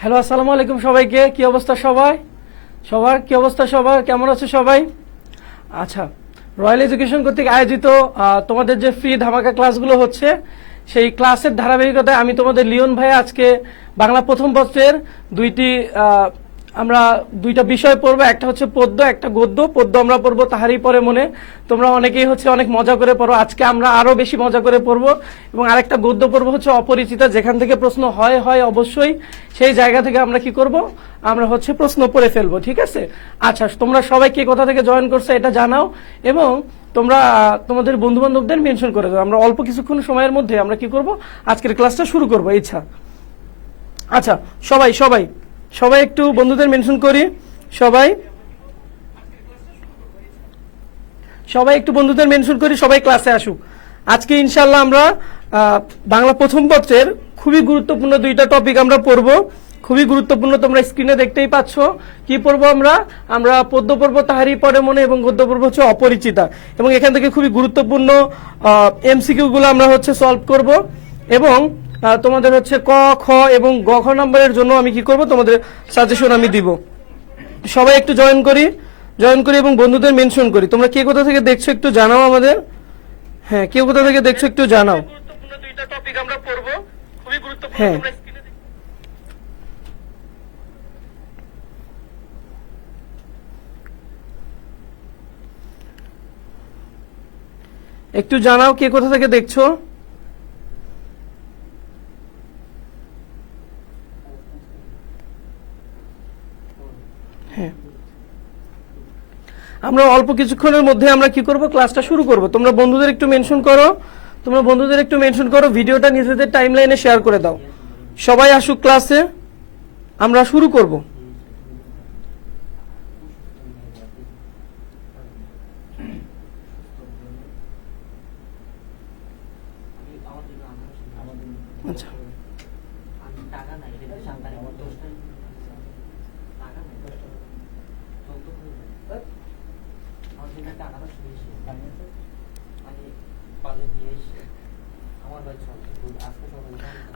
Hello, আসসালামু আলাইকুম সবাইকে। কি অবস্থা সবাই? সবার কেমন আছে সবাই? আচ্ছা, রয়্যাল এডুকেশন কর্তৃক আয়োজিত তোমাদের যে ফ্রি ধামাকা ক্লাসগুলো হচ্ছে, সেই ক্লাসের ধারাবাহিকতায় আমি তোমাদের লিওন ভাই আজকে বাংলা প্রথম পত্রের আমরা দুইটা বিষয় পড়বো। একটা হচ্ছে পদ্য, একটা গদ্য। পদ্য আমরা পড়বো তাহারই পরে মনে। তোমরা অনেকেই হচ্ছে অনেক মজা করে পড়ো, আজকে আমরা আরো বেশি মজা করে পড়বো। এবং আরেকটা গদ্য পড়বো হচ্ছে অপরিচিতা, যেখান থেকে প্রশ্ন হয় অবশ্যই সেই জায়গা থেকে আমরা কি করব, আমরা হচ্ছে প্রশ্ন পড়ে ফেলবো। ঠিক আছে? আচ্ছা, তোমরা সবাই কে কোথা থেকে জয়েন করছো এটা জানাও, এবং তোমরা তোমাদের বন্ধু বান্ধবদের মেনশন করে দাও। আমরা অল্প কিছুক্ষণ সময়ের মধ্যে আমরা কি করব, আজকের ক্লাসটা শুরু করবো। ইচ্ছা আচ্ছা, সবাই সবাই সবাই একটু বন্ধুদের মেনশন করি। সবাই একটু বন্ধুদের মেনশন করি, সবাই ক্লাসে আসুক। আজকে ইনশাল্লাহ আমরা বাংলা প্রথম পত্রের খুবই গুরুত্বপূর্ণ দুইটা টপিক আমরা পড়বো। খুবই গুরুত্বপূর্ণ, তোমরা স্ক্রিনে দেখতেই পাচ্ছ। কি পড়বো আমরা পদ্য পড়বো তাহারই পরে মনে, এবং গদ্য পড়বো হচ্ছে অপরিচিতা। এবং এখান থেকে খুবই গুরুত্বপূর্ণ এমসিকিউ গুলো আমরা হচ্ছে সলভ করব। এবং তোমাদের হচ্ছে ক, খ এবং গ, খ নাম্বারের জন্য আমি কি করব, তোমাদের সাজেশন আমি দিব। সবাই একটু জয়েন করি এবং বন্ধুদের মেনশন করি। তোমরা কে কোথা থেকে দেখছো একটু জানাও আমাদের। হ্যাঁ, কে কোথা থেকে দেখছো একটু জানাও। হ্যাঁ, একটু জানাও কে কোথা থেকে দেখছো। হ্যাঁ, আমরা অল্প কিছুক্ষণের মধ্যে আমরা কি করব, ক্লাসটা শুরু করব। তোমরা বন্ধুদের একটু মেনশন করো, ভিডিওটা নিজেদের টাইমলাইনে শেয়ার করে দাও। সবাই আসুক ক্লাসে, আমরা শুরু করব। আচ্ছা,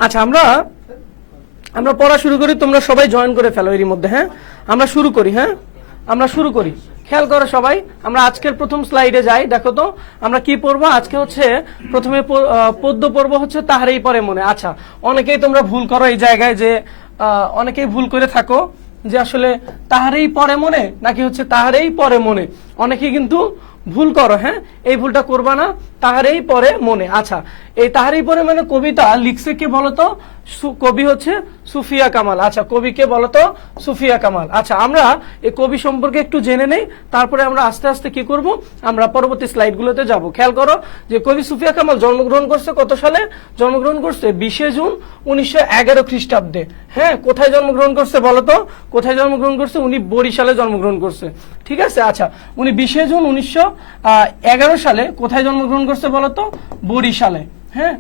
আচ্ছা, আমরা পড়া শুরু করি। তোমরা সবাই জয়েন করে ফেলো এরই মধ্যে। হ্যাঁ, আমরা শুরু করি। খেয়াল করো সবাই, আমরা আজকের প্রথম স্লাইডে যাই। দেখো তো আমরা কি পড়বো আজকে। হচ্ছে প্রথমে পদ্য পড়বো হচ্ছে তাহারই পরে মনে। আচ্ছা, অনেকেই তোমরা ভুল করো এই জায়গায়, যে অনেকেই ভুল করে থাকো যে আসলে তাহারই পরে মনে নাকি হচ্ছে তাহারই পরে মনে। অনেকেই কিন্তু ভুল করো। হ্যাঁ, এই ভুলটা করবা না, তাহারই পরে মনে। আচ্ছা, এই তাহারই পরে মানে কবিতা লিখছে কে বলতো? কবি হচ্ছে সুফিয়া কামাল। আচ্ছা, কবি কে বলতো? সুফিয়া কামাল। আচ্ছা, আমরা এই কবি সম্পর্কে একটু জেনে নেই, তারপরে আমরা আস্তে আস্তে কি করব, আমরা পরবর্তী স্লাইডগুলোতে যাব। খেয়াল করো যে কবি সুফিয়া কামাল জন্মগ্রহণ করছে কত সালে? জন্মগ্রহণ করছে 20 জুন 1911 খ্রিস্টাব্দে। হ্যাঁ, কোথায় জন্মগ্রহণ করছে বলতো? কোথায় জন্মগ্রহণ করছে? উনি বরিশালে জন্মগ্রহণ করছে। ঠিক আছে? আচ্ছা, উনি 20 জুন 1911 সালে কোথায় জন্মগ্রহণ করছে বলতো? বরিশালে। হ্যাঁ,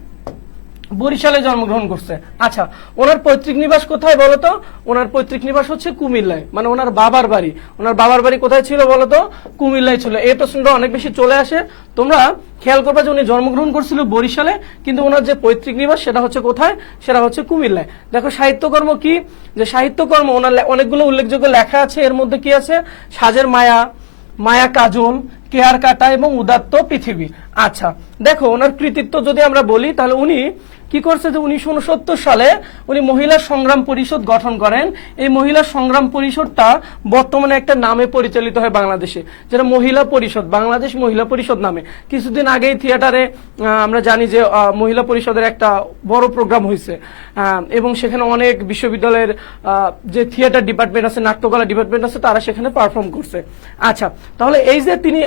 বরিশালে জন্মগ্রহণ করছে। আচ্ছা, ওনার পৈতৃক নিবাস কোথায় বলতো? ওনার পৈতৃক নিবাস হচ্ছে কুমিল্লায়, মানে ওনার বাবার বাড়ি কোথায় ছিল বলতো? কুমিল্লায় ছিল। এই প্রশ্নটা অনেক বেশি চলে আসে। তোমরা খেয়াল করবা যে উনি জন্মগ্রহণ করছিল বরিশালে, কিন্তু ওনার যে পৈতৃক নিবাস সেটা হচ্ছে কোথায়? সেটা হচ্ছে কুমিল্লায়। দেখো সাহিত্যকর্ম কি, যে সাহিত্যকর্ম ওনার অনেকগুলো উল্লেখযোগ্য লেখা আছে। এর মধ্যে কি আছে? সাজের মায়া কাজল, কেয়ার কাটা এবং উদাত্ত পৃথিবী। আচ্ছা, দেখো ওনার কৃতিত্ব যদি আমরা বলি, তাহলে উনি কি করছে যে 1969 সালে উনি মহিলা সংগ্রাম পরিষদ গঠন করেন। এই মহিলা সংগ্রাম পরিষদটা বর্তমানে একটা নামে পরিচালিত হয় বাংলাদেশে, যেটা মহিলা পরিষদ, বাংলাদেশ মহিলা পরিষদ নামে। কিছুদিন আগেই থিয়েটারে আমরা জানি যে মহিলা পরিষদের একটা বড় প্রোগ্রাম হয়েছে, এবং সেখানে অনেক বিশ্ববিদ্যালয়ের যে থিয়েটার ডিপার্টমেন্ট আছে, নাট্যকলা ডিপার্টমেন্ট আছে, তারা সেখানে পারফর্ম করছে। আচ্ছা, তাহলে এই যে তিনি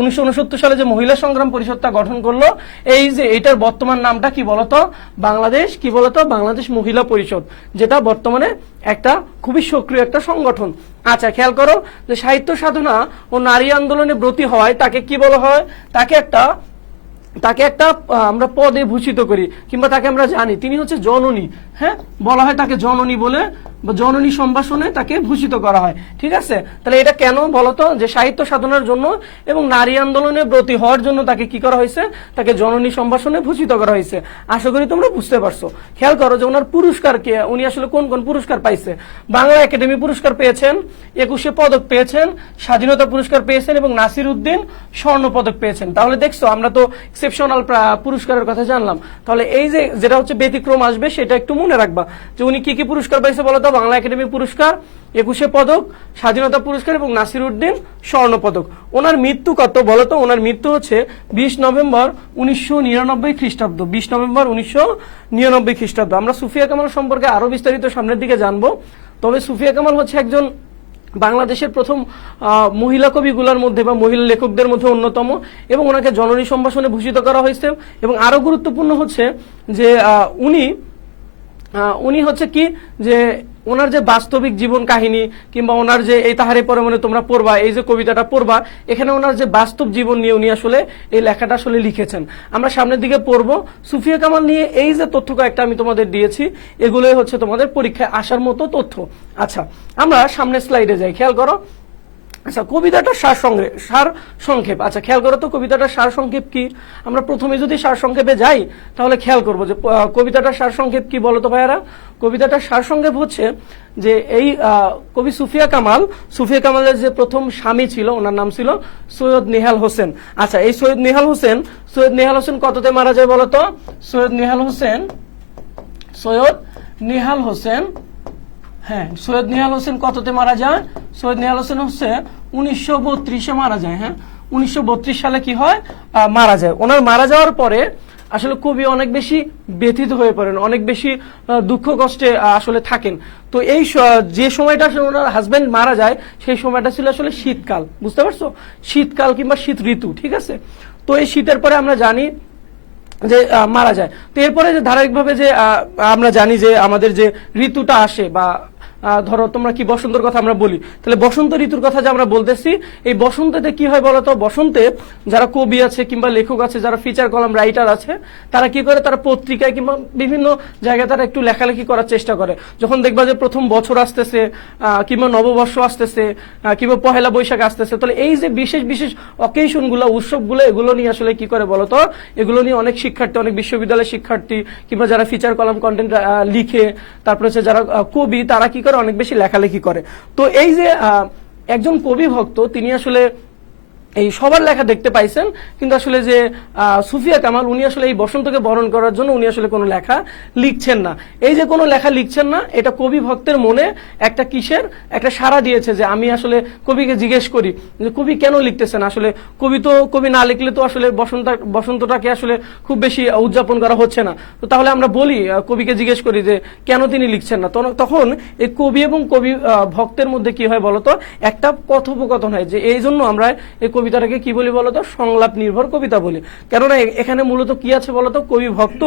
1969 সালে যে মহিলা সংগ্রাম পরিষদটা গঠন করলো, এই যে এটার বর্তমান নামটা কি বলতো? বাংলাদেশ কি বলতো? বাংলাদেশ মহিলা পরিষদ, যেটা বর্তমানে একটা খুবই সক্রিয় একটা সংগঠন। আচ্ছা, খেয়াল করো যে সাহিত্য সাধনা ও নারী আন্দোলনে ব্রতী হওয়ায় তাকে কি বলা হয়? তাকে একটা আমরা পদে ভূষিত করি, কিংবা তাকে আমরা জানি তিনি হচ্ছে জননী। হ্যাঁ, বলা হয় তাকে জননী বলে বা জননী সম্ভাষণে তাকে ভূষিত করা হয়। ঠিক আছে, তাহলে এটা কেন বলতো, যে সাহিত্য সাধনার জন্য এবং নারী আন্দোলনে ব্রতী হওয়ার জন্য তাকে কি করা হয়েছে, তাকে জননী সম্ভাষণে ভূষিত করা হয়েছে। আশা করি তোমরা বুঝতে পারছো। খেয়াল করো যে ওনার পুরস্কার কে, উনি আসলে কোন কোন পুরস্কার পাইছে। বাংলা একাডেমি পুরস্কার পেয়েছেন, 21 পদক পেয়েছেন, স্বাধীনতা পুরস্কার পেয়েছেন এবং নাসির উদ্দিন স্বর্ণ পদক পেয়েছেন। তাহলে দেখছো আমরা তো এক্সেপশনাল পুরস্কারের কথা জানলাম। তাহলে এই যে যেটা হচ্ছে ব্যতিক্রম আসবে সেটা একটু মনে রাখবা, যে উনি কি কি পুরস্কার পাইছে বলতো। বাংলা একাডেমি পুরস্কার, 21 পদক, স্বাধীনতা পুরস্কার এবং নাসির উদ্দিন স্বর্ণ পদক। ওনার মৃত্যু কত বলতো, ওনার মৃত্যু হচ্ছে 20 নভেম্বর 1999 খ্রিস্টাব্দ। 20 নভেম্বর 1999 খ্রিস্টাব্দ। আমরা সুফিয়া কামাল সম্পর্কে আরো বিস্তারিত সামনের দিকে জানবো। তবে সুফিয়া কামাল হচ্ছে একজন বাংলাদেশের প্রথম মহিলা কবিগুলোর মধ্যে বা মহিলা লেখকদের মধ্যে অন্যতম, এবং ওনাকে জননী সম্ভাষণে ভূষিত করা হয়েছে। এবং আরো গুরুত্বপূর্ণ হচ্ছে যে উনি হচ্ছে কি, যে ওনার যে বাস্তবিক জীবন কাহিনী কিংবা ওনার যে এই তাহারে পরে মনে তোমরা পড়বা, এই যে কবিতাটা পড়বা, এখানে ওনার যে বাস্তব জীবন নিয়ে উনি আসলে এই লেখাটা আসলে লিখেছেন। আমরা সামনের দিকে পড়বো। সুফিয়া কামাল নিয়ে এই যে তথ্য কয়েকটা আমি তোমাদের দিয়েছি, এগুলোই হচ্ছে তোমাদের পরীক্ষায় আসার মতো তথ্য। আচ্ছা, আমরা সামনের স্লাইডে যাই। খেয়াল করো। আচ্ছা, কবিতাটার সার সংক্ষেপ। আচ্ছা, খেয়াল করো তো কবিতাটার সার সংক্ষেপ কি। আমরা প্রথমে যদি সার সংক্ষেপে যাই তাহলে খেয়াল করবো যে কবিতাটার সার সংক্ষেপ কি বলতো ভাইয়ারা। কবিতাটার সার সংক্ষেপ হচ্ছে যে এই কবি সুফিয়া কামালের যে প্রথম স্বামী ছিল, ওনার নাম ছিল সৈয়দ নেহাল হোসেন। আচ্ছা, এই সৈয়দ নেহাল হোসেন কততে মারা যায় বলতো। সৈয়দ নেহাল হোসেন হ্যাঁ, সৈয়দ নেহাল হোসেন কততে মারা যায়। সৈয়দ নেহাল হোসেন হচ্ছে 1932-এ মারা যায়। হ্যাঁ, 1932 সালে কি হয়, মারা যায়। ওনার মারা যাওয়ার পরে আসলে কবি অনেক বেশি ব্যথিত হয়ে পড়েন, অনেক বেশি দুঃখ কষ্টে আসলে থাকেন। তো এই যে সময়টা ওনার হাজবেন্ড মারা যায়, সেই সময়টা ছিল আসলে শীতকাল। বুঝতে পারছো, শীতকাল কিংবা শীত ঋতু। ঠিক আছে, তো এই শীতের পরে আমরা জানি যে মারা যায়। তো এরপরে যে ধারাবাহিকভাবে যে আমরা জানি যে আমাদের যে ঋতুটা আসে, বা ধরো তোমরা কি বসন্তের কথা আমরা বলি, তাহলে বসন্ত ঋতুর কথা যে আমরা বলতেছি, এই বসন্তেতে কি হয় বলতো। বসন্তে যারা কবি আছে কিংবা লেখক আছে, যারা ফিচার কলাম রাইটার আছে, তারা কি করে, তারা পত্রিকায় কিংবা বিভিন্ন জায়গায় তারা একটু লেখালেখি করার চেষ্টা করে। যখন দেখবা যে প্রথম বছর আসতেছে কিংবা নববর্ষ আসতেছে কিংবা পহেলা বৈশাখ আসতেছে, তাহলে এই যে বিশেষ বিশেষ অকেশন গুলো, উৎসবগুলো, এগুলো নিয়ে আসলে কি করে বলতো, এগুলো নিয়ে অনেক শিক্ষার্থী, অনেক বিশ্ববিদ্যালয়ের শিক্ষার্থী কিংবা যারা ফিচার কলাম কন্টেন্ট লিখে, তারপরে হচ্ছে যারা কবি, তারা কি করে, অনেক বেশি লেখালেখি করে। তো এই যে একজন কবি ভক্ত, তিনি আসলে এই সবার লেখা দেখতে পাইছেন, কিন্তু আসলে যে সুফিয়া কামাল, উনি আসলে এই বসন্তকে বরণ করার জন্য উনি আসলে কোনো লেখা লিখছেন না। এই যে কোনো লেখা লিখছেন না, এটা কবি ভক্তের মনে একটা কিসের একটা সাড়া দিয়েছে, যে আমি আসলে কবিকে জিজ্ঞেস করি যে কবি কেন লিখতেছেন। আসলে কবি না লিখলে তো আসলে বসন্তটাকে আসলে খুব বেশি উদযাপন করা হচ্ছে না। তো তাহলে আমরা বলি, কবিকে জিজ্ঞেস করি যে কেন তিনি লিখছেন না। তখন এই কবি এবং কবি ভক্তের মধ্যে কি হয় বলতো, একটা কথোপকথন হয়। যে এই জন্য আমরা এই কবিতাটাকে কি বলি বলতো, সংলাপ নির্ভর কবিতা বলি। কেননা এখানে মূলত কি আছে বলতো, কবি ভক্ত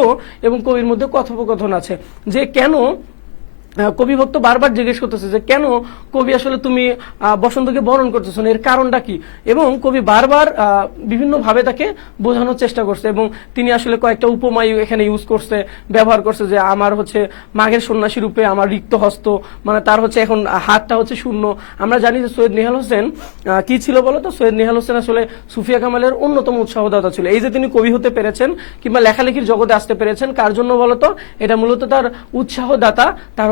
এবং কবির মধ্যে কথোপকথন আছে। যে কেন কবি ভক্ত বারবার জিজ্ঞেস করতেছে যে কেন কবি আসলে তুমি বসন্তকে বরণ করতেছো না, এর কারণটা কি। এবং কবি বারবার বিভিন্ন ভাবে তাকে বোঝানোর চেষ্টা করছে, এবং তিনি আসলে কয়েকটা উপমায় এখানে ইউজ করছে, ব্যবহার করছে। যে আমার হচ্ছে মাঘের সন্ন্যাসী রূপে আমার রিক্ত হস্ত, মানে তার হচ্ছে এখন হাতটা হচ্ছে শূন্য। আমরা জানি যে সৈয়দ নেহাল হোসেন কি ছিল বলতো, সৈয়দ নেহাল হোসেন আসলে সুফিয়া কামালের অন্যতম উৎসাহদাতা ছিল। এই যে তিনি কবি হতে পেরেছেন কিংবা লেখালেখির জগতে আসতে পেরেছেন, কার জন্য বলতো, এটা মূলত তার উৎসাহদাতা, তার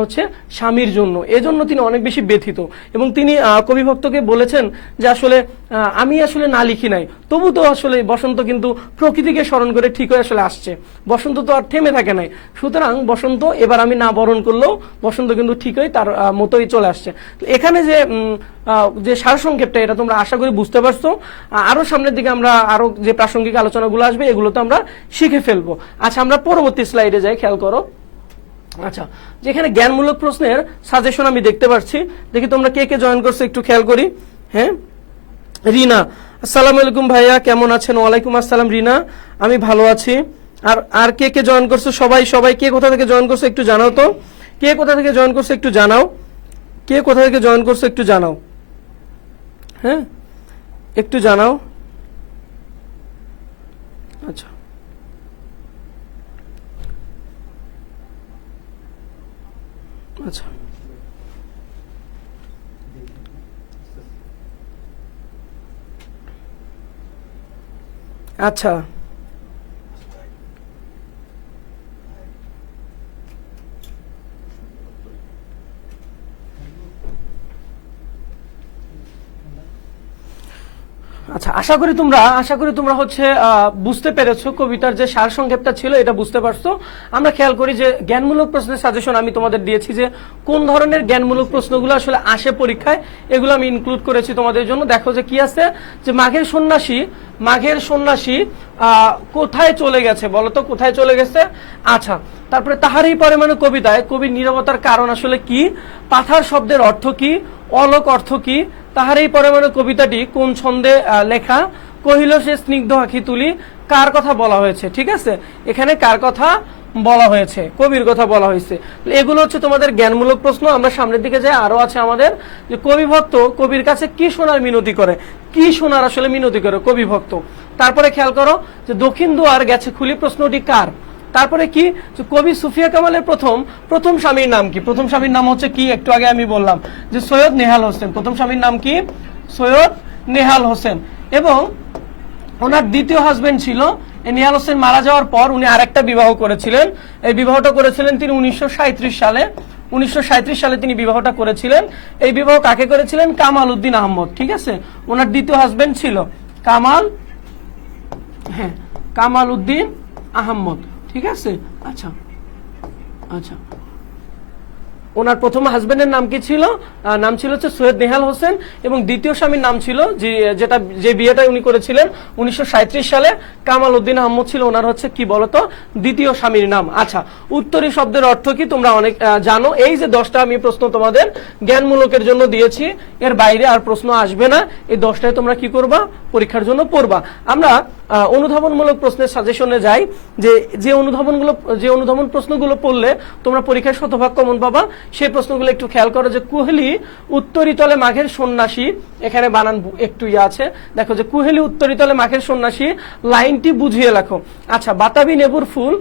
স্বামীর জন্য। এজন্য তিনি অনেক বেশি ব্যথিত, এবং তিনি কবি ভক্তকে বলেছেন যে আসলে আমি আসলে না লিখি নাই, তবু তো আসলে বসন্ত কিন্তু প্রকৃতিকে স্মরণ করে ঠিক হয়ে আসলে আসছে। বসন্ত তো আর থেমে থাকে নাই, সুতরাং বসন্ত এবার আমি না বরণ করলেও বসন্ত কিন্তু ঠিকই তার মতোই চলে আসছে। এখানে যে সারসংক্ষেপটা, এটা তোমরা আশা করি বুঝতে পারছো। আরো সামনের দিকে আমরা আরো যে প্রাসঙ্গিক আলোচনাগুলো আসবে, এগুলো তো আমরা শিখে ফেলবো। আচ্ছা, আমরা পরবর্তী স্লাইডে যাই। খেয়াল করো। আচ্ছা, যেখানে জ্ঞানমূলক প্রশ্নের সাজেশন আমি দেখতে পাচ্ছি, দেখি তোমরা কে কে জয়েন করছো একটু খেয়াল করি। হ্যাঁ, রিনা, আসসালামু আলাইকুম ভাইয়া, কেমন আছেন? ওয়ালাইকুম আসসালাম রিনা, আমি ভালো আছি। আর কে কে জয়েন করছো? সবাই কে কোথা থেকে জয়েন করছো একটু জানাও তো। কে কোথা থেকে জয়েন করছো একটু জানাও। কে কোথা থেকে জয়েন করছো একটু জানাও। হ্যাঁ, একটু জানাও। আচ্ছা, আচ্ছা, আচ্ছা আচ্ছা, আশা করি তোমরা হচ্ছে বুঝতে পেরেছো, কবিতার যে সার সংক্ষেপটা ছিল এটা বুঝতে পারছো। আমরা খেয়াল করি যে জ্ঞানমূলক প্রশ্নের সাজেশন আমি তোমাদের দিয়েছি, যে কোন ধরনের জ্ঞানমূলক প্রশ্নগুলো আসলে আসে পরীক্ষায়, এগুলো আমি ইনক্লুড করেছি তোমাদের জন্য। দেখো যে কি আছে, যে মাঘের সন্ন্যাসী কোথায় চলে গেছে, বলতো কোথায় চলে গেছে। আচ্ছা, তারপরে তাহারই পরে মানে কবিতায় কবির নীরবতার কারণ আসলে কি, পাথার শব্দের অর্থ কি, অলোক অর্থ কি, তাহার এই পরমাণু কবিতাটি কোন ছন্দে লেখা, কহিল সে স্নিগ্ধ আঁখি তুলি, কার কথা বলা হয়েছে। ঠিক আছে, এখানে কার কথা বলা হয়েছে, কবির কথা বলা হয়েছে। এগুলো হচ্ছে তোমাদের জ্ঞানমূলক প্রশ্ন। আমরা সামনের দিকে যাই, আরো আছে আমাদের যে কবি ভক্ত কবির কাছে কি শোনার মিনতি করে, কি শোনার আসলে মিনতি করে কবি ভক্ত। তারপরে খেয়াল করো যে দক্ষিণ দুয়ার গেছে খুলি, প্রশ্নটি কার। তারপরে কি, কবি সুফিয়া কামালের প্রথম স্বামীর নাম কি, প্রথম স্বামীর নাম হচ্ছে কি, একটু আগে আমি বললাম যে সৈয়দ নেহাল হোসেন। প্রথম স্বামীর নাম কি, সৈয়দ নেহাল হোসেন। এবং ওনার দ্বিতীয় হাজবেন্ড ছিল, নেহাল হোসেন মারা যাওয়ার পর উনি আরেকটা বিবাহ করেছিলেন। এই বিবাহটা করেছিলেন তিনি 1937 সালে। 1937 সালে তিনি বিবাহটা করেছিলেন। এই বিবাহ কাকে করেছিলেন, কামাল উদ্দিন আহমদ। ঠিক আছে, ওনার দ্বিতীয় হাজবেন্ড ছিল কামাল উদ্দিন আহমদ। ঠিক আছে, আচ্ছা আচ্ছা, ওনার প্রথম হাজবেন্ডের নাম কি ছিল, নাম ছিল হচ্ছে সৈয়দ নেহাল হোসেন, এবং দ্বিতীয় স্বামীর নাম ছিল যে বিয়েটা উনি করেছিলেন 1937 সালে, কামাল উদ্দিন আহমদ ছিল ওনার হচ্ছে কি বলতো দ্বিতীয় স্বামীর নাম। আচ্ছা, উত্তরী শব্দের অর্থ কি তোমরা অনেক জানো। এই যে 10টা আমি প্রশ্ন তোমাদের জ্ঞানমূলকের জন্য দিয়েছি, এর বাইরে আর প্রশ্ন আসবে না। এই 10টায় তোমরা কি করবা, পরীক্ষার জন্য পড়বা। আমরা অনুধাবনমূলক প্রশ্নের সাজেশনে যাই, যে অনুধাবন প্রশ্নগুলো পড়লে তোমরা পরীক্ষায় শতভাগ কমন পাবা, সেই প্রশ্নগুলো একটু খেয়াল করো। যে কুহেলি উত্তরী তলে মাঘের সন্ন্যাসী, এখানে বানান একটু আছে, দেখো যে কুহেলি উত্তরী তলে মাঘের সন্ন্যাসী, লাইনটি বুঝিয়ে লেখো। আচ্ছা, বাতাবি নেবুর ফুল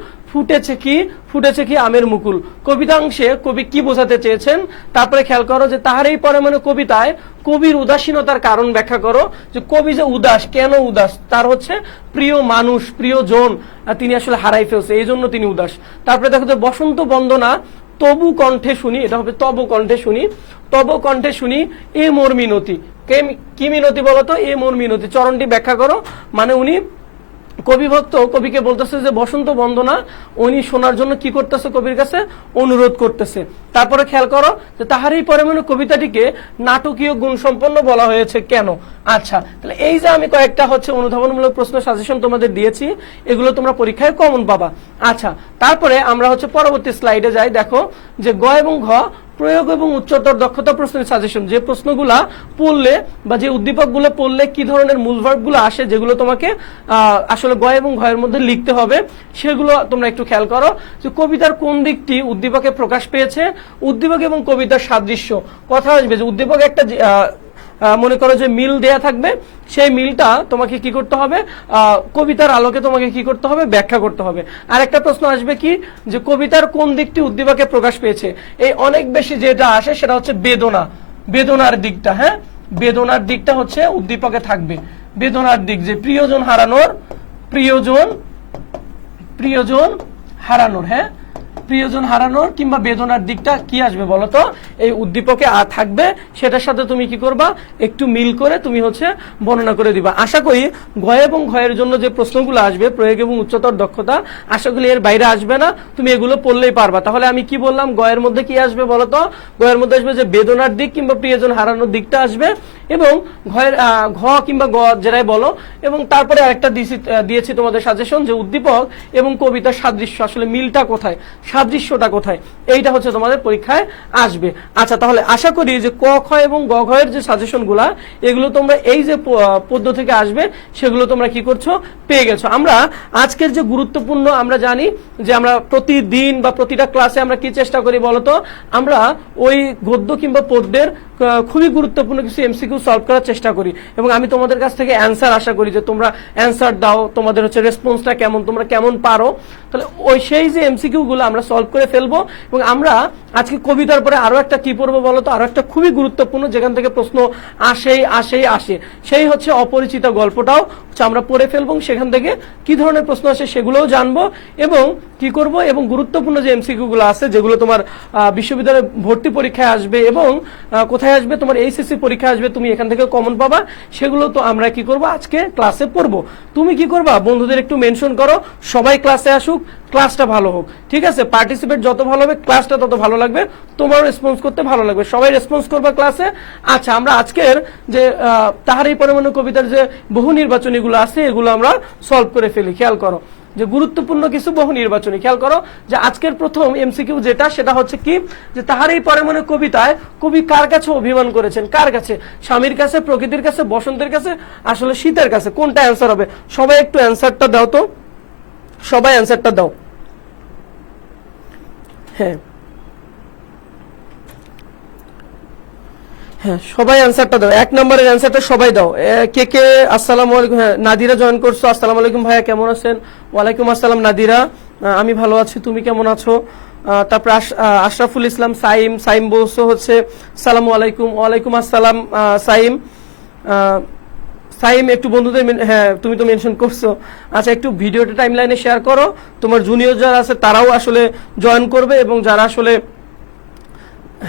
ফুটেছে কি আমের মুকুল, কবিতাংশে কবি কি বোঝাতে চেয়েছেন। তারপরে খেয়াল করো যে তাহার এই পরে মানে কবিতায় কবির উদাসীনতার কারণ ব্যাখ্যা করো। যে কবি যে উদাস, কেন উদাস, তার হচ্ছে প্রিয় মানুষ, প্রিয়জন তিনি আসলে হারাই ফেলছে, এই জন্য তিনি উদাস। তারপরে দেখো যে বসন্ত বন্দনা তবু কণ্ঠে শুনি, এটা হবে তব কণ্ঠে শুনি এ মোর মিনতি। কি মিনতি বলতো, এ মোর মিনতি। চরণটি ব্যাখ্যা করো। মানে উনি কবি ভক্ত কবিকে বলতেছে যে বসন্ত বন্দনা উনি শোনার জন্য কি করতেছে, কবির কাছে অনুরোধ করতেছে। তারপরে খেয়াল করো যে তাহারই পরে মানে কবিতাটিকে নাটকীয় গুণ সম্পন্ন বলা হয়েছে কেন। আচ্ছা, তাহলে এই যে আমি কয়েকটা হচ্ছে অনুধাবনমূলক প্রশ্ন সাজেশন তোমাদের দিয়েছি, এগুলো তোমরা পরীক্ষায় কমন পাবা। আচ্ছা, তারপরে আমরা হচ্ছে পরবর্তী স্লাইডে যাই। দেখো যে গ এবং ঘ প্রয়োগ এবং উচ্চতর দক্ষতা প্রশ্নের সাজেশন, যে প্রশ্নগুলা পড়লে বা যে উদ্দীপকগুলো পড়লে কি ধরনের মূল ভার্বগুলো আসে, যেগুলো তোমাকে আসলে গ এবং ঘ এর মধ্যে লিখতে হবে, সেগুলো তোমরা একটু খেয়াল করো। যে কবিতার কোন দিকটি উদ্দীপকে প্রকাশ পেয়েছে, উদ্দীপক এবং কবিতার সাদৃশ্য কথা আসবে। যে উদ্দীপক একটা মনে করো যে মিল দেয়া থাকবে, সেই মিলটা তোমাকে কি করতে হবে, কবিতার আলোকে তোমাকে কি করতে হবে, ব্যাখ্যা করতে হবে। আর একটা প্রশ্ন আসবে কি, যে কবিতার কোন দিকটি উদ্দীপকে প্রকাশ পেয়েছে। এই অনেক বেশি যেটা আসে সেটা হচ্ছে বেদনার দিকটা। হ্যাঁ, বেদনার দিকটা হচ্ছে উদ্দীপকে থাকবে, বেদনার দিক, যে প্রিয়জন হারানোর, হ্যাঁ প্রিয়জন হারানোর কিংবা বেদনার দিকটা কি আসবে বলতো, এই উদ্দীপকে থাকবে। সেটার সাথে তুমি কি করবা, একটু মিল করে তুমি হচ্ছে বর্ণনা করে দিবা। আশা করি ঘ এবং ঘয়ের জন্য যে প্রশ্নগুলো আসবে, প্রয়োগ এবং উচ্চতর দক্ষতা, আশা করি এর বাইরে আসবে না, তুমি এগুলো পড়লেই পারবা। তাহলে আমি কি বললাম, গয়ের মধ্যে কি আসবে বলতো, গয়ের মধ্যে আসবে যে বেদনার দিক কিংবা প্রিয়জন হারানোর দিকটা আসবে, এবং ঘ কিংবা গ যেটাই বলো। এবং তারপরে আরেকটা দিয়েছি তোমাদের সাজেশন, যে উদ্দীপক এবং কবিতার সাদৃশ্য, আসলে মিলটা কোথায়, সাদৃশ্যটা কোথায়, এইটা হচ্ছে তোমাদের পরীক্ষায় আসবে। আচ্ছা, তাহলে আশা করি যে ক খ এবং গ ঘ এর যে সাজেশন গুলা, এগুলো তোমরা এই যে পদ্য থেকে আসবে সেগুলো তোমরা কি করছো, পেয়ে গেছো। আমরা আজকের যে গুরুত্বপূর্ণ, আমরা জানি যে আমরা প্রতিদিন বা প্রতিটা ক্লাসে আমরা কি চেষ্টা করি বলতো, আমরা ওই গদ্য কিংবা পদ্যের খুবই গুরুত্বপূর্ণ কিছু এমসিকিউ সলভ করার চেষ্টা করি এবং আমি তোমাদের কাছ থেকে অ্যান্সার আশা করি যে তোমরা অ্যান্সার দাও, তোমাদের হচ্ছে রেসপন্সটা কেমন, তোমরা কেমন পারো। তাহলে ওই সেই যে এমসিকিউ গুলো আমরা সলভ করে ফেলবো এবং আমরা আজকে কবিতার পরে আরো একটা কি পড়বো বলো তো, আরো একটা খুবই গুরুত্বপূর্ণ যেখান থেকে প্রশ্ন আসে সেই হচ্ছে অপরিচিত গল্পটাও আমরা পড়ে ফেলবো, সেখান থেকে কি ধরনের প্রশ্ন আসে সেগুলোও জানবো এবং কি করব এবং গুরুত্বপূর্ণ যে এমসিকিউ গুলো আছে যেগুলো তোমার বিশ্ববিদ্যালয়ে ভর্তি পরীক্ষায় আসবে এবং কোথায় আসবে, তোমার এইচএসসি পরীক্ষায় আসবে, তুমি এখান থেকে কমন পাবা, সেগুলো তো আমরা কি করব আজকে ক্লাসে পড়বো। তুমি কি করবা, বন্ধুদের একটু মেনশন করো, সবাই ক্লাসে আসুক, ক্লাসটা ভালো হোক, ঠিক আছে? পার্টিসিপেট যত ভালো হবে ক্লাসটা তত ভালো লাগবে, তোমারও রেসপন্স করতে ভালো লাগবে, সবাই রেসপন্স করবা ক্লাসে। আচ্ছা, আমরা আজকের যে তাহারই পরমাণু কবিতার যে বহু নির্বাচনীগুলো আছে এগুলো আমরা সলভ করে ফেলি। খেয়াল করো যে গুরুত্বপূর্ণ কিছু বহু নির্বাচনী, খেয়াল করো যে আজকের প্রথম এমসিকিউ যেটা সেটা হচ্ছে কি, যে তাহারই পরমাণু কবিতায় কবি কার কাছে অভিমান করেছেন, কার কাছে? স্বামীর কাছে, প্রকৃতির কাছে, বসন্তের কাছে, আসলে শীতের কাছে? কোনটা অ্যান্সার হবে? সবাই একটু অ্যান্সারটা দাও তো, সবাই অ্যান্সারটা দাও। হ্যাঁ হ্যাঁ, সবাই অ্যান্সারটা দাও, 1 নম্বরের অ্যান্সারটা সবাই দাও। কে কে আসসালামু আলাইকুম, হ্যাঁ নাদিরা জয়েন করছো, আসসালামু আলাইকুম ভাইয়া, কেমন আছেন? ওয়ালাইকুম আসসালাম নাদিরা, আমি ভালো আছি, তুমি কেমন আছো? তারপর আশরাফুল ইসলাম সাইম বলছো হচ্ছে সালামু আলাইকুম। ওয়ালাইকুম আসসালাম সাইম, একটু বন্ধুদের হ্যাঁ তুমি তো মেনশন করছো। আচ্ছা, একটু ভিডিওটা টাইমলাইনে শেয়ার করো, তোমার জুনিয়র যারা আছে তারাও আসলে জয়েন করবে এবং যারা আসলে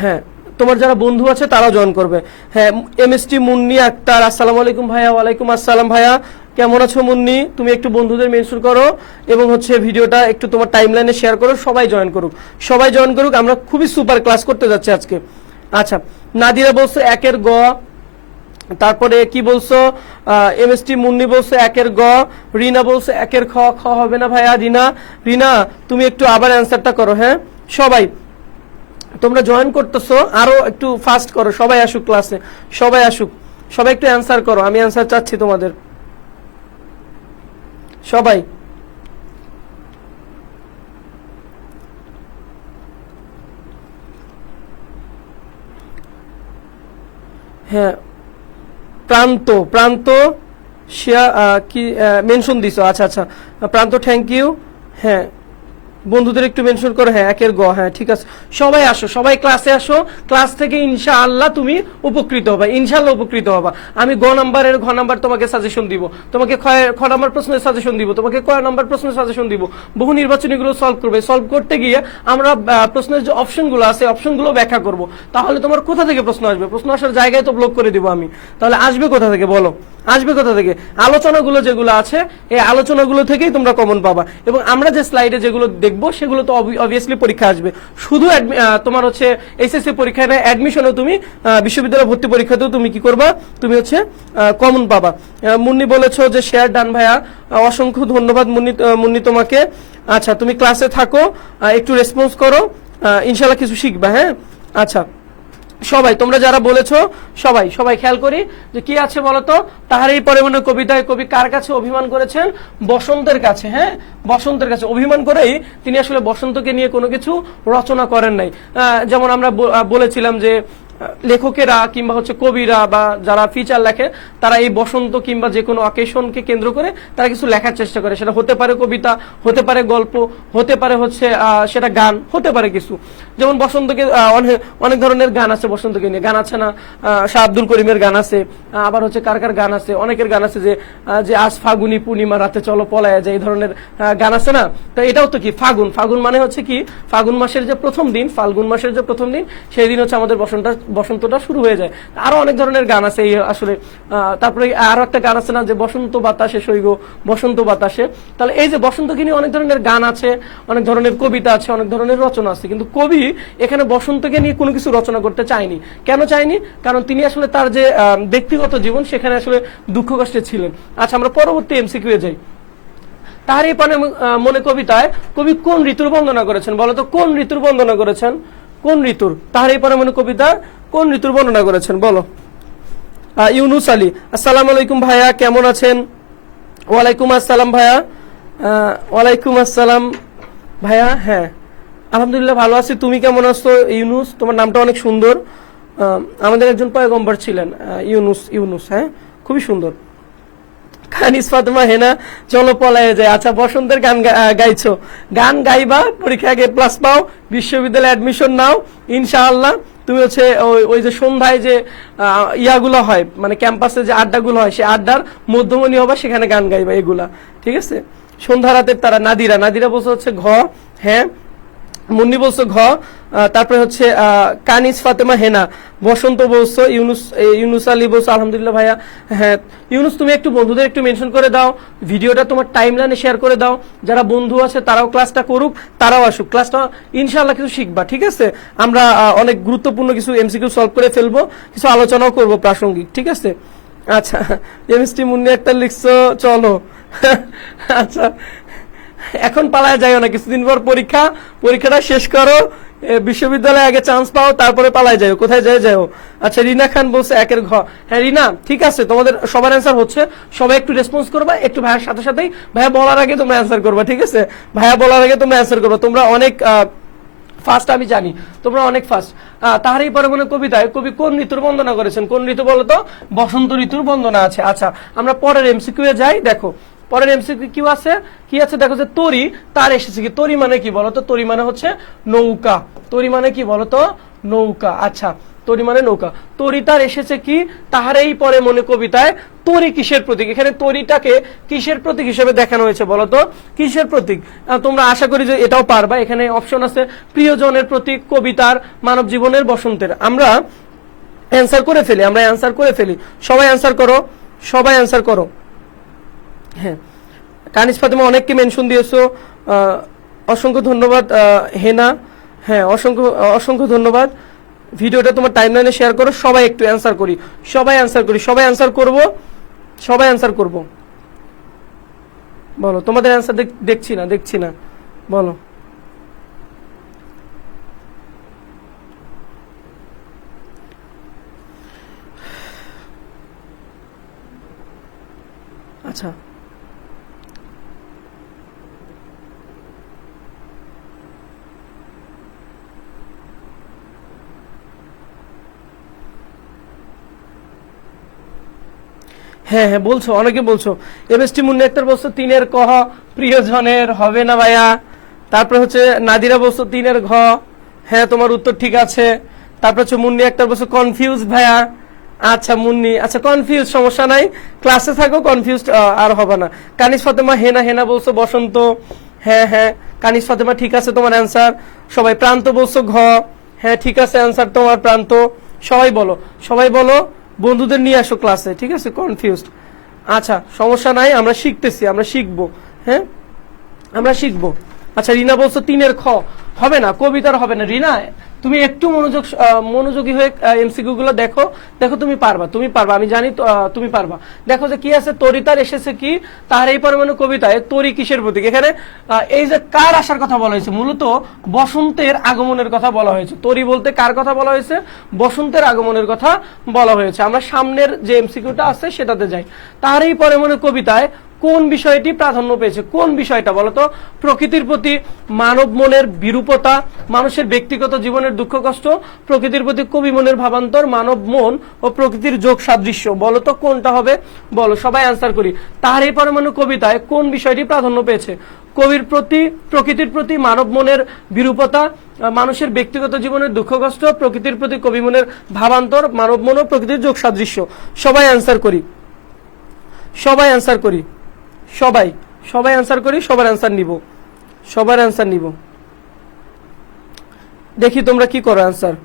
হ্যাঁ তোমার যারা বন্ধু আছে তারাও জয়েন করবে। হ্যাঁ, এমএসটি মুন্নি আক্তার, আসসালামু আলাইকুম ভাইয়া। ওয়ালাইকুম আসসালাম ভাইয়া, কেমন আছো মুন্নি? তুমি একটু বন্ধুদের মেনশন করো এবং হচ্ছে ভিডিওটা একটু তোমার টাইমলাইনে শেয়ার করো, সবাই জয়েন করুক, সবাই জয়েন করুক, আমরা খুবই সুপার ক্লাস করতে যাচ্ছি আজকে। আচ্ছা, নাদিরা বলছো 1 গ, তারপরে কি বলছো এমএসটি মুন্নি বলছো 1 গ, রিনা বলছো 1 খ। খ হবে না ভাইয়া। রিনা তুমি একটু আবার অ্যান্সারটা করো। হ্যাঁ সবাই তোমরা জয়েন করতেছো, আরো একটু ফাস্ট করো, সবাই আসুক ক্লাসে, সবাই আসুক, সবাই একটু অ্যান্সার করো, আমি অ্যান্সার চাচ্ছি তোমাদের সবাই। হ্যাঁ, প্রান্ত কি মেনশন দিছো? আচ্ছা আচ্ছা প্রান্ত, থ্যাংক ইউ। হ্যাঁ, বন্ধুদের একটু মেনশন করো। হ্যাঁ 1 গ, হ্যাঁ ঠিক আছে, সবাই আসো, সবাই ক্লাসে আসো, ক্লাস থেকে ইনশাআল্লাহ তুমি উপকৃত হবা, ইনশাআল্লাহ উপকৃত হবা। আমি ঘ নাম্বার তোমাকে সাজেশন দিব, তোমাকে খ নাম্বার প্রশ্নের সাজেশন দিব, তোমাকে ক নাম্বার প্রশ্নের সাজেশন দিব, বহু নির্বাচনীগুলো সলভ করবে। সলভ করতে গিয়ে আমরা প্রশ্নের যে অপশনগুলো আছে অপশনগুলো ব্যাখ্যা করব। তাহলে তোমার কোথা থেকে প্রশ্ন আসবে? প্রশ্ন আসার জায়গায় তো ব্লক করে দিব আমি, তাহলে আসবে কোথা থেকে বলো? আসবে কোথা থেকে? আলোচনাগুলো যেগুলো আছে এই আলোচনাগুলো থেকেই তোমরা কমন পাবা এবং আমরা যে স্লাইডে যেগুলো দেখবো সেগুলো তো অবভিয়াসলি পরীক্ষা আসবে। শুধু তোমার হচ্ছে এইচএসসি পরীক্ষায় না, অ্যাডমিশনও তুমি বিশ্ববিদ্যালয় ভর্তি পরীক্ষাতেও তুমি কি করবা, তুমি হচ্ছে কমন পাবা। মুন্নি বলেছো যে শেয়ার ডান ভাইয়া, অসংখ্য ধন্যবাদ মুন্নি তোমাকে। আচ্ছা, তুমি ক্লাসে থাকো, একটু রেসপন্স করো, ইনশাল্লাহ কিছু শিখবা। হ্যাঁ আচ্ছা, সবাই তোমরা যারা বলেছো সবাই খেয়াল করি যে কি আছে বলতো। তাহারই পরমাণু কবিতায় কবি কার কাছে অভিমান করেছেন? বসন্তের কাছে। হ্যাঁ, বসন্তের কাছে অভিমান করেই তিনি আসলে বসন্তকে নিয়ে কোনো কিছু রচনা করেন নাই। যেমন আমরা বলেছিলাম যে লেখকেরা কিংবা হচ্ছে কবিরা বা যারা ফিচার লেখে তারা এই বসন্ত কিংবা যে কোনো অকেশনকে কেন্দ্র করে তারা কিছু লেখার চেষ্টা করে। সেটা হতে পারে কবিতা, হতে পারে গল্প, হতে পারে হচ্ছে সেটা গান, হতে পারে কিছু। যেমন বসন্তকে অনেক ধরনের গান আছে, বসন্তকে নিয়ে গান আছে না? শাহ আব্দুল করিমের গান আছে, আবার হচ্ছে কার কার গান আছে, অনেকের গান আছে যে আজ ফাগুনি পূর্ণিমা রাতে চলো পলায়া যায়, এই ধরনের গান আছে না? তো এটাও তো কি ফাগুন মানে হচ্ছে কি ফাগুন মাসের যে প্রথম দিন, ফাল্গুন মাসের যে প্রথম দিন, সেই দিন হচ্ছে আমাদের বসন্তটা শুরু হয়ে যায়। আরো অনেক ধরনের গান আছে এই আসলে। তারপরে আরো একটা গান আছে না যে বসন্ত বাতাসে সইগ বসন্ত বাতাসে। তাহলে এই যে বসন্তকে নিয়ে অনেক ধরনের গান আছে, অনেক ধরনের কবিতা আছে, অনেক ধরনের রচনা আছে, কিন্তু কবি এখানে বসন্তকে নিয়ে কোনো কিছু রচনা করতে চায়নি। কেন চায়নি? কারণ তিনি আসলে তার যে ব্যক্তিগত জীবন সেখানে আসলে দুঃখ কষ্টে ছিলেন। আচ্ছা, আমরা পরবর্তী এমসিকিউ যাই। তার এই মনে কবিতায় কবি কোন ঋতুর বর্ণনা করেছেন বলতো? কোন ঋতুর বর্ণনা করেছেন? কোন ঋতুর? তার এই মনে কবিতা কোন ঋতুর বর্ণনা করেছেন বলো? ইউনুস আলী, আসসালামু আলাইকুম ভাইয়া, কেমন আছেন? ওয়ালাইকুম আসসালাম ভাইয়া। ওয়ালাইকুম আসসালাম ভাইয়া। হ্যাঁ আলহামদুলিল্লাহ ভালো আছি, তুমি কেমন আছো? ইউনুস, তোমার নামটা অনেক সুন্দর। আমাদের একজন পয়গম্বর ছিলেন, ইউনুস। ইউনুস, হ্যাঁ, খুবই সুন্দর। কানিস ফাতেমা হেনা চলো পলায়ে যায়। আচ্ছা, বসন্তের গান গাইছো, গান গাইবা, পরীক্ষা আগে প্লাস পাও, বিশ্ববিদ্যালয়ে অ্যাডমিশন নাও ইনশাআল্লাহ। তুমি হচ্ছে ওই যে সন্ধ্যায় যে ইয়াগুলো হয়, মানে ক্যাম্পাসে যে আড্ডাগুলো হয়, সেই আড্ডার মধ্যমণি হবা, সেখানে গান গাইবা এগুলা, ঠিক আছে। সন্ধ্যা রাতের তারা। নাদিরা, নাদিরা বলছে হচ্ছে ঘ, হ্যাঁ। মুন্নি বলছো ঘ। তারপরে হচ্ছে কানিস ফাতেমা হেনা। বসন্ত বলছো। ইউনুস আলী বলছো আলহামদুলিল্লাহ ভাইয়া। হ্যাঁ ইউনুস, তুমি একটু বন্ধুদের একটু মেনশন করে দাও, ভিডিওটা তোমার টাইমলাইনে শেয়ার করে দাও, যারা বন্ধু আছে তারাও ক্লাসটা করুক, তারাও আসুক, ক্লাসটা ইনশাআল্লাহ কিছু শিখবা, ঠিক আছে। আমরা অনেক গুরুত্বপূর্ণ কিছু এমসিকিউ সলভ করে ফেলবো, কিছু আলোচনাও করবো প্রাসঙ্গিক, ঠিক আছে। আচ্ছা, কেমিস্ট্রি মুন্নি একটা লিখছো, চলো। আচ্ছা, এখন পালায় যাইও না, কিছুদিন পর পরীক্ষা, পরীক্ষাটা শেষ করো, বিশ্ববিদ্যালয়ে আগে চান্স পাও, তারপরে পালায় যাও, কোথায় যাও। আচ্ছা, রিনা খান বলছে একের ঘ। হ্যাঁ রিনা, ঠিক আছে, তোমাদের সবার অ্যান্সার হচ্ছে, সবাই একটু রেসপন্স করবা, একটু ভাইয়ের সাথে সাথেই, ভাইয়া বলার আগে তোমরা অ্যান্সার করবা, ঠিক আছে। ভাইয়া বলার আগে তোমরা অ্যান্সার করবা, তোমরা অনেক ফার্স্ট, আমি জানি তোমরা অনেক ফার্স্ট। তাহারই পরে মনে কবিতায় কবি কোন ঋতুর বন্দনা করেছেন? কোন ঋতু বলতো? বসন্ত ঋতুর বন্দনা আছে। আচ্ছা, আমরা পরের এমসিকিউ এ যাই। দেখো পরের এমসিকিউ কি আছে, কি আছে দেখো, যে তরি তার এসেছে কি। তরি মানে কি বলতো? তরি মানে হচ্ছে নৌকা। তরি মানে কি বলতো? নৌকা। আচ্ছা, তরি মানে নৌকা। তরি তার এসেছে কি, তাহারেই পরে মনে কবিতায় তরি কিসের প্রতীক? এখানে তরিটাকে কিসের প্রতীক হিসেবে দেখানো হয়েছে বলতো? কিসের প্রতীক? তোমরা আশা করি যে এটাও পারবা। এখানে অপশন আছে প্রিয়জনের প্রতীক, কবিতার, মানব জীবনের, বসন্তের। আমরা অ্যান্সার করে ফেলি, আমরা অ্যান্সার করে ফেলি। সবাই অ্যান্সার করো, সবাই অ্যান্সার করো। হ্যাঁ, কানিস ফাতেমা অনেককে মেনশন দিয়েছো, অসংখ্য ধন্যবাদ। হেনা, হ্যাঁ, অসংখ্য অসংখ্য ধন্যবাদ। ভিডিওটা তোমার টাইমলাইনে শেয়ার করো, সবাই একটু অ্যান্সার করি, সবাই অ্যান্সার করি, সবাই অ্যান্সার করব, সবাই অ্যান্সার করব। বলো, তোমাদের অ্যান্সার দেখছি না, বলো। আচ্ছা, হ্যাঁ হ্যাঁ বলছো, অনেকে বলছো। এমএসটি মুন্নি আক্তার বলছো তিনের কহ, প্রিয়জনের হবে না ভাইয়া। তারপরে হচ্ছে নাদিরা বলছো তিনের ঘ। হ্যাঁ, তোমার উত্তর ঠিক আছে। তারপর হচ্ছে মুন্নি আক্তার বলছো কনফিউজ ভাইয়া। আচ্ছা মুন্নি, আচ্ছা কনফিউজ, সমস্যা নাই, ক্লাসে থাকো, কনফিউজ আর হবে না। কানিস ফাতেমা হেনা, হেনা বলছো বসন্ত। হ্যাঁ হ্যাঁ, কানিস ফাতেমা ঠিক আছে তোমার অ্যান্সার। সবাই প্রান্ত বলছো ঘ। হ্যাঁ ঠিক আছে অ্যান্সার তোমার, প্রান্ত। সবাই বলো, সবাই বলো, বন্ধুদের নিয়ে আসো ক্লাসে, ঠিক আছে। কনফিউজড, আচ্ছা সমস্যা নাই, আমরা শিখতেছি, আমরা শিখবো, হ্যাঁ আমরা শিখবো। আচ্ছা, রিনা বলছো তিনের খ। হবে না, কবিতার হবে না। রিনা, তুমি একটু মনোযোগী হয়ে এমসিকিউ গুলো দেখো, দেখো তুমি পারবা, তুমি পারবা, আমি জানি তুমি পারবা। দেখো যে কি আছে, তরিতার এসেছে কি, তার এই পরমাণু কবিতায় তরি কিসের প্রতীক? এখানে এই যে কার আসার কথা বলা হয়েছে, মূলত বসন্তের আগমনের কথা বলা হয়েছে। তরি বলতে কার কথা বলা হয়েছে? বসন্তের আগমনের কথা বলা হয়েছে। আমরা সামনের যে এমসিকিউটা আছে সেটাতে যাই। তার এই পরমাণু কবিতায় কোন বিষয়টি প্রাধান্য পেয়েছে? কোন বিষয়টা বলতো? প্রকৃতির প্রতি মানব মনের বিরূপতা, মানুষের ব্যক্তিগত জীবনের দুঃখ কষ্ট, প্রকৃতির প্রতি কবি মনের ভাবান্তর, মানব মন ও প্রকৃতির যোগ সাদৃশ্য। বলতো কোনটা হবে? বলো, সবাই অ্যান্সার করি। তার এই পরমাণু কবিতায় কোন বিষয়টি প্রাধান্য পেয়েছে? কবির প্রতি, প্রকৃতির প্রতি মানব মনের বিরূপতা, মানুষের ব্যক্তিগত জীবনের দুঃখ কষ্ট, প্রকৃতির প্রতি কবি মনের ভাবান্তর, মানব মন ও প্রকৃতির যোগ সাদৃশ্য। সবাই অ্যান্সার করি, সবাই অ্যান্সার করি, সবাই সবাই অ্যান্সার করি, সবার অ্যান্সার নিব, সবার অ্যান্সার নিব। দেখি তোমরা কি করো অ্যান্সার।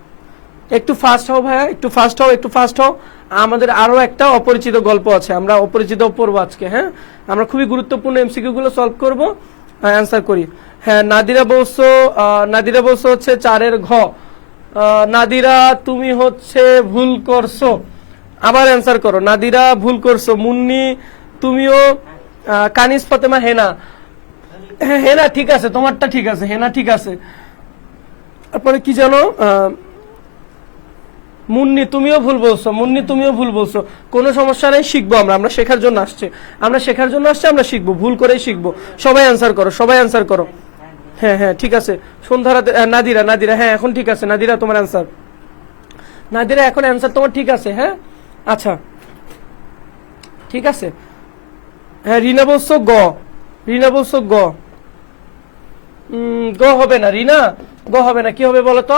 একটু ফাস্ট হও ভাইয়া, একটু ফাস্ট হও, একটু ফাস্ট হও। আমাদের আরো একটা অপরিচিত গল্প আছে, আমরা অপরিচিত পড়বো আজকে। হ্যাঁ, আমরা খুবই গুরুত্বপূর্ণ এমসিকিউ গুলো সলভ করবো, অ্যান্সার করি। হ্যাঁ, নাদিরা বলছো হচ্ছে চারের ঘ। নাদিরা তুমি হচ্ছে ভুল করছো, আবার অ্যান্সার করো। নাদিরা ভুল করছো। মুন্নি তুমিও। কানিস ফাতেমা হেনা, হ্যাঁ হেনা ঠিক আছে, তোমারটা ঠিক আছে, হেনা ঠিক আছে। তারপরে কি জানো, মুন্নি তুমিও ভুল বলছো, মুন্নি তুমিও ভুল বলছো। কোনো সমস্যা নেই, শিখবো আমরা, আমরা শেখার জন্য আসছে, আমরা শেখার জন্য আসছে, আমরা শিখবো, ভুল করেই শিখবো। সবাই অ্যান্সার করো, সবাই অ্যান্সার করো। হ্যাঁ হ্যাঁ ঠিক আছে। সন্ধ্যা রাতে নাদিরা, নাদিরা হ্যাঁ এখন ঠিক আছে। নাদিরা তোমার অ্যান্সার। নাদিরা এখন অ্যান্সার তোমার ঠিক আছে? হ্যাঁ, আচ্ছা ঠিক আছে। হ্যাঁ, রিনা বলছো গ, রিনা বলছো গ, গ হবে না রিনা, গ হবে না। কি হবে বলতো?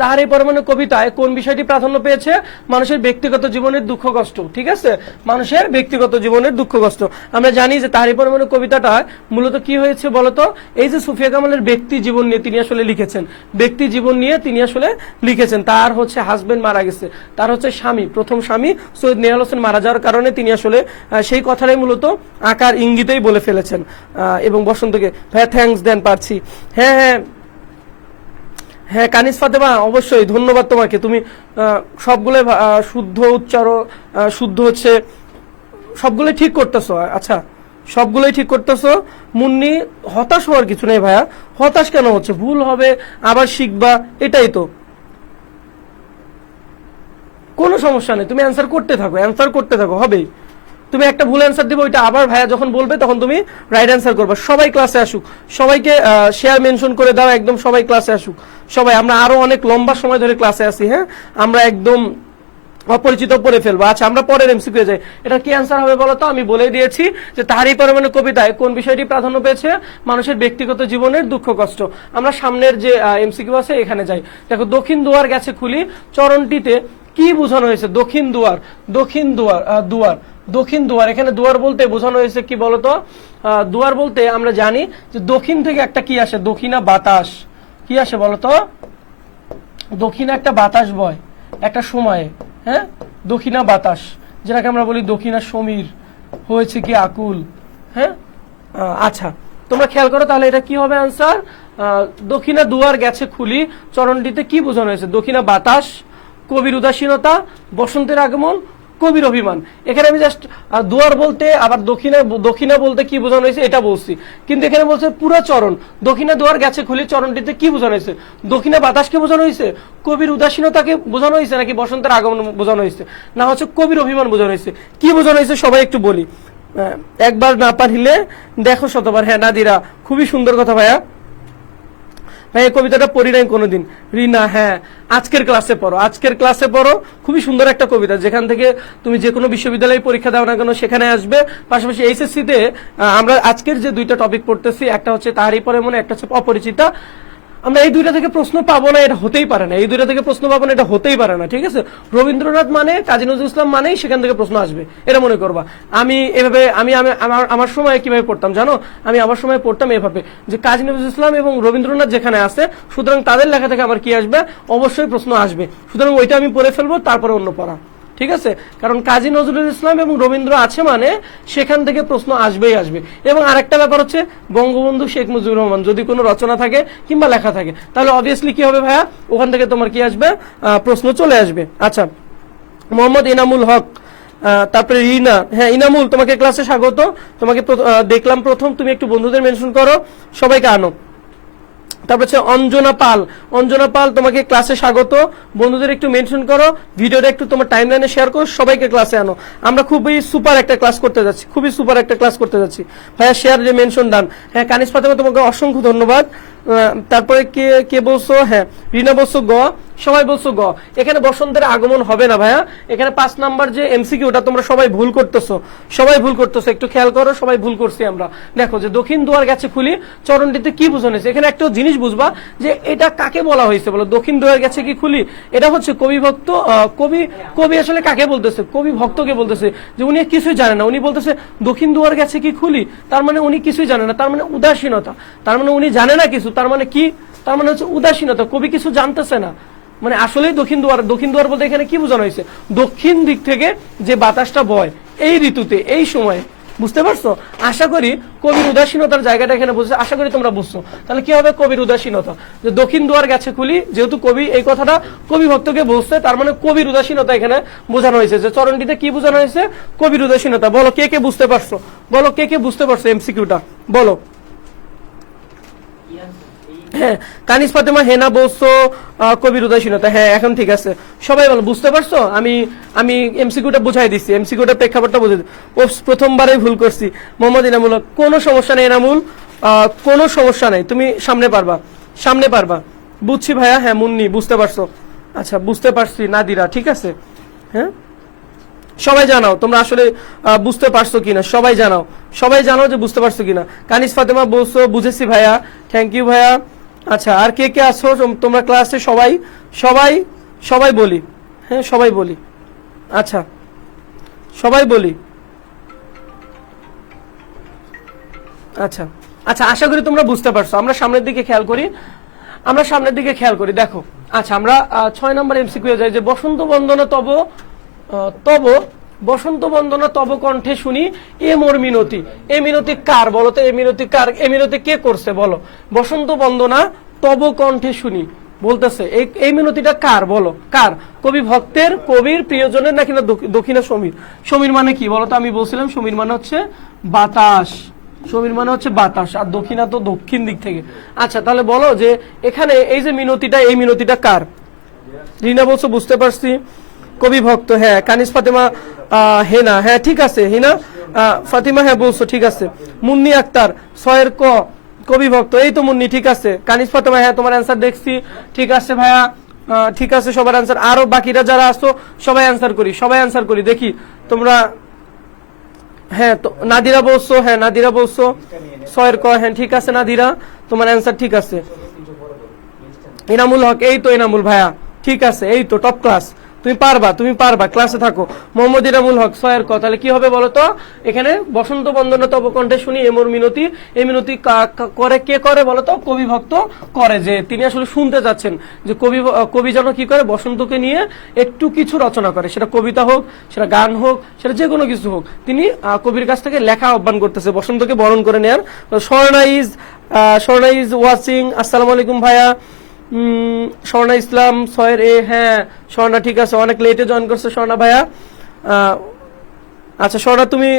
তাহার এই পরমাণু কবিতায় কোন বিষয়টি প্রাধান্য পেয়েছে? মানুষের ব্যক্তিগত জীবনের দুঃখ কষ্ট। ঠিক আছে, মানুষের ব্যক্তিগত জীবনের দুঃখ কষ্ট। আমরা জানি যে তাহার এই পরমাণু কবিতাটা মূলত কি হয়েছে বলতো? এই যে সুফিয়া কামালের ব্যক্তি জীবন নিয়ে তিনি আসলে লিখেছেন, ব্যক্তি জীবন নিয়ে তিনি আসলে লিখেছেন। তার হচ্ছে হাজবেন্ড মারা গেছে, তার হচ্ছে স্বামী, প্রথম স্বামী সৈয়দ নেহাল হোসেন মারা যাওয়ার কারণে তিনি আসলে সেই কথাটাই মূলত আকার ইঙ্গিতেই বলে ফেলেছেন। এবং বসন্তকে ভাইয়া থ্যাঙ্কস দেন পারছি। হ্যাঁ হ্যাঁ হ্যাঁ, কানিজ ফাতেমা অবশ্যই ধন্যবাদ তোমাকে। তুমি সবগুলো শুদ্ধ উচ্চারণ, শুদ্ধ হচ্ছে সবগুলোই ঠিক করতেছো। আচ্ছা, সবগুলোই ঠিক করতেছো। মুন্নি, হতাশ হওয়ার কিছু নেই ভাইয়া, হতাশ কেন হচ্ছে? ভুল হবে, আবার শিখবা, এটাই তো, কোনো সমস্যা নেই। তুমি অ্যান্সার করতে থাকো, অ্যান্সার করতে থাকো, হবেই। তুমি একটা ভুল অ্যান্সার দিবে, ওইটা আবার ভাইয়া যখন বলবে তখন তুমি রাইট অ্যান্সার করবে। সবাই ক্লাসে আসুক, সবাইকে শেয়ার মেনশন করে দাও, একদম সবাই ক্লাসে আসুক। সবাই, আমরা আরো অনেক লম্বা সময় ধরে ক্লাসে আসি। হ্যাঁ, আমরা একদম অপরিচিত পড়ে ফেলবো। আচ্ছা, আমরা পরের এমসিকিউ যাই। এটা কি অ্যান্সার হবে বলো তো? আমি বলে দিয়েছি যে তাহারই পরমাণু কবিতায় কোন বিষয়টি প্রাধান্য পেয়েছে? মানুষের ব্যক্তিগত জীবনের দুঃখ কষ্ট। আমরা সামনের যে এমসিকিউ আছে এখানে যাই। দেখো, দক্ষিণ দুয়ার গেছে খুলি চরণটিতে কি বোঝানো হয়েছে? দক্ষিণ দুয়ার, দক্ষিণ দুয়ার, দুয়ার, দক্ষিণ দুয়ার। এখানে দুয়ার বলতে বোঝানো হয়েছে কি বলতো? দুয়ার বলতে আমরা জানি যে দক্ষিণ থেকে একটা কি আসে? দক্ষিণা বাতাস। কি আসে বলতো? দক্ষিণা একটা বাতাস বয় একটা সময়ে। হ্যাঁ, দক্ষিণা বাতাস, যেটাকে আমরা বলি দক্ষিণা সমীর হয়েছে কি আকুল। হ্যাঁ, আচ্ছা তোমরা খেয়াল করো তাহলে এটা কি হবে অ্যান্সার? দক্ষিণা দুয়ার গেছে খুলি চরণটিতে কি বোঝানো হয়েছে? দক্ষিণা বাতাস, কবির উদাসীনতা, বসন্তের আগমন, কবির অভিমান। এখানে আমি জাস্ট দুয়ার বলতে আবার দক্ষিণা বলতে কি বোঝানো হয়েছে এটা বলছি, কিন্তু এখানে বলছে পুরো চরণ। দক্ষিণা দুয়ার গেছে খুলি চরণটিতে কি বোঝানো হয়েছে? দক্ষিণা বাতাসকে বোঝানো হয়েছে, কবির উদাসীনতাকে বোঝানো হয়েছে, নাকি বসন্তের আগমন বোঝানো হয়েছে, না হচ্ছে কবির অভিমান বোঝানো হয়েছে? কি বোঝানো হয়েছে সবাই একটু বলি। একবার না পারিলে দেখো শতবার। হ্যাঁ নাদিরা, খুবই সুন্দর কথা ভাইয়া। ভাই এই কবিতাটা পড়ি নাই কোনোদিন। রিনা, হ্যাঁ আজকের ক্লাসে পড়ো, আজকের ক্লাসে পড়ো। খুবই সুন্দর একটা কবিতা, যেখান থেকে তুমি যে কোনো বিশ্ববিদ্যালয়ে পরীক্ষা দাও না কেন সেখানে আসবে। পাশাপাশি এইচএসসি তে আমরা আজকের যে দুইটা টপিক পড়তেছি, একটা হচ্ছে তাহারই পরে মনে, একটা হচ্ছে অপরিচিতা। আমরা এই দুইটা থেকে প্রশ্ন পাবো না, এটা হতেই পারে না। এই দুইটা থেকে প্রশ্ন পাবো না, এটা হতেই পারে না। ঠিক আছে, রবীন্দ্রনাথ মানে কাজী নজরুল ইসলাম মানেই সেখান থেকে প্রশ্ন আসবে, এটা মনে করবা। আমি এভাবে আমি আমার সময় কিভাবে পড়তাম জানো? আমি আমার সময় পড়তাম এভাবে যে কাজী নজরুল ইসলাম এবং রবীন্দ্রনাথ যেখানে আছে, সুতরাং তাদের লেখা থেকে আমার কি আসবে? অবশ্যই প্রশ্ন আসবে। সুতরাং ওইটা আমি পড়ে ফেলবো, তারপরে অন্য পড়া। ঠিক আছে, কারণ কাজী নজরুল ইসলাম এবং রবীন্দ্র আছে মানে সেখান থেকে প্রশ্ন আসবেই আসবে। এবং আরেকটা ব্যাপার হচ্ছে বঙ্গবন্ধু শেখ মুজিবুর রহমান যদি কোনো রচনা থাকে কিংবা লেখা থাকে, তাহলে অবভিয়াসলি কি হবে ভাইয়া? ওখান থেকে তোমার কি আসবে? প্রশ্ন চলে আসবে। আচ্ছা, মোহাম্মদ ইনামুল হক, তারপরে রিনা। হ্যাঁ ইনামুল, তোমাকে ক্লাসে স্বাগত। তোমাকে দেখলাম প্রথম, তুমি একটু বন্ধুদের মেনশন করো, সবাইকে আনো। তারপর হচ্ছে অঞ্জনা পাল, অঞ্জনা পাল তোমাকে ক্লাসে স্বাগত। বন্ধুদের একটু মেনশন করো, ভিডিওটা একটু তোমার টাইমলাইনে শেয়ার করো, সবাইকে ক্লাসে আনো। আমরা খুবই সুপার একটা ক্লাস করতে যাচ্ছি, খুবই সুপার একটা ক্লাস করতে যাচ্ছি ভাইয়া। শেয়ার যে মেনশন ডান। হ্যাঁ কানিজ ফাতেমা, তোমাকে অসংখ্য ধন্যবাদ। তারপরে কে কে বলছো? হ্যাঁ রিনা বলছো গ, সবাই বলছো গ। এখানে বসন্তের আগমন হবে না ভাইয়া। এখানে 5 নাম্বার যে এমসিকিউ, ওটা তোমরা সবাই ভুল করতেছো, সবাই ভুল করতেছো, একটু খেয়াল করো, সবাই ভুল করছি আমরা। দেখো যে দক্ষিণ দুয়ার গেছে খুলি চরণটিতে কি বোঝানো হয়েছে? এখানে একটা জিনিস বুঝবা যে এটা কাকে বলা হয়েছে বলো। দক্ষিণ দুয়ার গেছে কি খুলি, এটা হচ্ছে কবি ভক্ত। কবি আসলে কাকে বলতেছে? কবি ভক্তকে বলতেছে, যে উনি কিছুই জানে না। উনি বলতেছে দক্ষিণ দুয়ার গেছে কি খুলি, তার মানে উনি কিছুই জানে না, তার মানে উদাসীনতা, তার মানে উনি জানে না কিছু, তার মানে কি? তার মানে হচ্ছে উদাসীনতা, কবি কিছু জানতেছে না। মানে আসলেই দক্ষিণ দুয়ার, দক্ষিণ দুয়ার বলতে এখানে কি বোঝানো হয়েছে? দক্ষিণ দিক থেকে যে বাতাসটা বয় এই ঋতুতে, এই সময়ে। বুঝতে পারছো? আশা করি কবির উদাসীনতার জায়গাটা এখানে বুঝছে, আশা করি তোমরা বুঝছো। তাহলে কি হবে? কবির উদাসীনতা, যে দক্ষিণ দুয়ার গেছে খুলি, যেহেতু কবি এই কথাটা কবি ভক্তকে বলছে, তার মানে কবির উদাসীনতা এখানে বোঝানো হয়েছে। যে চরণটিতে কি বোঝানো হয়েছে? কবির উদাসীনতা। বলো কে কে বুঝতে পারছো, বলো কে কে বুঝতে পারছো এমসিকিউটা, বলো। হ্যাঁ কানিজ ফাতেমা হেনা বলছো কবির উদাসীনতা। হ্যাঁ এখন ঠিক আছে, সবাই বলো বুঝতে পারছো। আমি এমসিকিউটা বুঝাই দিচ্ছি, এমসিকিউটা প্রেক্ষাপটটা বুঝে দিচ্ছি। ও প্রথমবারই ভুল করছি। মোহাম্মদ ইনামুল, কোনো সমস্যা নেই ইনামুল, কোনো সমস্যা নেই, তুমি সামনে পারবা, সামনে পারবা। বুঝছি ভাইয়া। হ্যাঁ মুন্নি বুঝতে পারছো। আচ্ছা বুঝতে পারছি নাদিরা, ঠিক আছে। হ্যাঁ সবাই জানাও তোমরা আসলে বুঝতে পারছো কিনা, সবাই জানাও, সবাই জানাও যে বুঝতে পারছো কিনা। কানিস ফাতেমা বলছো বুঝেছি ভাইয়া, থ্যাংক ইউ ভাইয়া। আচ্ছা আর কে কে আছো তোমরা ক্লাসে? সবাই সবাই সবাই বলি, হ্যাঁ সবাই বলি। আচ্ছা সবাই বলি। আচ্ছা আচ্ছা আশা করি তোমরা বুঝতে পারছো। আমরা সামনের দিকে খেয়াল করি, আমরা সামনের দিকে খেয়াল করি, দেখো। আচ্ছা আমরা 6 নম্বর এমসিকিউ যাই যে বসন্ত বন্দনা তব তব বসন্ত বন্দনা তব কণ্ঠে শুনি এ মোর মিনতি। এ মিনতি কার বলো তো? এ মিনতি কার? এ মিনতি কে করছে বলো? বসন্ত বন্দনা তব কণ্ঠে শুনি বলতেছে, এই মিনতিটা কার বলো? কার? কবি ভক্তের, কবির, প্রিয়জনের, নাকি না দক্ষিণা সমীর? সমীর মানে কি বলো তো? আমি বলছিলাম সমীর মানে হচ্ছে বাতাস, সমীর মানে হচ্ছে বাতাস, আর দক্ষিণা তো দক্ষিণ দিক থেকে। আচ্ছা তাহলে বলো যে এখানে এই যে মিনতিটা, এই মিনতিটা কার? রিনা বলছো বুঝতে পারছি, কবি ভক্ত। হ্যাঁ কানিস ফাতেমা হেনা, হ্যাঁ ঠিক আছে হিনা ফাতিমা, হ্যাঁ বলছো ঠিক আছে। মুন্নি আক্তার 6 ক কবি ভক্ত, এই তো মুন্নি, ঠিক আছে। কানিস ফাতেমা হ্যাঁ তোমার অ্যান্সার দেখছি, ঠিক আছে ভাইয়া, ঠিক আছে সবার অ্যান্সার। আরো বাকিরা যারা আসছো সবাই অ্যান্সার করি, সবাই অ্যান্সার করি দেখি তোমরা। হ্যাঁ তো নাদিরা বলছো, হ্যাঁ নাদিরা বলছো 6 ক, হ্যাঁ ঠিক আছে নাদিরা তোমার অ্যান্সার ঠিক আছে। ইনামুল হক, এই তো ইনামুল ভাইয়া ঠিক আছে, এই তো টপ ক্লাস, তুমি পারবা, তুমি পারবা, ক্লাসে থাকো। মোহাম্মদ ইনামুল হক 6 ক, তাহলে কি হবে বলো তো? এখানে বসন্ত বন্দনা তব কণ্ঠে শুনি এমর মিনতি, এই মিনতি করে কে করে বলো তো? কবি ভক্ত করে, যে তিনি আসলে শুনতে যাচ্ছেন যে কবি যেন কি করে বসন্তকে নিয়ে একটু কিছু রচনা করে, সেটা কবিতা হোক, সেটা গান হোক, সেটা যে কোনো কিছু হোক, তিনি কবির কাছ থেকে লেখা আহ্বান করতেছে বসন্তকে বরণ করে নেয়ার। স্বর্ণা ইজ ওয়াচিং, আসসালামু আলাইকুম ভাইয়া। স্বর্ণা ইসলাম 6 এ, হ্যাঁ স্বর্ণা ঠিক আছে, অনেক লেটে জয়েন করছে স্বর্ণা ভাইয়া। আচ্ছা স্বর্ণা তুমি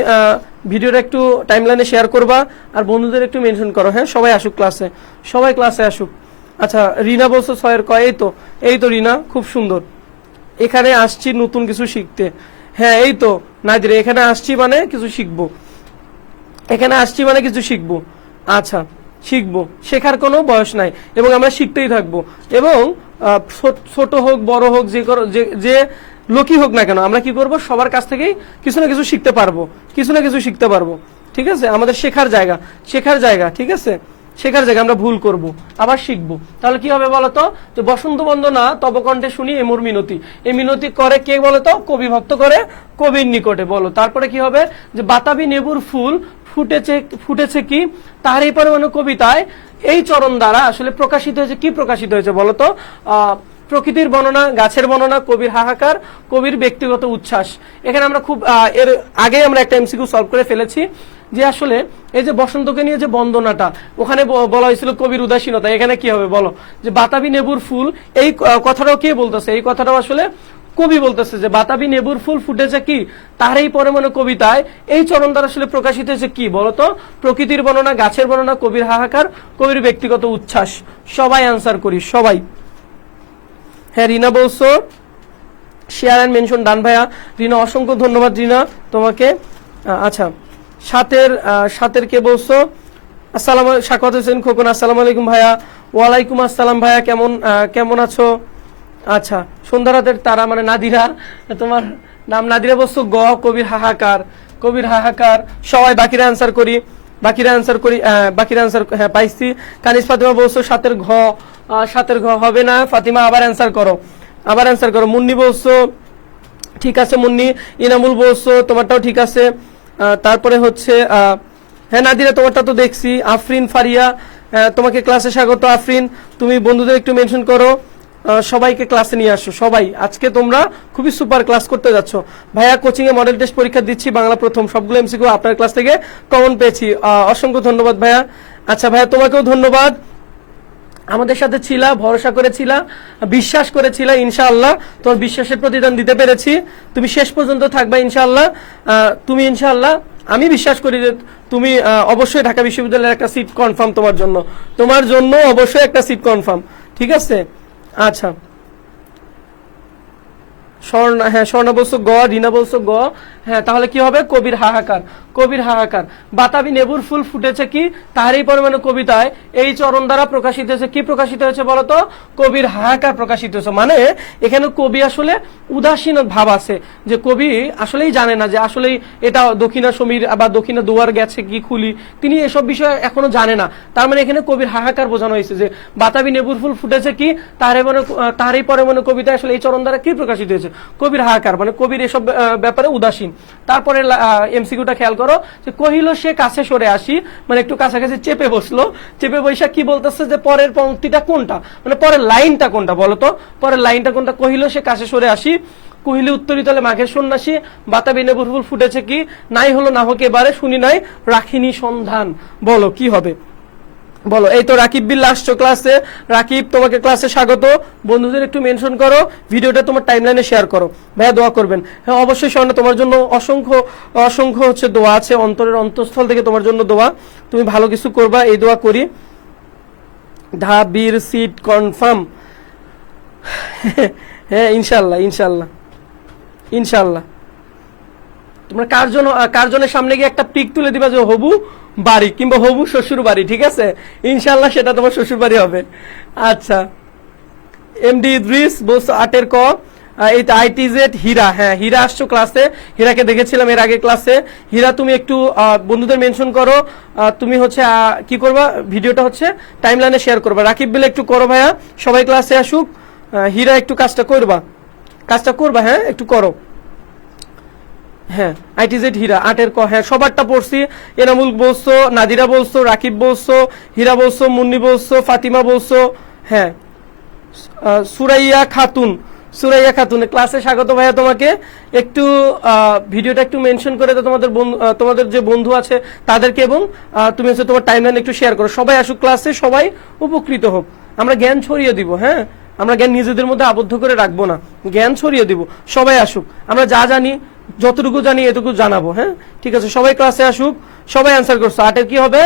ভিডিওটা একটু টাইমলাইনে শেয়ার করবা, আর বন্ধুদের একটু মেনশন করো, হ্যাঁ সবাই আসুক ক্লাসে, সবাই ক্লাসে আসুক। আচ্ছা রিনা বলছো 6 ক, এই তো রিনা খুব সুন্দর। এখানে আসছি নতুন কিছু শিখতে, হ্যাঁ এই তো নাদিরা, এখানে আসছি মানে কিছু শিখবো, এখানে আসছি মানে কিছু শিখবো। আচ্ছা শিখবো, শেখার কোনো বয়স নাই, এবং আমরা শিখতেই থাকবো। এবং ছোট হোক বড় হোক, যে লোকই হোক না কেন, আমরা কি করব? সবার কাছ থেকেই কিছু না কিছু শিখতে পারবো, কিছু না কিছু শিখতে পারবো, ঠিক আছে। আমাদের শেখার জায়গা, শেখার জায়গা, ঠিক আছে, শেখার জায়গা। আমরা ভুল করব আবার শিখবো, তাহলে কি হবে বলতো? তো বসন্ত বন্দনা তব কণ্ঠে শুনি এমর মিনতি, এই মিনতি করে কে বলতো? কবি ভক্ত করে কবির নিকটে, বলো। তারপরে কি হবে? যে বাতাবি নেবুর ফুল ফুটেছে কি তার এই পরমাণু কবিতায় এই চরণ দ্বারা আসলে প্রকাশিত হয়েছে। কি প্রকাশিত হয়েছে বলতো? প্রকৃতির বর্ণনা, গাছের বর্ণনা, কবির হাহাকার, কবির ব্যক্তিগত উচ্ছ্বাস। এখানে আমরা খুব এর আগে আমরা একটা এমসিকিউ সলভ করে ফেলেছি, যে আসলে এই যে বসন্তকে নিয়ে যে বন্দনাটা, ওখানে বলা হয়েছিল কবির উদাসীনতা। এখানে কি হবে বলো? যে বাতাবি নেবুর ফুল, এই কথাটাও কে বলতেছে? এই কথাটাও আসলে কবি বলতেছে, যে বাতাবি নেবুর ফুল ফুটেছে কি তার এই পরমাণু কবিতায় এই চরণ দ্বারা আসলে প্রকাশিত হয়েছে কি বলতো? প্রকৃতির বর্ণনা, গাছের বর্ণনা, কবির হাহাকার, কবির ব্যক্তিগত উচ্ছ্বাস। সবাই আনসার করি, সবাই। হ্যাঁ রিনা বলছো শেয়ার অ্যান্ড মেনশন ডান ভাইয়া। রিনা অসংখ্য ধন্যবাদ রিনা তোমাকে। আচ্ছা সাতের কে বলছো? আসসালাম, শাকওয়াত হোসেন খোকন, আসসালামু আলাইকুম ভাইয়া। ওয়ালাইকুম আসসালাম ভাইয়া, কেমন আছো? আচ্ছা সন্ধ্যা রাতের তারা মানে নাদিরা, তোমার নাম নাদিরা বলছো গ, কবির হাহাকার, কবির হাহাকার। সবাই বাকিরা অ্যান্সার করি, বাকিরা অ্যান্সার হ্যাঁ পাইছি। কানিস ফাতিমা বলছো 7 ঘ, 7 ঘ হবে না ফাতিমা, আবার অ্যান্সার করো, আবার অ্যান্সার করো। মুন্নি বলছো ঠিক আছে মুন্নি। ইনামুল বলছো তোমারটাও ঠিক আছে। তারপরে হচ্ছে হ্যাঁ নাদিরা তোমারটা তো দেখছি। আফরিন ফারিয়া, তোমাকে ক্লাসে স্বাগত আফরিন। তুমি বন্ধুদের একটু মেনশন করো, সবাইকে ক্লাসে নিয়ে আসো। সবাই আজকে তোমরা খুবই সুপার ক্লাস করতে যাচ্ছ। ভাইয়া কোচিং এ মডেল টেস্ট পরীক্ষা দিচ্ছি, বাংলা প্রথম, সবগুলো এমসিকিউ আপনার ক্লাস থেকে কমন পেয়েছি। অসংখ্য ধন্যবাদ ভাইয়া। আচ্ছা ভাইয়া তোমাকেও ধন্যবাদ, আমাদের সাথে ছিলা, ভরসা করেছিলা, বিশ্বাস করেছিলা। ইনশাআল্লাহ তোমার বিশ্বাসের প্রতিদান দিতে পেরেছি। তুমি শেষ পর্যন্ত থাকবা ইনশাআল্লাহ। তুমি ইনশাআল্লাহ, আমি বিশ্বাস করি যে তুমি অবশ্যই ঢাকা বিশ্ববিদ্যালয়ের একটা সিট কনফার্ম তোমার জন্য, তোমার জন্য অবশ্যই একটা সিট কনফার্ম, ঠিক আছে। আচ্ছা স্বর্ণা, হ্যাঁ স্বর্ণা বলছো গ, রিনা বলছো গ, হ্যাঁ, তাহলে কি হবে? কবির হাহাকার, কবির হাহাকার। বাতাবি নেবুর ফুল ফুটেছে কি তাহারই পরমাণু কবিতায় এই চরণ দ্বারা প্রকাশিত হয়েছে। কি প্রকাশিত হয়েছে বলতো? কবির হাহাকার প্রকাশিত হয়েছে। মানে এখানে কবি আসলে উদাসীন ভাব আছে, যে কবি আসলেই জানে না যে আসলেই এটা দক্ষিণা সমীর বা দক্ষিণা দুয়ার গেছে কি খুলি, তিনি এসব বিষয়ে এখনো জানে না। তার মানে এখানে কবির হাহাকার বোঝানো হয়েছে যে বাতাবি নেবুর ফুল ফুটেছে কি তাহারই পরমাণু কবিতা আসলে এই চরণ দ্বারা কি প্রকাশিত হয়েছে? কবির হাহাকার। মানে কবির এসব ব্যাপারে উদাসীন। তারপরে এমসিকিউটা খেয়াল করো, যে কহিল সে কাছে সরে আসি, মানে একটু কাছাকাছি চেপে বসলো, চেপে বৈশা কি বলতেছে যে পরের পংক্তিটা কোনটা, মানে পরের লাইনটা কোনটা বলতো? পরের লাইনটা কোনটা? কহিল সে কাছে সরে আসি, কহিলে উত্তরিতলে মাঘের সন্ন্যাসী, বাতাবি নেবুর ফুল ফুটেছে কি, নাই হলো না হোক এবারে, শুনি নাই রাখিনি সন্ধান। বলো কি হবে? বলো। এই তো রাকিব বিল্লাহ আসছো ক্লাসে। রাকিব, তোমাকে ক্লাসে স্বাগত। বন্ধুদের একটু মেনশন করো, ভিডিওটা তোমার টাইমলাইনে শেয়ার করো। ভাইয়া দোয়া করবেন। হ্যাঁ অবশ্যই স্বর্ণ, তোমার জন্য অসংখ্য অসংখ্য দোয়া আছে, অন্তরের অন্তঃস্থল থেকে তোমার জন্য দোয়া। তুমি ভালো কিছু করবা, এই দোয়া করি। ঢাবির সিট কনফার্ম। হ্যাঁ ইনশাল্লাহ ইনশাল্লাহ ইনশাল্লাহ। তোমরা কার্জনের সামনে গিয়ে একটা পিক তুলে দিবা যে হবু বাড়ি কিংবা হবু শ্বশুর বাড়ি, ঠিক আছে? ইনশাল্লাহ সেটা তোমার শ্বশুর বাড়ি হবে। আচ্ছা, এমডি ইদ্রিস বলছো 8-এর ক। এই তো আইটিজেড হীরা। হ্যাঁ হীরা আসছো ক্লাসে, হীরাকে দেখেছিলাম এর আগে ক্লাসে। হীরা তুমি একটু বন্ধুদের মেনশন করো। তুমি হচ্ছে কি করবা, ভিডিওটা হচ্ছে টাইমলাইনে শেয়ার করবা। রাকিব বিল একটু করো ভাইয়া, সবাই ক্লাসে আসুক। হীরা একটু কাজটা করবা, হ্যাঁ একটু করো। হ্যাঁ আইটিজেড হীরা 8-এর ক। হ্যাঁ সবারটা পড়ছি। এনামুল বলছো, নাদিরা বলছো, রাকিব বলছো, হীরা বলছো, মুন্নি বলছো, ফাতিমা বলছো। হ্যাঁ সুরাইয়া খাতুন, সুরাইয়া খাতুন ক্লাসে স্বাগত ভাইয়া তোমাকে। একটু ভিডিওটা একটু মেনশন করে দাও তোমাদের যে বন্ধু আছে তাদেরকে, এবং তুমি হচ্ছে তোমার টাইমলাইন একটু শেয়ার করো। সবাই আসুক ক্লাসে, সবাই উপকৃত হোক। আমরা জ্ঞান ছড়িয়ে দিব। হ্যাঁ আমরা জ্ঞান নিজেদের মধ্যে আবদ্ধ করে রাখবো না, জ্ঞান ছড়িয়ে দিব। সবাই আসুক, আমরা যা জানি যতটুকু জানি এটুকু জানাবো। হ্যাঁ ঠিক আছে, সবাই ক্লাসে আসুক। সবাই অ্যান্সার করছো। 8-এর কি হবে?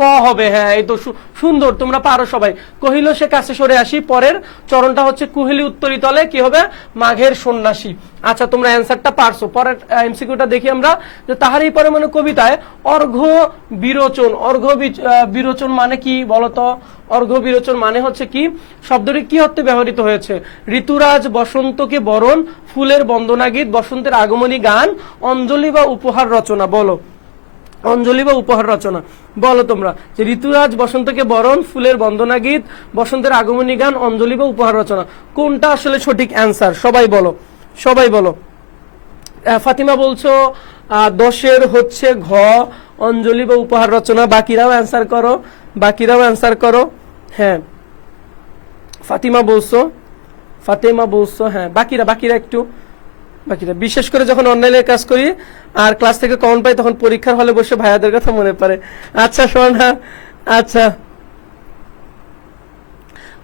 ক হবে। হ্যাঁ এই তো সুন্দর, তোমরা পারো সবাই। কহিল সে কাছে সরে আসি, পরের চরণটা হচ্ছে কুহিলি উত্তরিতলে কি হবে? মাঘের সন্ন্যাসী। আচ্ছা তোমরা অ্যান্সারটা পারছো। পরের এমসিকিউটা দেখি আমরা, যে তাহারই পরে মানে কবিতায় অর্ঘ্য বিরোচন। অর্ঘ্য বিরোচন মানে কি বলতো? অর্ঘ্য বিরোচন মানে হচ্ছে কি, শব্দটি কি অর্থে ব্যবহৃত হয়েছে? ঋতুরাজ বসন্তকে বরণ, ফুলের বন্দনা গীত, বসন্তের আগমনী গান, অঞ্জলি বা উপহার রচনা। বলো অঞ্জলি বা উপহার রচনা। বলো তোমরা, যে ঋতুরাজ বসন্তকে বরণ, ফুলের বন্দনা গীত, বসন্তের আগমনী গান, অঞ্জলি বা উপহার রচনা, কোনটা আসলে সঠিক অ্যান্সার? সবাই বলো, সবাই বলো। ফাতিমা বলছো 10-এর হচ্ছে ঘ, অঞ্জলি বা উপহার রচনা। বাকিরাও অ্যান্সার করো, বাকিরাও অ্যান্সার করো। হ্যাঁ ফাতিমা বলছো। হ্যাঁ বাকিরা একটু, বাকিরা বিশেষ করে যখন অনলাইনে কাজ করি আর ক্লাস থেকে কমন পাই, তখন পরীক্ষার হলে বসে ভাইয়াদের কথা মনে পড়ে। আচ্ছা সোনা, আচ্ছা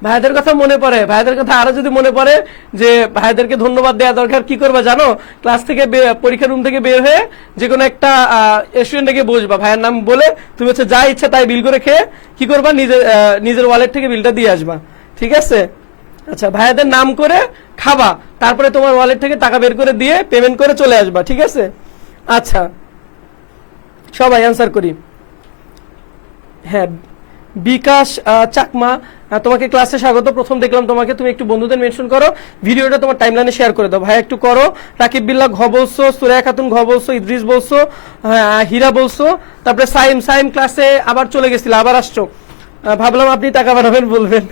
ভাইদের কথা মনে পড়ে, ভাইদের কথা আরো যদি মনে পড়ে যে ভাইদেরকে ধন্যবাদ দেওয়া দরকার, কি করবা জানো? ক্লাস থেকে পরীক্ষা রুম থেকে বের হয়ে যে কোনো একটা রেস্টুরেন্টে বসবা, ভাইয়ের নাম বলে তুমি হচ্ছে যা ইচ্ছা তাই বিল করে খেয়ে কি করবা, নিজের ওয়ালেট থেকে বিলটা দিয়ে আসবা, ঠিক আছে? আচ্ছা ভাইয়াদের নাম করে খাবা, তারপরে তোমার ওয়ালেট থেকে টাকা বের করে দিয়ে পেমেন্ট করে চলে আসবা, ঠিক আছে? আচ্ছা সবাই অ্যান্সার করি। হ্যাঁ বিকাশ চাকমা, তোমাকে ক্লাসে স্বাগত। প্রথম দেখলাম তোমাকে, তুমি একটু বন্ধুদের মেনশন করো, ভিডিওটা তোমার টাইমলাইনে শেয়ার করে দাও। ভাই একটু করো। রাকিব বিল্লাহ ঘ বলছো, সুরাইয়া খাতুন ঘ বলছো, ইদ্রিস বলছো, হীরা বলছো, তারপরে সাইম ক্লাসে আবার চলে গেছিল, আবার আসছো, ভাবলাম আপনি টাকা পাঠাবেন বলবেন।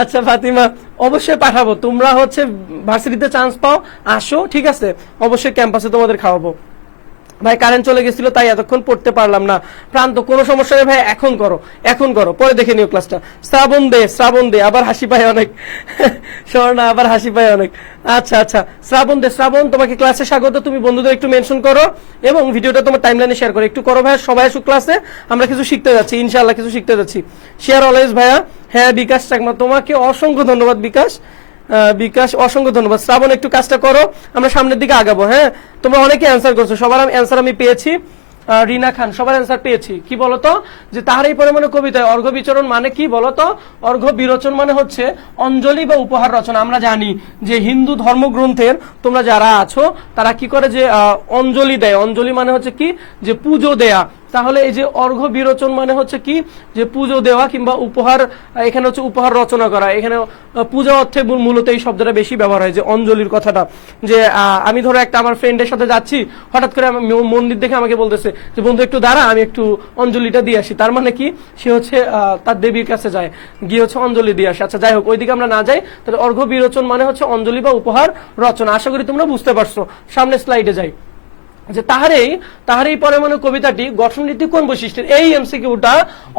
আচ্ছা ফাতিমা অবশ্যই পাঠাবো, তোমরা হচ্ছে ভার্সিটিতে চান্স পাও, আসো, ঠিক আছে? অবশ্যই ক্যাম্পাসে তোমাদের খাওয়াবো। ভাই কারেন্ট চলে গেছিল তাই এতক্ষণ পড়তে পারলাম না। প্রান্ত কোনো সমস্যা নেই ভাই, এখন করো, পরে দেখে নিও ক্লাসটা। শ্রাবণ দে আবার হাসি পায় অনেক। স্বর্ণা আবার হাসি পায় অনেক। আচ্ছা শ্রাবণ তোমাকে ক্লাসে স্বাগত। তুমি বন্ধুদের একটু মেনশন করো এবং ভিডিওটা তোমার টাইমলাইনে শেয়ার করো, একটু করো ভাইয়া। সবাই আসুক ক্লাসে, আমরা কিছু শিখতে যাচ্ছি, ইনশাআল্লাহ কিছু শিখতে যাচ্ছি। শেয়ার অলওয়েজ ভাইয়া। হ্যাঁ বিকাশ চাকমা, তোমাকে অসংখ্য ধন্যবাদ বিকাশ, অসংখ্য ধন্যবাদ। শ্রাবণ একটু কাজটা করো, আমরা সামনের দিকে আগাবো। হ্যাঁ তোমরা অনেকে অ্যান্সার করছো, সবার অ্যান্সার আমি পেয়েছি। রিনা খান, সবার অ্যান্সার পেয়েছি। কি বলতো, যে তাহার এই পরিমাণে কবিতায় অর্ঘ্য বিচরণ মানে কি বলতো? অর্ঘ্য বিরোচন মানে হচ্ছে অঞ্জলি বা উপহার রচনা। আমরা জানি যে হিন্দু ধর্মগ্রন্থের তোমরা যারা আছো তারা কি করে, যে অঞ্জলি দেয়। অঞ্জলি মানে হচ্ছে কি, যে পুজো দেয়া। তাহলে এই যে অর্ঘ্য বিরোচন মানে হচ্ছে কি, যে পুজো দেওয়া কিংবা উপহার, এখানে হচ্ছে উপহার রচনা করা। এখানে পূজা অর্থে মূলত এই শব্দটা বেশি ব্যবহার হয়, যে অঞ্জলির কথাটা। যে আমি ধরো একটা আমার ফ্রেন্ডের সাথে যাচ্ছি, হঠাৎ করে মন্দির দেখে আমাকে বলতেছে যে বন্ধু একটু দাঁড়া, আমি একটু অঞ্জলিটা দিয়ে আসি। তার মানে কি, সে হচ্ছে তার দেবীর কাছে যায়, গিয়ে হচ্ছে অঞ্জলি দিয়ে আসে। আচ্ছা যাই হোক, ওইদিকে আমরা না যাই। তাহলে অর্ঘ্য বিরোচন মানে হচ্ছে অঞ্জলি বা উপহার রচনা। আশা করি তোমরা বুঝতে পারছো। সামনে স্লাইডে যাই। যে তাহার এই পরমাণু কবিতাটি গঠনরীতি কোন বৈশিষ্ট্যের? এই এমসিকিউটা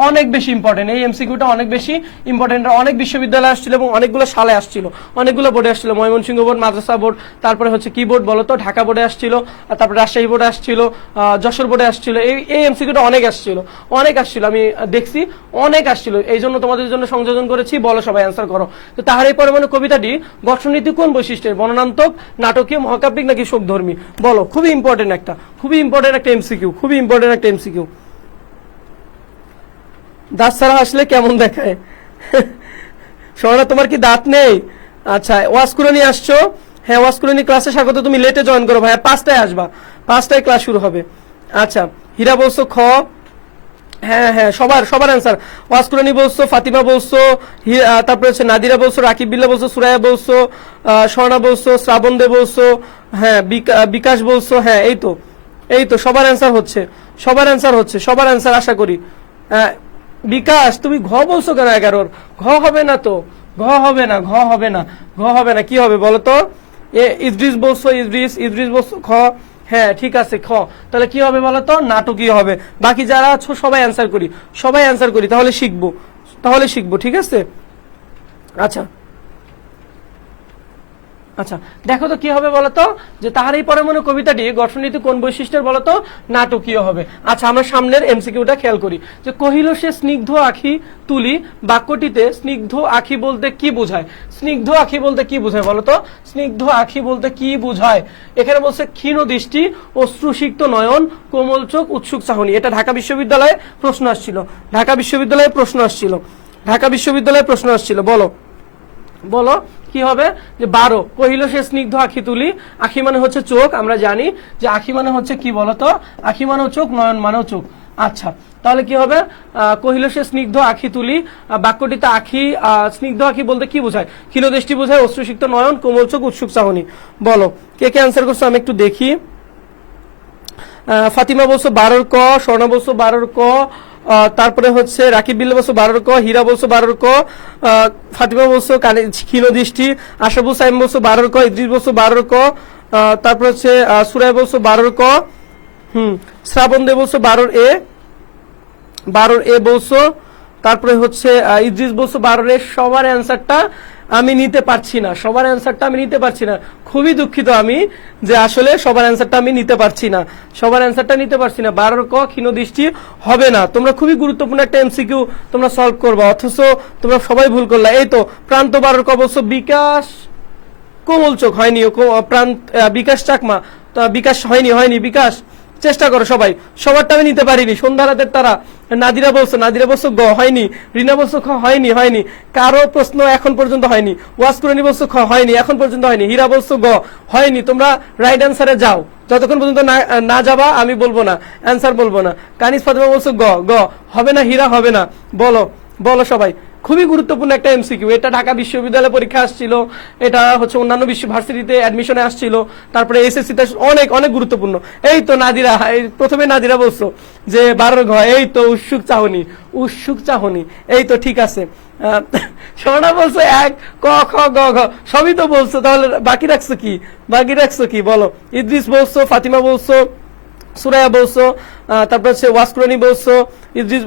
অনেক বেশি ইম্পর্টেন্ট। এই এমসিকিউটা অনেক বেশি ইম্পর্টেন্ট। অনেক বিশ্ববিদ্যালয়ে আসছিল এবং অনেকগুলো সালে আসছিল, অনেকগুলো বোর্ডে আসছিল। ময়মনসিংহ বোর্ড, মাদ্রাসা বোর্ড, তারপরে হচ্ছে কি বোর্ড বলতো, ঢাকা বোর্ডে আসছিল, তারপরে রাজশাহী বোর্ডে আসছিল, যশোর বোর্ডে আসছিল। এই এমসিকিউটা অনেক আসছিল, আমি দেখছি অনেক আসছিল। এই জন্য তোমাদের জন্য সংযোজন করেছি। বলো সবাই, অ্যান্সার করো। তো তাহার এই পরমাণু কবিতাটি গঠনরীতি কোন বৈশিষ্ট্যের? বর্ণনাত্মক, নাটকীয়, মহাকাব্যিক নাকি শোকধর্মী? বলো। খুবই ইম্পর্টেন্ট একটা এমসিকিউ। দাঁত ছাড়া আসলে কেমন দেখায়? সোনা, তোমার কি দাঁত নেই? আচ্ছা, ওয়াজকুরানি আসছো? হ্যাঁ, ওয়াজকুরানি ক্লাসে স্বাগত। তুমি লেটে জয়েন করো ভাইয়া, 5টায় আসবা, 5টায় ক্লাস শুরু হবে। আচ্ছা, হীরা বলছো খ। হ্যাঁ, সবার অ্যান্সার। ওয়াজকুরানি বলছো, ফাতিমা বলছো, তারপরে হচ্ছে নাদিরা বলছো, রাকিব বিল্লাহ বলছো, সুরাইয়া বলছো, স্বর্ণা বলছো, শ্রাবণ দে বলছো, হ্যাঁ বিকাশ বলছো। হ্যাঁ, এই তো সবার অ্যান্সার হচ্ছে। আশা করি। বিকাশ, তুমি ঘ বলছো কেন? 11 ঘ হবে না তো, ঘ হবে না। কি হবে বলো তো? ইদ্রিস বলছো, ইদ্রিস বলছো খ। হ্যাঁ ঠিক আছে, খ। তাহলে কি হবে বলো তো? নাটকীয় হবে। বাকি যারা আছো সবাই অ্যান্সার করি, তাহলে শিখবো। ঠিক আছে। আচ্ছা, দেখো তো কি হবে বলতো, যে তাহার এই পরমাণু কবিতাটি গঠনরীতি কোন বৈশিষ্ট্যের বলতো? নাটকীয় হবে। আচ্ছা, আমরা সামনের এমসিকিউটা খেয়াল করি। যে কহিল সে স্নিগ্ধ আখি তুলি, বাক্যটিতে স্নিগ্ধ আখি বলতে কি বোঝায়? স্নিগ্ধ আখি বলতে কি বোঝায় বলতো? স্নিগ্ধ আখি বলতে কি বোঝায়? এখানে বলছে ক্ষীণ দৃষ্টি, অশ্রুসিক্ত নয়ন, কোমল চোখ, উৎসুক চাহনি। এটা ঢাকা বিশ্ববিদ্যালয়ে প্রশ্ন আসছিল। বলো কি হবে? যে 12। কহিল সে স্নিগ্ধ আখি তুলি। আখি মানে হচ্ছে চোখ। আমরা জানি যে আখি মানে হচ্ছে কি বলতো? আখি মানেও চোখ, নয়ন মানেও চোখ। আচ্ছা, তাহলে কি হবে? কহিল সে স্নিগ্ধ আখি তুলি, বাক্যটিতে আখি, স্নিগ্ধ আখি বলতে কি বোঝায়? ক্ষীণদৃষ্টি বোঝায়, অশ্রুসিক্ত নয়ন, কোমল চোখ, উৎসুক চাহনি। বলো কে অ্যান্সার করছো, আমি একটু দেখি। ফাতিমা বলছো 12 ক, স্বর্ণা বলছো 12 ক, তারপরে হচ্ছে রাকিব বিল্লাহ বলছো 12 ক, হীরা বলছো 12 ক, ফাতিমা বলছো ক্ষীণ দৃষ্টি, আশাবুল সাইম বলছো 12 ক, ইদ্রিস বলছো 12 ক, তারপরে হচ্ছে সুরাই বলছো 12 ক, শ্রাবণ দে বলছো 12 এ বলছো, তারপরে হচ্ছে ইদ্রিস বলছো 12 এ। সবার অ্যান্সারটা আমি নিতে পারছি না। খুবই দুঃখিত আমি, যে আসলে সবার অ্যান্সারটা আমি নিতে পারছি না। 12 ক ক্ষীণ দৃষ্টি হবে না। তোমরা খুবই গুরুত্বপূর্ণ একটা এমসিকিউ তোমরা সলভ করবা, অথচ তোমরা সবাই ভুল করলা। এই তো প্রান্ত 12 ক বলছো। বিকাশ কোমল চোখ হয়নি, বিকাশ চাকমা, বিকাশ হয়নি। বিকাশ চেষ্টা করো সবাই, সবারটা আমি নিতে পারিনি। সন্ধ্যা রাতের তারা, নাদিরা বলছো গ, হয়নি। রিনা বলছো খ, হয়নি। কারো প্রশ্ন এখন পর্যন্ত হয়নি। ওয়াজকুরানি বলছো খ, হয়নি, এখন পর্যন্ত হয়নি। হীরা বলছো গ, হয়নি। তোমরা রাইট অ্যান্সারে যাও, যতক্ষণ পর্যন্ত না যাবা আমি বলবো না, অ্যান্সার বলবো না। কানিস ফাতিমা বলছো গ হবে না, হীরা হবে না। বলো সবাই। খুবই গুরুত্বপূর্ণ একটা এমসিকিউ। এটা ঢাকা বিশ্ববিদ্যালয়ে পরীক্ষা আসছিল, এটা হচ্ছে অন্যান্য ভার্সিটিতে অ্যাডমিশনে আসছিল, তারপরে এসএসসিতে অনেক গুরুত্বপূর্ণ। এই তো নাদিরা, প্রথমে নাদিরা বলছো যে 12 ঘ। এই তো উৎসুক চাহনি। এই তো ঠিক আছে। সোনা বলছো 1 ক খ গ ঘ, সবই তো বলছো। তাহলে বাকি রাখছো কি বলো? ইদ্রিস বলছো, ফাতিমা বলছো, সুরাইয়া বলছো, তারপর হচ্ছে ওয়াজকুরানি বলছো, ইদ্রিস,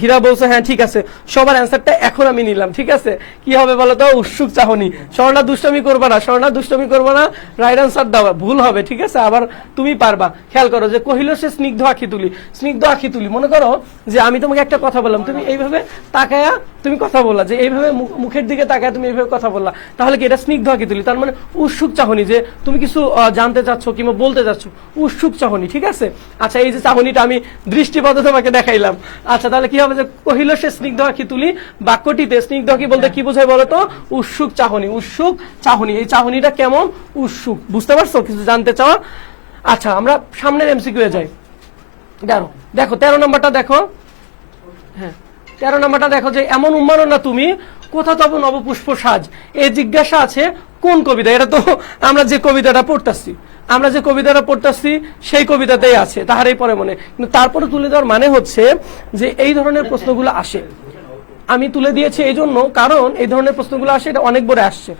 হীরা বলছো। হ্যাঁ ঠিক আছে, সবার অ্যান্সারটা এখন আমি নিলাম। ঠিক আছে, কি হবে বলো তো? উৎসুক চাহনি। স্বর্ণা দুষ্টমি করবা না, রাইট অ্যান্সার দাও। ভুল হবে, ঠিক আছে, আবার তুমি পারবা। খেয়াল করো যে কহিল সে স্নিগ্ধ আখি তুলি। মনে করো যে আমি তোমাকে একটা কথা বললাম, তুমি এইভাবে তাকায়া তুমি কথা বললা, যে এইভাবে মুখের দিকে তাকায় তুমি এইভাবে কথা বললা, তাহলে কি এটা স্নিগ্ধ আখি তুলি? তার মানে উৎসুক চাহনি, যে তুমি কিছু জানতে চাচ্ছ কিংবা বলতে চাচ্ছ, উৎসুক চাহনি। ঠিক আছে। আচ্ছা, এই যে চাহনিটা আমি দৃষ্টিপথ তোমাকে দেখাইলাম। আচ্ছা তাহলে কি হবে যে কহিল সে স্নিগ্ধ আঁখি তুলি, বাক্যটিতে স্নিগ্ধ আঁখি বলতে কি বোঝায় বলতো? উৎসুক চাহনি, উৎসুক চাহনি। এই চাহনিটা কেমন? উৎসুক। বুঝতে পারছো কিছু জানতে চাওয়া? আচ্ছা আমরা সামনের এমসিকিউ এ যাই। দেখো 13 নম্বরটা দেখো। হ্যাঁ 13 নম্বরটা দেখো যে এমন উম্মাননা তুমি কোথা তব নবপুষ্প সাজ, এই জিজ্ঞাসা আছে কোন কবিতা? এটা তো আমরা যে কবিতাটা পড়তাছি সেই কবিতাতেই আছে, তাহারই পরে মনে। কিন্তু তারপরে তুলে দেওয়ার মানে হচ্ছে যে এই ধরনের প্রশ্নগুলো আসে। আমি তুলে দিয়েছি এই জন্য কারণ এই ধরনের প্রশ্নগুলো আসে, এটা অনেক বড় আসছে।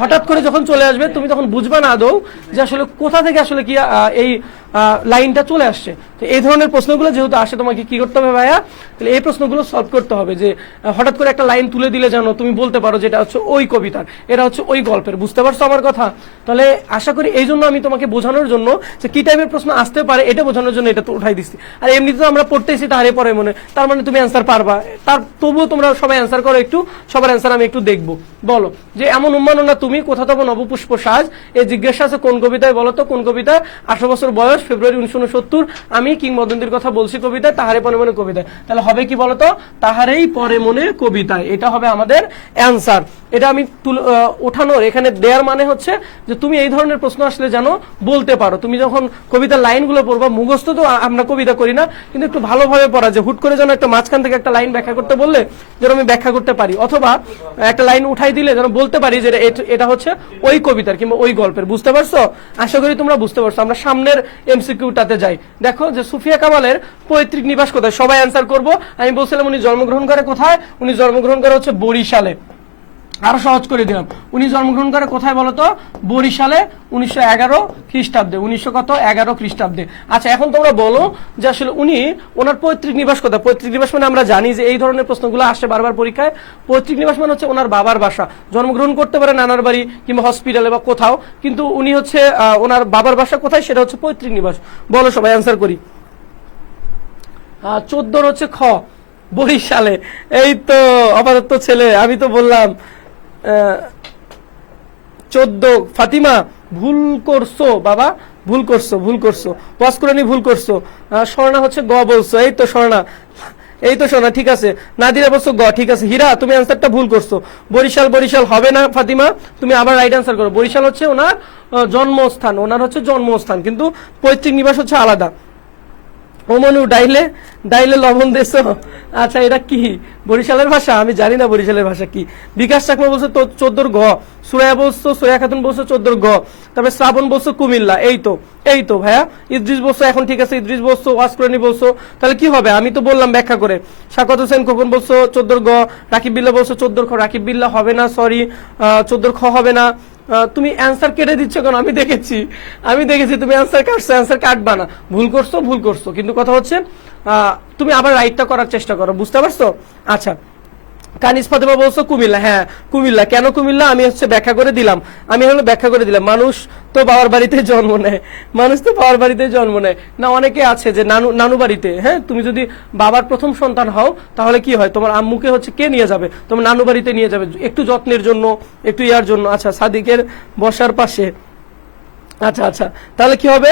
হঠাৎ করে যখন চলে আসবে তুমি তখন বুঝবা না আদৌ যে আসলে কোথা থেকে আসলে কি এই লাইনটা চলে আসছে। তো এই ধরনের প্রশ্নগুলো যেহেতু আসে তোমাকে কি করতে হবে ভাইয়া? তাহলে এই প্রশ্নগুলো সলভ করতে হবে যে হঠাৎ করে একটা লাইন তুলে দিলে যেন তুমি বলতে পারো যেটা হচ্ছে ওই কবিতার, এটা হচ্ছে ওই গল্পের। বুঝতে পারছো আমার কথা? তাহলে আশা করি এই জন্য আমি তোমাকে বোঝানোর জন্য যে কি টাইপের প্রশ্ন আসতে পারে এটা বোঝানোর জন্য এটা তো উঠাই দিচ্ছি। আর এমনিতে তো আমরা পড়তেছি তাহারে পরে মনে, তার মানে তুমি অ্যান্সার পারবা। তবুও তোমরা সবাই অ্যান্সার করো একটু, সবার অ্যান্সার আমি একটু দেখবো। বলো যে এমন উম্মাননা তুমি কোথা তব নবপুষ্প সাজ, এই জিজ্ঞাসা আছে কোন কবিতায়? বলো তো কোন কবিতায়? 18 বছর বয়স, ফেব্রুয়ারি 1969। আমি কিংবদন্তির কথা বলছি কবিতায়, তাহারে পরে মনে কবিতায়। তাহলে হবে কি বলতো? তাহারেই পরে মনে কবিতায়। এটা হবে আমাদের অ্যান্সার। এটা আমি ওঠানোর এখানে দেয়ার মানে হচ্ছে যে তুমি এই ধরনের প্রশ্ন আসলে জানো বলতে পারো। তুমি যখন কবিতার লাইনগুলো পড়বা, মুখস্থ তো আমরা কবিতা করি না, কিন্তু একটু ভালোভাবে পড়া, যে হুট করে যেন একটা মাঝখান থেকে একটা লাইন ব্যাখ্যা করতে বললে যেন আমি ব্যাখ্যা করতে পারি, অথবা একটা লাইন উঠাই দিলে যেন বলতে পারি যে এটা হচ্ছে ওই কবিতার কিংবা ওই গল্পের। বুঝতে পারছো? আশা করি তোমরা বুঝতে পারছো। আমরা সামনের এমসিকিউটাতে যাই। দেখো যে সুফিয়া কামালের পৈতৃক নিবাস কোথায়? সবাই অ্যান্সার করবো। আমি বলছিলাম উনি জন্মগ্রহণ করে কোথায়? উনি জন্মগ্রহণ করে হচ্ছে বরিশালে। আরো সহজ করে দিলাম, উনি জন্মগ্রহণ করে কোথায় বলতো? বরিশালে, 1911 খ্রিস্টাব্দে। 1911 খ্রিস্টাব্দে। আচ্ছা এখন তোমরা বলো যে আসলে উনি ওনার পৈতৃক নিবাস কোথায়? পৈতৃক নিবাস মানে আমরা জানি যে এই ধরনের প্রশ্নগুলো আসে বারবার পরীক্ষায়। পৈতৃক নিবাস মানে হচ্ছে ওনার বাবার বাসা। জন্মগ্রহণ করতে পারে নানার বাড়ি কিংবা হসপিটালে বা কোথাও, কিন্তু উনি হচ্ছে ওনার বাবার বাসা কোথায় সেটা হচ্ছে পৈতৃক নিবাস। বলো সবাই অ্যান্সার করি। 14 হচ্ছে খ, বরিশালে। এই তো অপারত্য ছেলে, আমি তো বললাম 14। ফাতিমা ভুল করছো বাবা, ভুল করছো ওয়াসকুরানি ভুল করছো। স্বর্ণা হচ্ছে গ বলছো। এই তো স্বর্ণা ঠিক আছে। নাদিরা বলছো গ, ঠিক আছে। হীরা তুমি অ্যান্সারটা ভুল করছো। বরিশাল হবে না ফাতিমা, তুমি আবার রাইট অ্যান্সার করো। বরিশাল হচ্ছে ওনার জন্মস্থান, কিন্তু পৈতৃক নিবাস হচ্ছে আলাদা। ওমনু ডাইলে লবণ দেছো। আচ্ছা এটা কি বরিশালের ভাষা? আমি জানি না বরিশালের ভাষা কি। বিকাশ চাকমা বলছো 14 ঘ, সুরাইয়া বলছো, সোয়া খাতুন বলছো 14 ঘ, তারপরে শ্রাবণ বলছো কুমিল্লা। এই তো ভাইয়া। ইদ্রিস বলছো এখন, ঠিক আছে ইদ্রিস বলছো, ওয়াসকুরানি বলছো। তাহলে কি হবে? আমি তো বললাম ব্যাখ্যা করে। শাকত হোসেন খোকন বলছো 14 ঘ, রাকিব বিল্লাহ বলছো 14 খ। রাকিব বিল্লাহ হবে না, সরি, 14 খ হবে না। তুমি অ্যান্সার কেটে দিচ্ছ কেন? আমি দেখেছি তুমি অ্যান্সার কাটবা না। ভুল করছো, কিন্তু কথা হচ্ছে তুমি আবার রাইটটা করার চেষ্টা করো। বুঝতে পারছো? আচ্ছা কানিস ফাতেমা বলছো কুমিল্লা। হ্যাঁ কুমিল্লা। কেন কুমিল্লা? আমি ব্যাখ্যা করে দিলাম। মানুষ তো বাবার বাড়িতে জন্ম নেয় না। অনেকে আছে যে নানু বাড়িতে। হ্যাঁ তুমি যদি বাবার প্রথম সন্তান হও তাহলে কি হয়, তোমার আম্মুকে হচ্ছে কে নিয়ে যাবে? তোমার নানু বাড়িতে নিয়ে যাবে, একটু যত্নের জন্য, একটু ইয়ার জন্য। আচ্ছা সাদিকের বসার পাশে। আচ্ছা তাহলে কি হবে?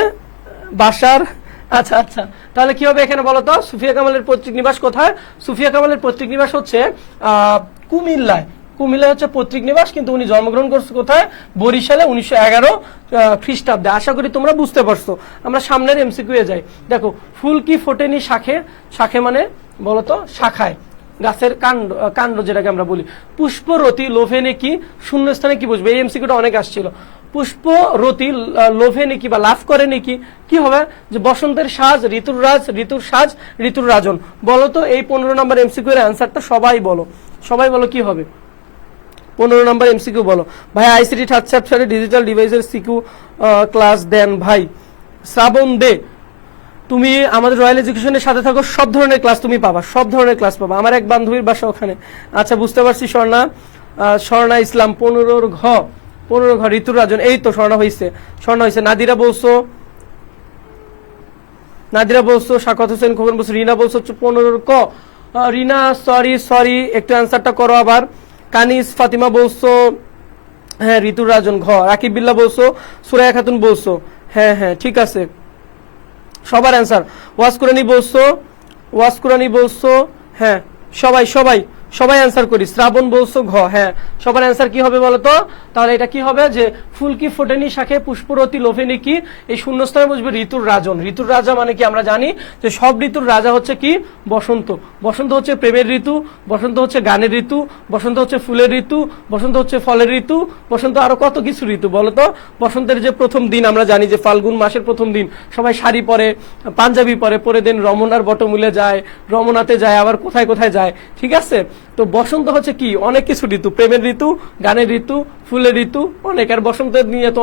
বাসার। আচ্ছা তাহলে কি হবে এখানে বলো তো? সুফিয়া কামালের পৈতৃক নিবাস কোথায়? সুফিয়া কামালের পৈতৃক নিবাস হচ্ছে কুমিল্লায় হচ্ছে পৈতৃক নিবাস, কিন্তু উনি জন্মগ্রহণ করছে কোথায়? বরিশালে, 1911 খ্রিস্টাব্দে। আশা করি তোমরা বুঝতে পারছো। আমরা সামনের এমসিকিউ এ যাই। দেখো ফুল কি ফোটেনি শাখে মানে বলতো শাখায়, গাছের কাণ্ড যেটাকে আমরা বলি। পুষ্পরতি লোভে কি, শূন্যস্থানে কি বুঝবে? এই এমসিকিউটা অনেক আসছিল। পুষ্পরতি লোভে নাকি বা লাভ করে নাকি, কি হবে? যে বসন্তের সাজ, ঋতুর সাজ, ঋতুর রাজন। বলো তো এই 15 নম্বর এমসিকিউ এর অ্যান্সারটা সবাই বলো কি হবে? 15 নম্বর এমসিকিউ বলো ভাই। আইসিটি থার্ড চ্যাপ্টারে ডিজিটাল ডিভাইসের সিকিউ ক্লাস দেন ভাই। শ্রাবণ দে, তুমি আমাদের রয়্যাল এডুকেশনের সাথে থাকো, সব ধরনের ক্লাস তুমি পাবা, আমার এক বান্ধবীর বাসা ওখানে। আচ্ছা বুঝতে পারছি। স্বর্ণা ইসলাম 15 ঘ ঋতুর রাজন। এই তো স্বর্ণা হয়েছে। নাদিরা বলছো, শাকত হোসেন খোকন বলছো, রিনা বলছো 15 ক। রিনা সরি একটু অ্যান্সারটা করো আবার। কানিস ফাতিমা বলছো হ্যাঁ ঋতুর রাজন ঘ। রাকিব বিল্লাহ বলছো, সুরাইয়া খাতুন বলছো হ্যাঁ ঠিক আছে। সবার অ্যান্সার। ওয়াজ কুরানি বলছো, ওয়াজ কুরানি বলছো, হ্যাঁ সবাই সবাই সবাই অ্যান্সার করি। শ্রাবণ বলছো ঘ, হ্যাঁ সবার অ্যান্সার কি হবে বলো তো? তাহলে এটা কি হবে যে ফুল কি ফোটেনি শাখে পুষ্পরতি লোভেনি কি, এই শূন্যস্থানে বুঝবে ঋতুর রাজন। ঋতুর রাজা মানে কি আমরা জানি যে সব ঋতুর রাজা হচ্ছে কি বসন্ত। বসন্ত হচ্ছে প্রেমের ঋতু, বসন্ত হচ্ছে গানের ঋতু, বসন্ত হচ্ছে ফুলের ঋতু, বসন্ত হচ্ছে ফলের ঋতু, বসন্ত আরো কত কিছু ঋতু বলতো। বসন্তের যে প্রথম দিন আমরা জানি যে ফাল্গুন মাসের প্রথম দিন, সবাই শাড়ি পরে, পাঞ্জাবি পরে দেন রমনার বটমূলে যায়, রমনাতে যায়, আবার কোথায় কোথায় যায়, ঠিক আছে। তো বসন্ত হচ্ছে কি অনেক কিছু ঋতু, প্রেমের ঋতু, গানের ঋতু, ফুলের ঋতু, অনেক। আর বসন্ত নিয়ে তো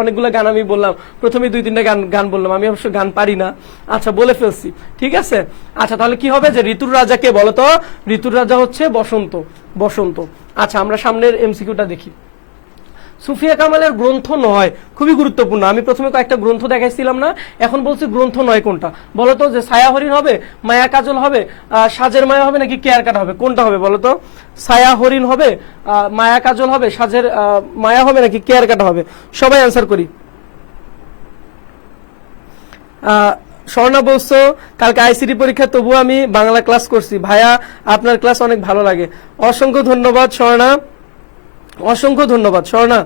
অনেকগুলো গান আমি বললাম, প্রথমে 2-3টা গান বললাম, আমি অবশ্য গান পারি না, আচ্ছা বলে ফেলছি, ঠিক আছে। আচ্ছা তাহলে কি হবে যে ঋতুর রাজা কে বলতো? ঋতুর রাজা হচ্ছে বসন্ত, বসন্ত। আচ্ছা আমরা সামনের এমসিকিউটা দেখি। সুফিয়া কামালের গ্রন্থ নয়, খুবই গুরুত্বপূর্ণ। আমি প্রথমে কয়েকটা গ্রন্থ দেখাইছিলাম না, এখন বলছি গ্রন্থ নয় কোনটা বলতো? যে ছায়া হরিণ হবে, মায়া কাজল হবে, সাজের মায়া হবে নাকি কেয়ার কাটা হবে, কোনটা হবে বলতো? ছায়া হরিণ হবে, মায়া কাজল হবে, সাজের মায়া হবে নাকি কেয়ার কাটা হবে? সবাই অ্যান্সার করি। স্বর্ণা বলছো কালকে আইসিডি পরীক্ষা, তবু আমি বাংলা ক্লাস করছি ভাইয়া, আপনার ক্লাস অনেক ভালো লাগে। অসংখ্য ধন্যবাদ স্বর্ণা, অসংখ্য ধন্যবাদ স্বর্ণা,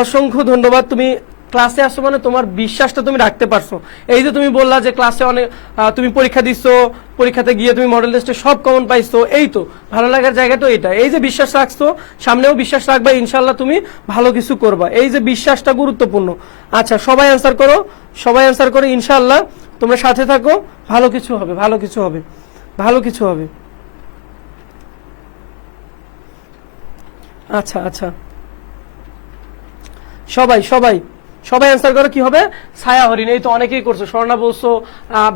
অসংখ্য ধন্যবাদ। তুমি ক্লাসে আসছো মানে তোমার বিশ্বাসটা তুমি রাখতে পারছো। এই যে তুমি বললা যে ক্লাসে অনেক তুমি পরীক্ষা দিচ্ছো, পরীক্ষাতে গিয়ে তুমি মডেল টেস্টে সব কমন পাইছো, এই তো ভালো লাগার জায়গাটা এটা। এই যে বিশ্বাস রাখছো, সামনেও বিশ্বাস রাখবা, ইনশাল্লাহ তুমি ভালো কিছু করবা। এই যে বিশ্বাসটা গুরুত্বপূর্ণ। আচ্ছা সবাই অ্যান্সার করো, সবাই অ্যান্সার করো, ইনশাল্লাহ তোমরা সাথে থাকো, ভালো কিছু হবে, ভালো কিছু হবে, ভালো কিছু হবে। আচ্ছা আচ্ছা সবাই সবাই সবাই অ্যান্সার করো, কি হবে? ছায়া হরিণ। এই তো অনেকেই করছো, স্বর্ণা বলছো,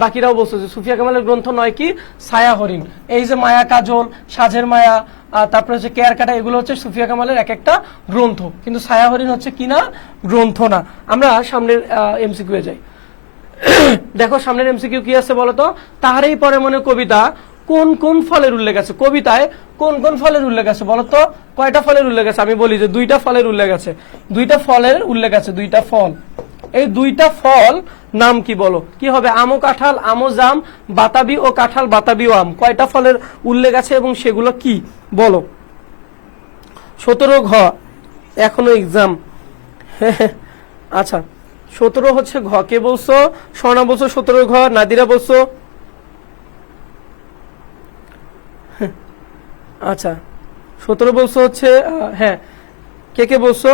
বাকিরাও বলছো যে সুফিয়া কামালের গ্রন্থ নয় কি ছায়া হরিণ। এই যে মায়া কাজল, সাজের মায়া, তারপরে হচ্ছে কেয়ার কাটা, এগুলো হচ্ছে সুফিয়া কামালের এক একটা গ্রন্থ, কিন্তু ছায়া হরিণ হচ্ছে কি না, গ্রন্থ না। আমরা সামনের এমসিকিউ এ যাই। দেখো সামনের এমসিকিউ কি আছে বলতো? তাহারই পরে মনে কবিতা কোন কোন ফলের উল্লেখ আছে? কবিতায় কোন কোন ফলের উল্লেখ আছে বলতো? কয়টা ফলের উল্লেখ আছে? আমি বলি যে 2টা ফলের উল্লেখ আছে, 2টা ফলের উল্লেখ আছে, 2টা ফল। এই 2টা ফল নাম কি বলো? কি হবে? আমো কাঁঠাল, আমো জাম, বাতাবি ও কাঁঠাল, বাতাবি ও আম। কয়টা ফলের উল্লেখ আছে এবং সেগুলো কি বলো? 17 ঘ, এখনো এক্সাম। আচ্ছা 17 হচ্ছে ঘ, কে বলছো? স্বর্ণা বলছো 17 ঘ, নাদিরা বলছো, আচ্ছা 17 বলছো হচ্ছে, হ্যাঁ কে কে বলছো?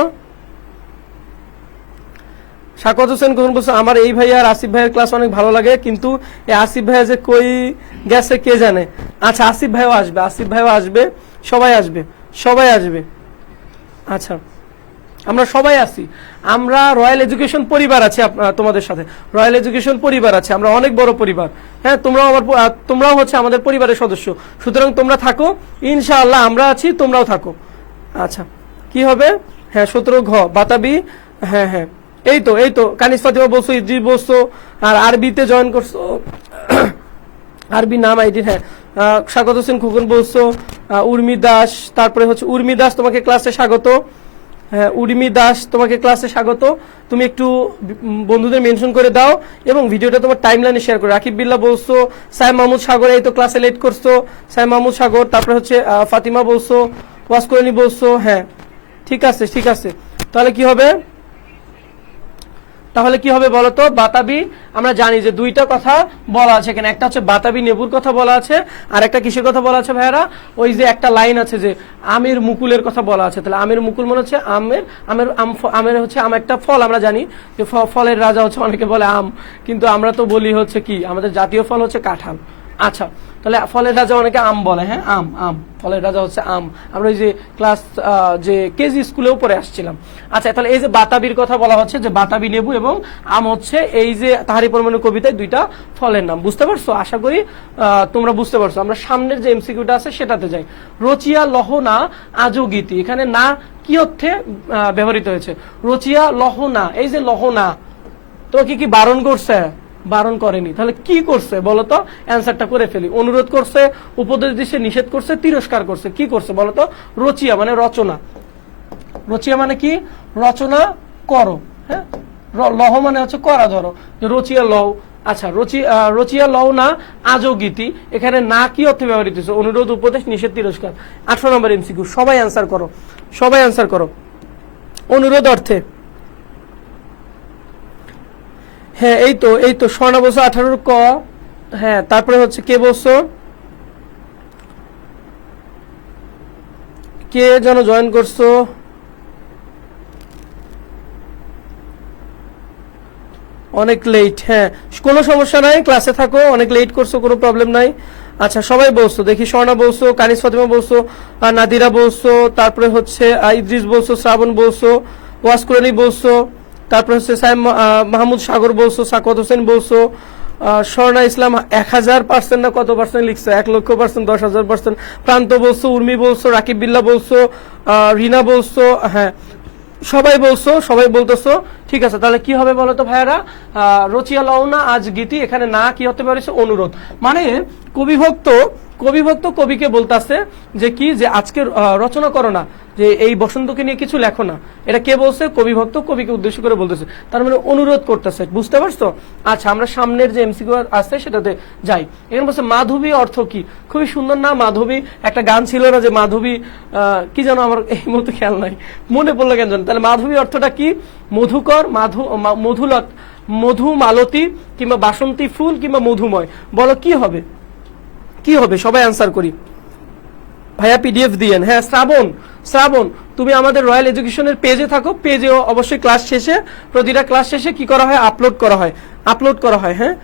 শাকওয়াত হোসেন কখন বলছো আমার এই ভাইয়া আর আসিফ ভাইয়ের ক্লাস অনেক ভালো লাগে, কিন্তু এই আসিফ ভাইয়া যে কই গেছে কে জানে। আচ্ছা আসিফ ভাইও আসবে, আসিফ ভাইও আসবে, সবাই আসবে, সবাই আসবে। আচ্ছা আমরা সবাই আছি, আমরা রয়্যাল এডুকেশন পরিবার আছে তোমাদের সাথে, রয়্যাল এডুকেশন পরিবার আছে, আমরা অনেক বড় পরিবার। হ্যাঁ তোমরাও হচ্ছে আমাদের পরিবারের সদস্য, সুতরাং তোমরা থাকো, ইনশাআল্লাহ আমরা আছি, তোমরাও থাকো। আচ্ছা কি হবে? হ্যাঁ 17 ঘ, বাতাবি, হ্যাঁ হ্যাঁ এই তো কানিস ফাতিমা বলছো, ইদ্রিস বলছো, আর আরবিতে জয়েন করছো, আরবি নাম আইডি, হ্যাঁ স্বাগত হোসেন খোকন বলছো, উর্মি দাস, তারপরে হচ্ছে উর্মি দাস, তোমাকে ক্লাসে স্বাগত। হ্যাঁ উর্মি দাস তোমাকে ক্লাসে স্বাগত, তুমি একটু বন্ধুদের মেনশন করে দাও এবং ভিডিওটা তোমার টাইমলাইনে শেয়ার করো। রাকিব বিল্লাহ বলছো, সাইম মাহমুদ সাগর, এই তো ক্লাসে লেট করছো, সাইম মাহমুদ সাগর, তারপরে হচ্ছে ফাতিমা বলছো, ওয়াসকরণী বলছো, হ্যাঁ ঠিক আছে ঠিক আছে। তাহলে কি হবে? তাহলে কি হবে বলতো? বাতাবি, আমরা জানি যে 2টা কথা বলা আছে এখানে, একটা হচ্ছে বাতাবি নেবুর কথা বলা আছে, আর একটা কিসের কথা বলা আছে ভাইয়ারা? ওই যে একটা লাইন আছে যে আমের মুকুলের কথা বলা আছে। তাহলে আমের মুকুল মনে হচ্ছে আমের হচ্ছে আম একটা ফল, আমরা জানি যে ফলের রাজা হচ্ছে অনেকে বলে আম, কিন্তু আমরা তো বলি হচ্ছে কি আমাদের জাতীয় ফল হচ্ছে কাঁঠাল। আচ্ছা তাহলে ফলের রাজা অনেকে আম বলে, হ্যাঁ আম, আম ফলের রাজা হচ্ছে আম, আমরা ওই যে ক্লাস যে কেজি স্কুলেও পড়ে আসছিলাম। আচ্ছা তাহলে এই যে বাতাবির কথা বলা হচ্ছে যে বাতাবি লেবু এবং আম হচ্ছে এই যে তাহারি পরমাণু কবিতায় 2টা ফলের নাম। বুঝতে পারছো? আশা করি তোমরা বুঝতে পারছো। আমরা সামনের যে এমসিকিউটা আছে সেটাতে যাই। রচিয়া লহনা আজো গীতি, এখানে না কি অর্থে ব্যবহৃত হয়েছে? রচিয়া লহনা, এই যে লহনা তোমাকে কি বারণ করছে? বারণ করেনি, তাহলে কি করছে বলতো? অ্যান্সারটা করে ফেলি। অনুরোধ করছে, উপদেশ দিচ্ছে, নিষেধ করছে, তিরস্কার করছে, কি করছে বলতো? রচিয়া মানে রচনা, রচিয়া মানে কি? রচনা করো, হ্যাঁ লহ মানে হচ্ছে করা, ধরো যে রচিয়া লও, আচ্ছা, রচিয়া লও না আজও গীতি, এখানে না কি অর্থে ব্যবহৃত হয়েছে? অনুরোধ, উপদেশ, নিষেধ, তিরস্কার। 18 নম্বর এমসিকিউ, সবাই অ্যান্সার করো, সবাই অ্যান্সার করো। অনুরোধ অর্থে, হ্যাঁ এই তো স্বর্ণা বলছো 18 ক, হ্যাঁ তারপরে হচ্ছে কে বলছো, কে যেন জয়েন করছো, অনেক লেট, হ্যাঁ কোনো সমস্যা নাই, ক্লাসে থাকো, অনেক লেট করছো, কোনো প্রবলেম নাই। আচ্ছা সবাই বলছো, দেখি স্বর্ণা বলছো, কানিস ফাতিমা বলছো, নাদিরা বলছো, তারপরে হচ্ছে ইদ্রিস বলছো, শ্রাবণ বলছো, ওয়াসকুরানি বলছো, তারপরে হচ্ছে সাইম মাহমুদ সাগর বলছো, সাকওয়াত হোসেন বলছো, স্বর্ণা ইসলাম 1000% না কত পার্সেন্ট লিখছো, 1,00,000%, 10,000%, প্রান্ত বলছো, উর্মি বলছো, রাকিব বিল্লাহ বলছো, রিনা বলছো, হ্যাঁ সবাই বলছো, সবাই বলতেছো, ঠিক আছে। তাহলে কি হবে বলো তো ভাইয়ারা, রচিয়া লও না আজ গীতি, এখানে না কি হতে পারে? অনুরোধ, মানে কবিভক্ত কবিকে বলতেছে যে কি, যে আজকে রচনা করো না, যে এই বসন্তকে নিয়ে কিছু লেখো না। এটা কে বলছে? কবিভক্ত কবিকে উদ্দেশ্য করে বলতেছে, তার মানে অনুরোধ করতেছে, বুঝতে পারছো? আচ্ছা আমরা সামনের যে এমসিকিউ আছে সেটাতে যাই। এখানে বলছে মাধবী অর্থ কি? খুবই সুন্দর না মাধবী? একটা গান ছিল না যে মাধবী কি যেন, আমার এই মুহূর্তে খেয়াল নাই, মনে পড়লো কেন জানো? তাহলে মাধবী অর্থটা কি? মধুকর, মধুলত, মধু মালতী, কিংবা বাসন্তী ফুল, কিংবা মধুময়। বলো কি হবে, কি হবে? সবাই অ্যান্সার করি। ভাইয়া পিডিএফ দিয়েন। হ্যাঁ শ্রাবণ তুমি আমাদের রয়্যাল এডুকেশনের পেজে থাকো, পেজেও অবশ্যই ক্লাস শেষে, প্রতিটা ক্লাস শেষে কি করা হয়? আপলোড করা হয়। হ্যাঁ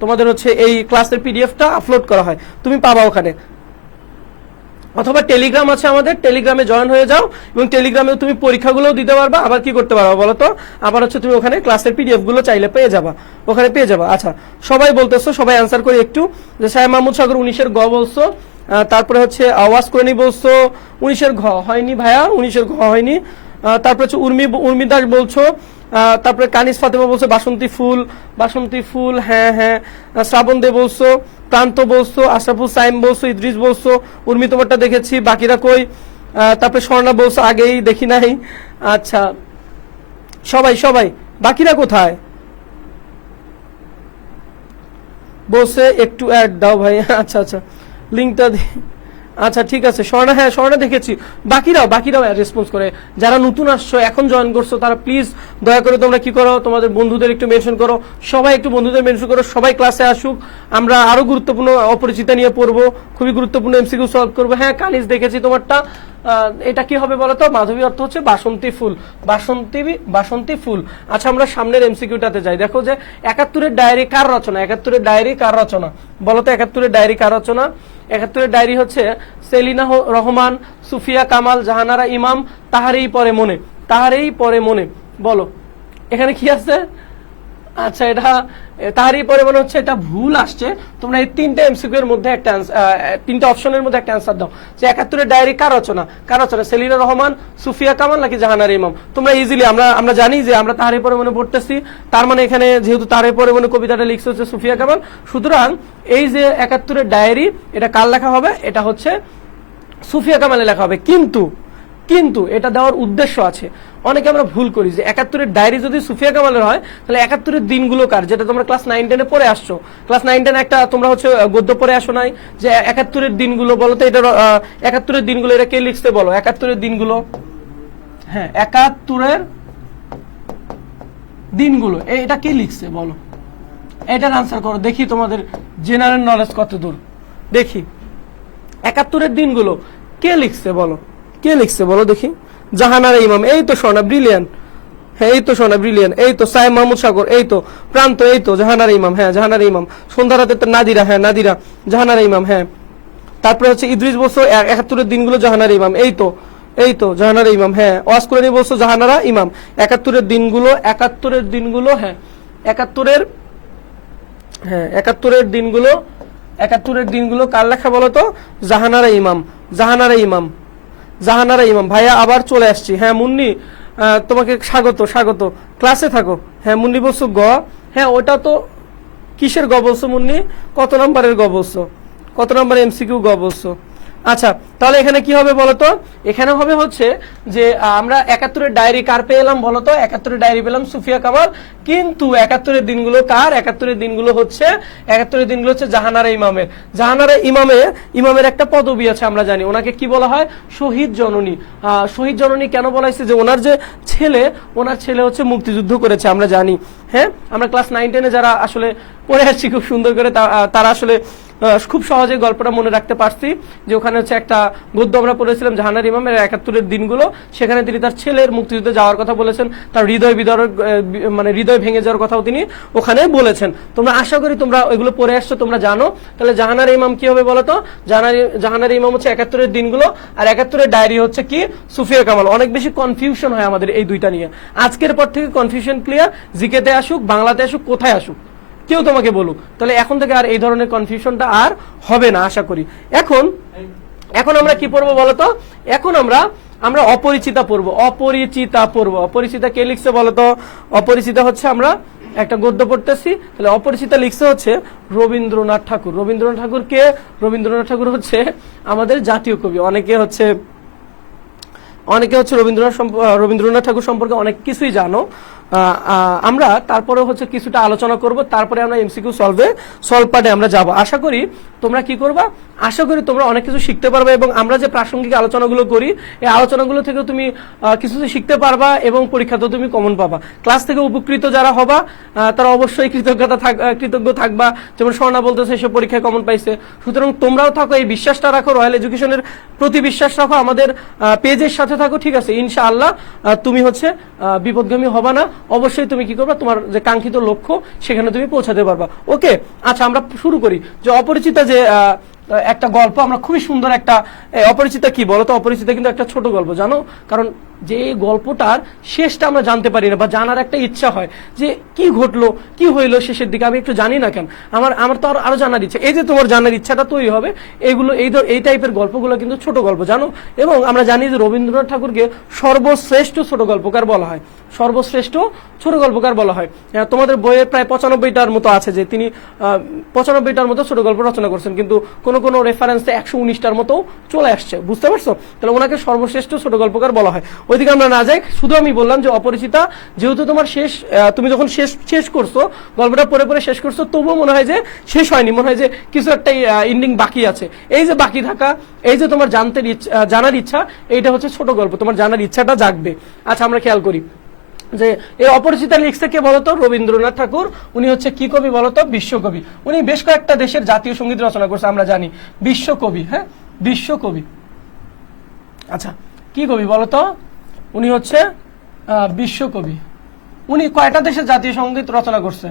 তোমাদের হচ্ছে এই ক্লাসের পিডিএফটা আপলোড করা হয়, তুমি পাবা ওখানে। অথবা টেলিগ্রাম আছে আমাদের, টেলিগ্রামে জয়েন হয়ে যাও, এবং টেলিগ্রামে তুমি পরীক্ষাগুলোও দিতে পারবা। আবার কি করতে পারবা বলো তো? আবার হচ্ছে তুমি ওখানে ক্লাসের পিডিএফ গুলো চাইলে পেয়ে যাবা, ওখানে পেয়ে যাবা। আচ্ছা সবাই বলতেছো, সবাই অ্যান্সার করি একটু। যে সাহেব মাহমুদ সাগর 19-এর গ বলছো, তারপরে হচ্ছে আওয়াজ করে নি বলছো, 19-এর ঘ হয়নি ভাইয়া, 19-এর ঘ হয়নি। তারপরে হচ্ছে উর্মি দাস বলছো, তারপরে কানিস ফাতেমা বলছো বাসন্তী ফুল, হ্যাঁ শ্রাবণ দে বলছো, প্রান্ত বলছো, আশরাফুল সাইম বলছো, ইদ্রিস বলছো, উর্মি তোমারটা দেখেছি, বাকিরা কই? তারপরে স্বর্ণা বলছো, আগেই দেখি নাই। আচ্ছা সবাই বাকিরা কোথায় বলছে? একটু অ্যাড দাও ভাই। আচ্ছা লিঙ্কটা আচ্ছা ঠিক আছে স্বর্ণা, হ্যাঁ স্বর্ণা দেখেছি। বাকিরাও রেসপন্স করে। যারা নতুন আসছো, এখন জয়েন করছো, তারা প্লিজ দয়া করে তোমরা কি করো, তোমাদের বন্ধুদের একটু মেনশন করো, সবাই একটু বন্ধুদের মেনশন করো, সবাই ক্লাসে আসুক। আমরা আরো গুরুত্বপূর্ণ অপরিচিতা নিয়ে পড়বো, খুবই গুরুত্বপূর্ণ এমসিকিউ সলভ করবো। হ্যাঁ কানিজ দেখেছি তোমারটা। এটা কি হবে বলতো? মাধবী অর্থ হচ্ছে বাসন্তী ফুল। আচ্ছা আমরা সামনের এমসিকিউটাতে যাই। দেখো যে 71-এর ডায়েরি কার রচনা? 71-এর ডায়েরি কার রচনা বলতো? 71-এর ডায়েরি কার রচনা? 71-এর ডায়েরি হচ্ছে সেলিনা রহমান, সুফিয়া কামাল, জাহানারা ইমাম, তাহারেই পরে মনে। বলো এখানে কি আছে? আচ্ছা এটা তাহারই পরে মনে হচ্ছে এটা ভুল আসছে। তোমরা এই তিনটা এমসিকিউ এর মধ্যে একটা তিনটা অপশনের মধ্যে একটা অ্যান্সার দাও যে 71-এর ডায়েরি কার রচনা? সেলিনা রহমান, সুফিয়া কামাল, নাকি জাহানারা ইমাম? তোমরা ইজিলি, আমরা জানি যে আমরা তাহারই পরে মনে পড়তেছি, তার মানে এখানে যেহেতু তাহারই পরে মনে কবিতাটা লিখছে হচ্ছে সুফিয়া কামাল, সুতরাং এই যে 71-এর ডায়েরি এটা কার লেখা হবে? এটা হচ্ছে সুফিয়া কামালে লেখা হবে। কিন্তু এটা দেওয়ার উদ্দেশ্য আছে। অনেকে আমরা ভুল করি যে 71-এর ডায়েরি যদি সুফিয়া কামালের হয়, তাহলে 71-এর দিনগুলো কার? যেটা তোমরা ক্লাস 9-10-এ পড়ে আসছো। ক্লাস 9-10 একটা তোমরা হচ্ছে গদ্য পড়ে আসো নাই যে 71-এর দিনগুলো? বলো তো এটা 71-এর দিনগুলো এটা কে লিখছে বলো? 71-এর দিনগুলো, হ্যাঁ 71-এর দিনগুলো এটা কে লিখছে বলো? এটার আনসার করো দেখি, তোমাদের জেনারেল নলেজ কত দূর দেখি। 71-এর দিনগুলো কে লিখছে বলো? দেখি। জাহানারা ইমাম, এই তো সোনা ব্রিলিয়ান, হ্যাঁ এই তো সোনা ব্রিলিয়ান, এই তো সাইম মাহমুদ সাগর, এই তো প্রান্ত, এই তো জাহানারা ইমাম, হ্যাঁ জাহানারা ইমাম। সন্ধ্যা রাতে নাদিরা, হ্যাঁ নাদিরা, জাহানারা ইমাম, হ্যাঁ। তারপরে হচ্ছে ইদ্রিস বলছো 71-এর দিনগুলো জাহানারা ইমাম, এই তো জাহানারা ইমাম, হ্যাঁ। ওয়াজ কুরানি বলছো জাহানারা ইমাম। 71-এর দিনগুলো, হ্যাঁ 71-এর দিনগুলো কার লেখা বলো তো? জাহানারা ইমাম। ভাইয়া আবার চলে আসছি। হ্যাঁ মুন্নি, তোমাকে স্বাগত, ক্লাসে থাকো। হ্যাঁ মুন্নি বলছো গ, হ্যাঁ ওটা তো কিসের গ বলছো মুন্নি? কত নাম্বারের গ বলছো? কত নাম্বার এমসিকিউ গ বলছো? আচ্ছা, তাহলে এখানে কি হবে বলতো? এখানে হবে হচ্ছে যে আমরা 71-এর ডায়েরি কার পেয়ে এলাম বলতো? 71-এর ডায়েরি পেলাম সুফিয়া কামাল, কিন্তু 71-এর দিনগুলো কার? 71-এর দিনগুলো হচ্ছে জাহানারা ইমামের। জাহানারা ইমামের একটা পদবি আছে আমরা জানি, ওনাকে কি বলা হয়? শহীদ জননী। শহীদ জননী কেন বলা হয়েছে? যে ওনার ছেলে হচ্ছে মুক্তিযুদ্ধ করেছে আমরা জানি। হ্যাঁ, আমরা ক্লাস 9-10-এ যারা আসলে পড়ে আসছি খুব সুন্দর করে, তারা আসলে খুব সহজে গল্পটা মনে রাখতে পারছি, যে ওখানে হচ্ছে একটা গদ্য আমরা পড়েছিলাম জাহানারা ইমামের 71-এর দিনগুলো, সেখানে তিনি তার ছেলের মুক্তিযুদ্ধে যাওয়ার কথা বলেছেন, তার হৃদয় ভেঙে যাওয়ার কথাও তিনি ওখানে বলেছেন। তোমরা আশা করি তোমরা ওইগুলো পড়ে আসছো, তোমরা জানো। তাহলে জাহানারা ইমাম কি হবে বলতো? জাহানারা ইমাম হচ্ছে 71-এর দিনগুলো, আর 71-এর ডায়েরি হচ্ছে কি? সুফিয়া কামাল। অনেক বেশি কনফিউশন হয় আমাদের এই দুইটা নিয়ে। আজকের পর থেকে কনফিউশন ক্লিয়ার, জিকেতে আসুক, বাংলাতে আসুক, কোথায় আসুক কেউ তোমাকে বলুক, তাহলে এখন থেকে আর এই ধরনের কনফিউশনটা আর হবে না আশা করি। এখন আমরা কি পড়বো বলতো? এখন আমরা অপরিচিতা পড়বো। অপরিচিতা কে লিখছে বলতো? অপরিচিতা হচ্ছে আমরা একটা গদ্য পড়তেছি, তাহলে অপরিচিতা লিখছে হচ্ছে রবীন্দ্রনাথ ঠাকুর। রবীন্দ্রনাথ ঠাকুর কে? রবীন্দ্রনাথ ঠাকুর হচ্ছে আমাদের জাতীয় কবি। অনেকে হচ্ছে রবীন্দ্রনাথ ঠাকুর সম্পর্কে অনেক কিছুই জানো। আমরা তারপরে হচ্ছে কিছুটা আলোচনা করব, তারপরে আমরা এমসিকিউ সলভ পার্টে আমরা যাব। আশা করি তোমরা কি করবা? আশা করি তোমরা অনেক কিছু শিখতে পারবে, এবং আমরা যে প্রাসঙ্গিক আলোচনাগুলো করি এই আলোচনাগুলো থেকে তুমি কিছু শিখতে পারবা, এবং পরীক্ষাতেও তুমি কমন পাবা। ক্লাস থেকে উপকৃত যারা হবা তারা অবশ্যই কৃতজ্ঞ থাকবা। যেমন স্বর্ণা বলতেছে সে পরীক্ষায় কমন পাইছে, সুতরাং তোমরাও থাকো, এই বিশ্বাসটা রাখো, রয়্যাল এডুকেশনের প্রতি বিশ্বাস রাখো, আমাদের পেজের সাথে থাকো, ঠিক আছে? ইনশাআল্লাহ তুমি হচ্ছে বিপদগামী হবা না। অবশ্যই তুমি কি করবা? তোমার যে কাঙ্ক্ষিত লক্ষ্য সেখানে তুমি পৌঁছাতে পারবা। ওকে, আচ্ছা আমরা শুরু করি। যে অপরিচিতা যে একটা গল্প, আমরা খুবই সুন্দর একটা অপরিচিতা কি বলতো? অপরিচিতা কিন্তু একটা ছোট গল্প, জানো? কারণ যে গল্পটার শেষটা আমরা জানতে পারি না, বা জানার একটা ইচ্ছা হয় যে কি ঘটলো, কি হইলো শেষের দিকে, আমি একটু জানি না কেন, আমার তো আরো জানার ইচ্ছা। এই যে তোমার জানার ইচ্ছাটা তৈরি হবে, এই টাইপের গল্পগুলো কিন্তু ছোট গল্প, জানো? এবং আমরা জানি যে রবীন্দ্রনাথ ঠাকুরকে সর্বশ্রেষ্ঠ ছোট গল্পকার বলা হয়। সর্বশ্রেষ্ঠ ছোট গল্পকার বলা হয়। তোমাদের বইয়ে প্রায় 95টার মতো আছে যে তিনি 95টার মতো ছোট গল্প রচনা করছেন, কিন্তু কোন রেফারেন্সে 119টার মতো চলে আসছে, বুঝতে পারছো? তাহলে ওনাকে সর্বশ্রেষ্ঠ ছোট গল্পকার বলা হয়। ওইদিকে আমরা না যাই, শুধু আমি বললাম যে অপরিচিতা যেহেতু তোমার তুমি যখন শেষ করছো, গল্পটা পড়ে শেষ করছো, তবুও মনে হয় যে শেষ হয়নি, মনে হয় যে কিছু একটা এন্ডিং বাকি আছে। এই যে বাকি থাকা, এই যে তোমার জানার ইচ্ছা, এইটা হচ্ছে ছোট গল্প, তোমার জানার ইচ্ছাটা জাগবে। আচ্ছা আমরা খেয়াল করি যে এই অপরিচিতা লিখছে কে বলতো? রবীন্দ্রনাথ ঠাকুর। উনি হচ্ছে কি কবি বলতো? বিশ্বকবি। উনি বেশ কয়েকটা দেশের জাতীয় সঙ্গীত রচনা করছে আমরা জানি। বিশ্বকবি, হ্যাঁ বিশ্বকবি। আচ্ছা কি কবি বলতো? উনি হচ্ছে বিশ্বকবি। উনি কয়টা দেশের জাতীয় সঙ্গীত রচনা করছে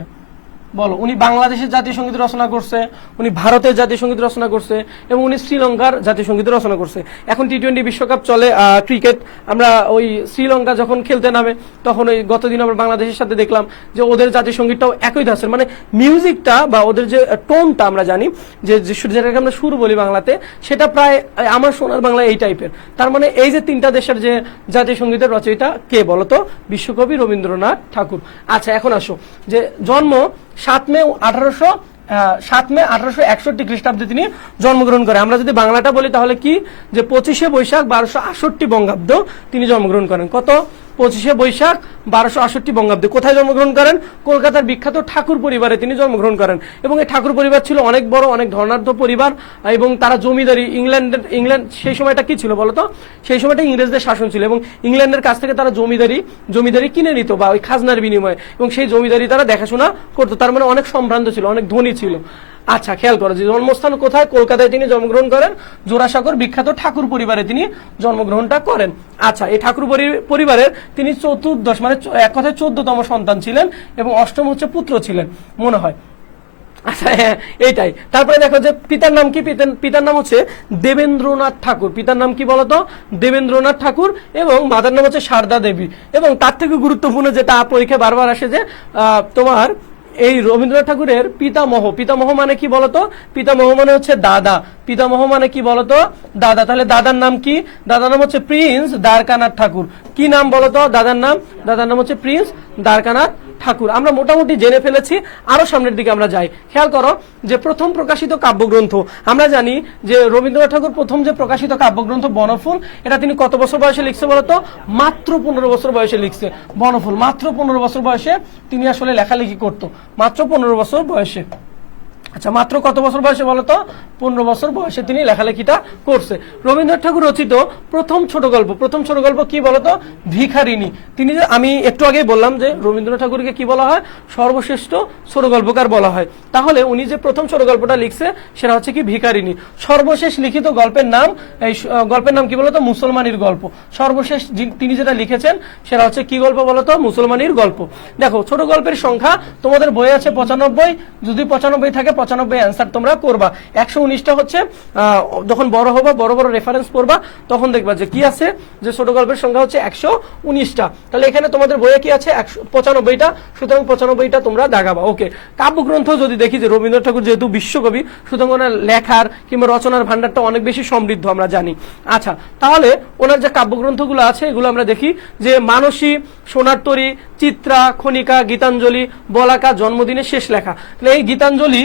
বলো? উনি বাংলাদেশের জাতীয় সঙ্গীত রচনা করছে, উনি ভারতের জাতীয় সঙ্গীত রচনা করছে, এবং উনি শ্রীলঙ্কার জাতীয় সঙ্গীত রচনা করছে। এখন টি-20 বিশ্বকাপ চলে, ক্রিকেট, আমরা ওই শ্রীলঙ্কা যখন খেলতে নামে তখন ওই গতদিন আমরা বাংলাদেশের সাথে দেখলাম যে ওদের জাতীয় সঙ্গীতটাও একই ধাঁচের, মানে মিউজিকটা বা ওদের যে টোনটা আমরা জানি যেটাকে আমরা সুর বলি বাংলাতে, সেটা প্রায় আমার সোনার বাংলা এই টাইপের। তার মানে এই যে তিনটা দেশের যে জাতীয় সঙ্গীতের রচয়িতা কে বলতো? বিশ্বকবি রবীন্দ্রনাথ ঠাকুর। আচ্ছা এখন আসো, যে জন্ম 7 মে 1861 খ্রিস্টাব্দে তিনি জন্মগ্রহণ করেন। আমরা যদি বাংলাটা বলি তাহলে কি, যে 25শে বৈশাখ 1268 বঙ্গাব্দ তিনি জন্মগ্রহণ করেন। কত? 25শে বৈশাখ 1268 বঙ্গাব্দে। কোথায় জন্মগ্রহণ করেন? কলকাতার বিখ্যাত ঠাকুর পরিবারে তিনি জন্মগ্রহণ করেন। এবং এই ঠাকুর পরিবার ছিল অনেক বড়, অনেক ধনাঢ্য পরিবার, এবং তারা জমিদারি, ইংল্যান্ড সেই সময়টা কি ছিল বলতো? সেই সময়টা ইংরেজদের শাসন ছিল, এবং ইংল্যান্ডের কাছ থেকে তারা জমিদারি কিনে নিত, বা ওই খাজনার বিনিময়ে, এবং সেই জমিদারি তারা দেখাশোনা করতো। তার মানে অনেক সম্ভ্রান্ত ছিল, অনেক ধনী ছিল। আচ্ছা খেয়াল করো, যে জন্মস্থান কোথায়? কলকাতায় তিনি জন্মগ্রহণ করেন, জোড়াসাঁকোর বিখ্যাত ঠাকুর পরিবারে তিনি জন্মগ্রহণটা করেন। আচ্ছা এই ঠাকুর পরিবারের তিনি চতুর্দশ, মানে এক কথায় 14তম সন্তান ছিলেন, এবং অষ্টম হচ্ছে পুত্র ছিলেন মনে হয়। আচ্ছা হ্যাঁ এইটাই। তারপরে দেখো যে পিতার নাম কি? পিতার নাম হচ্ছে দেবেন্দ্রনাথ ঠাকুর। পিতার নাম কি বলতো? দেবেন্দ্রনাথ ঠাকুর। এবং মাতার নাম হচ্ছে সারদা দেবী। এবং তার থেকে গুরুত্বপূর্ণ যেটা পরীক্ষায় বারবার আসে, যে তোমার এই রবীন্দ্রনাথ ঠাকুরের পিতামহ মানে কি বলতো? পিতামহ মানে হচ্ছে দাদা। পিতামহ মানে কি বলতো? দাদা। তাহলে দাদার নাম কি? দাদার নাম হচ্ছে প্রিন্স দ্বারকানাথ ঠাকুর। কি নাম বলতো দাদার নাম? দাদার নাম হচ্ছে প্রিন্স দ্বারকানাথ ঠাকুর আমরা মোটামুটি জেনে ফেলেছি, আরো সামনের দিকে আমরা যাই। খেয়াল করো যে প্রথম প্রকাশিত কাব্যগ্রন্থ আমরা জানি যে রবীন্দ্রনাথ ঠাকুর প্রথম যে প্রকাশিত কাব্যগ্রন্থ বনফুল, এটা তিনি কত বছর বয়সে লিখছে বলতো? মাত্র 15 বছর বয়সে লিখছে বনফুল। মাত্র 15 বছর বয়সে তিনি আসলে লেখালেখি করতো, মাত্র 15 বছর বয়সে। আচ্ছা, মাত্র কত বছর বয়সে বলতো? 15 বছর বয়সে তিনি লেখালেখিটা করছে। রবীন্দ্রনাথ ঠাকুর রচিত প্রথম ছোট গল্প কি বলতো? ভিখারিনী। তিনি আমি একটু আগেই বললাম যে রবীন্দ্রনাথ ঠাকুরকে কি বলা হয়? সর্বশ্রেষ্ঠ ছোট গল্পকার বলা হয়। তাহলে উনি যে প্রথম ছোট গল্পটা লিখছে সেটা হচ্ছে কি? ভিখারিনী। সর্বশেষ লিখিত গল্পের নাম, এই গল্পের নাম কি বলতো? মুসলমানির গল্প। সর্বশেষ তিনি যেটা লিখেছেন সেটা হচ্ছে কি গল্প বলতো? মুসলমানির গল্প। দেখো, ছোট গল্পের সংখ্যা তোমাদের বই আছে 95, যদি 95 থাকে 95 অ্যান্সার তোমরা করবা। 119টা হচ্ছে যখন বড় হবা, বড় বড় রেফারেন্স পড়বা, তখন দেখবা যে কি আছে, যে ছোট গল্পের সংখ্যা হচ্ছে 119টা। তাহলে এখানে তোমাদের বইয়ে কি আছে? 95টা, সুতরাং 95টা তোমরা দাগাবা। ওকে, কাব্যগ্রন্থ যদি দেখি যে রবীন্দ্রনাথ ঠাকুর যেহেতু বিশ্বকবি, সুতরাং ওনার লেখার কিংবা রচনার ভান্ডারটা অনেক বেশি সমৃদ্ধ আমরা জানি। আচ্ছা, তাহলে ওনার যে কাব্যগ্রন্থগুলো আছে এগুলো আমরা দেখি যে মানসী, সোনার তরী, চিত্রা, খনিকা, গীতাঞ্জলি, বলাকা, জন্মদিনের শেষ লেখা। তাহলে এই গীতাঞ্জলি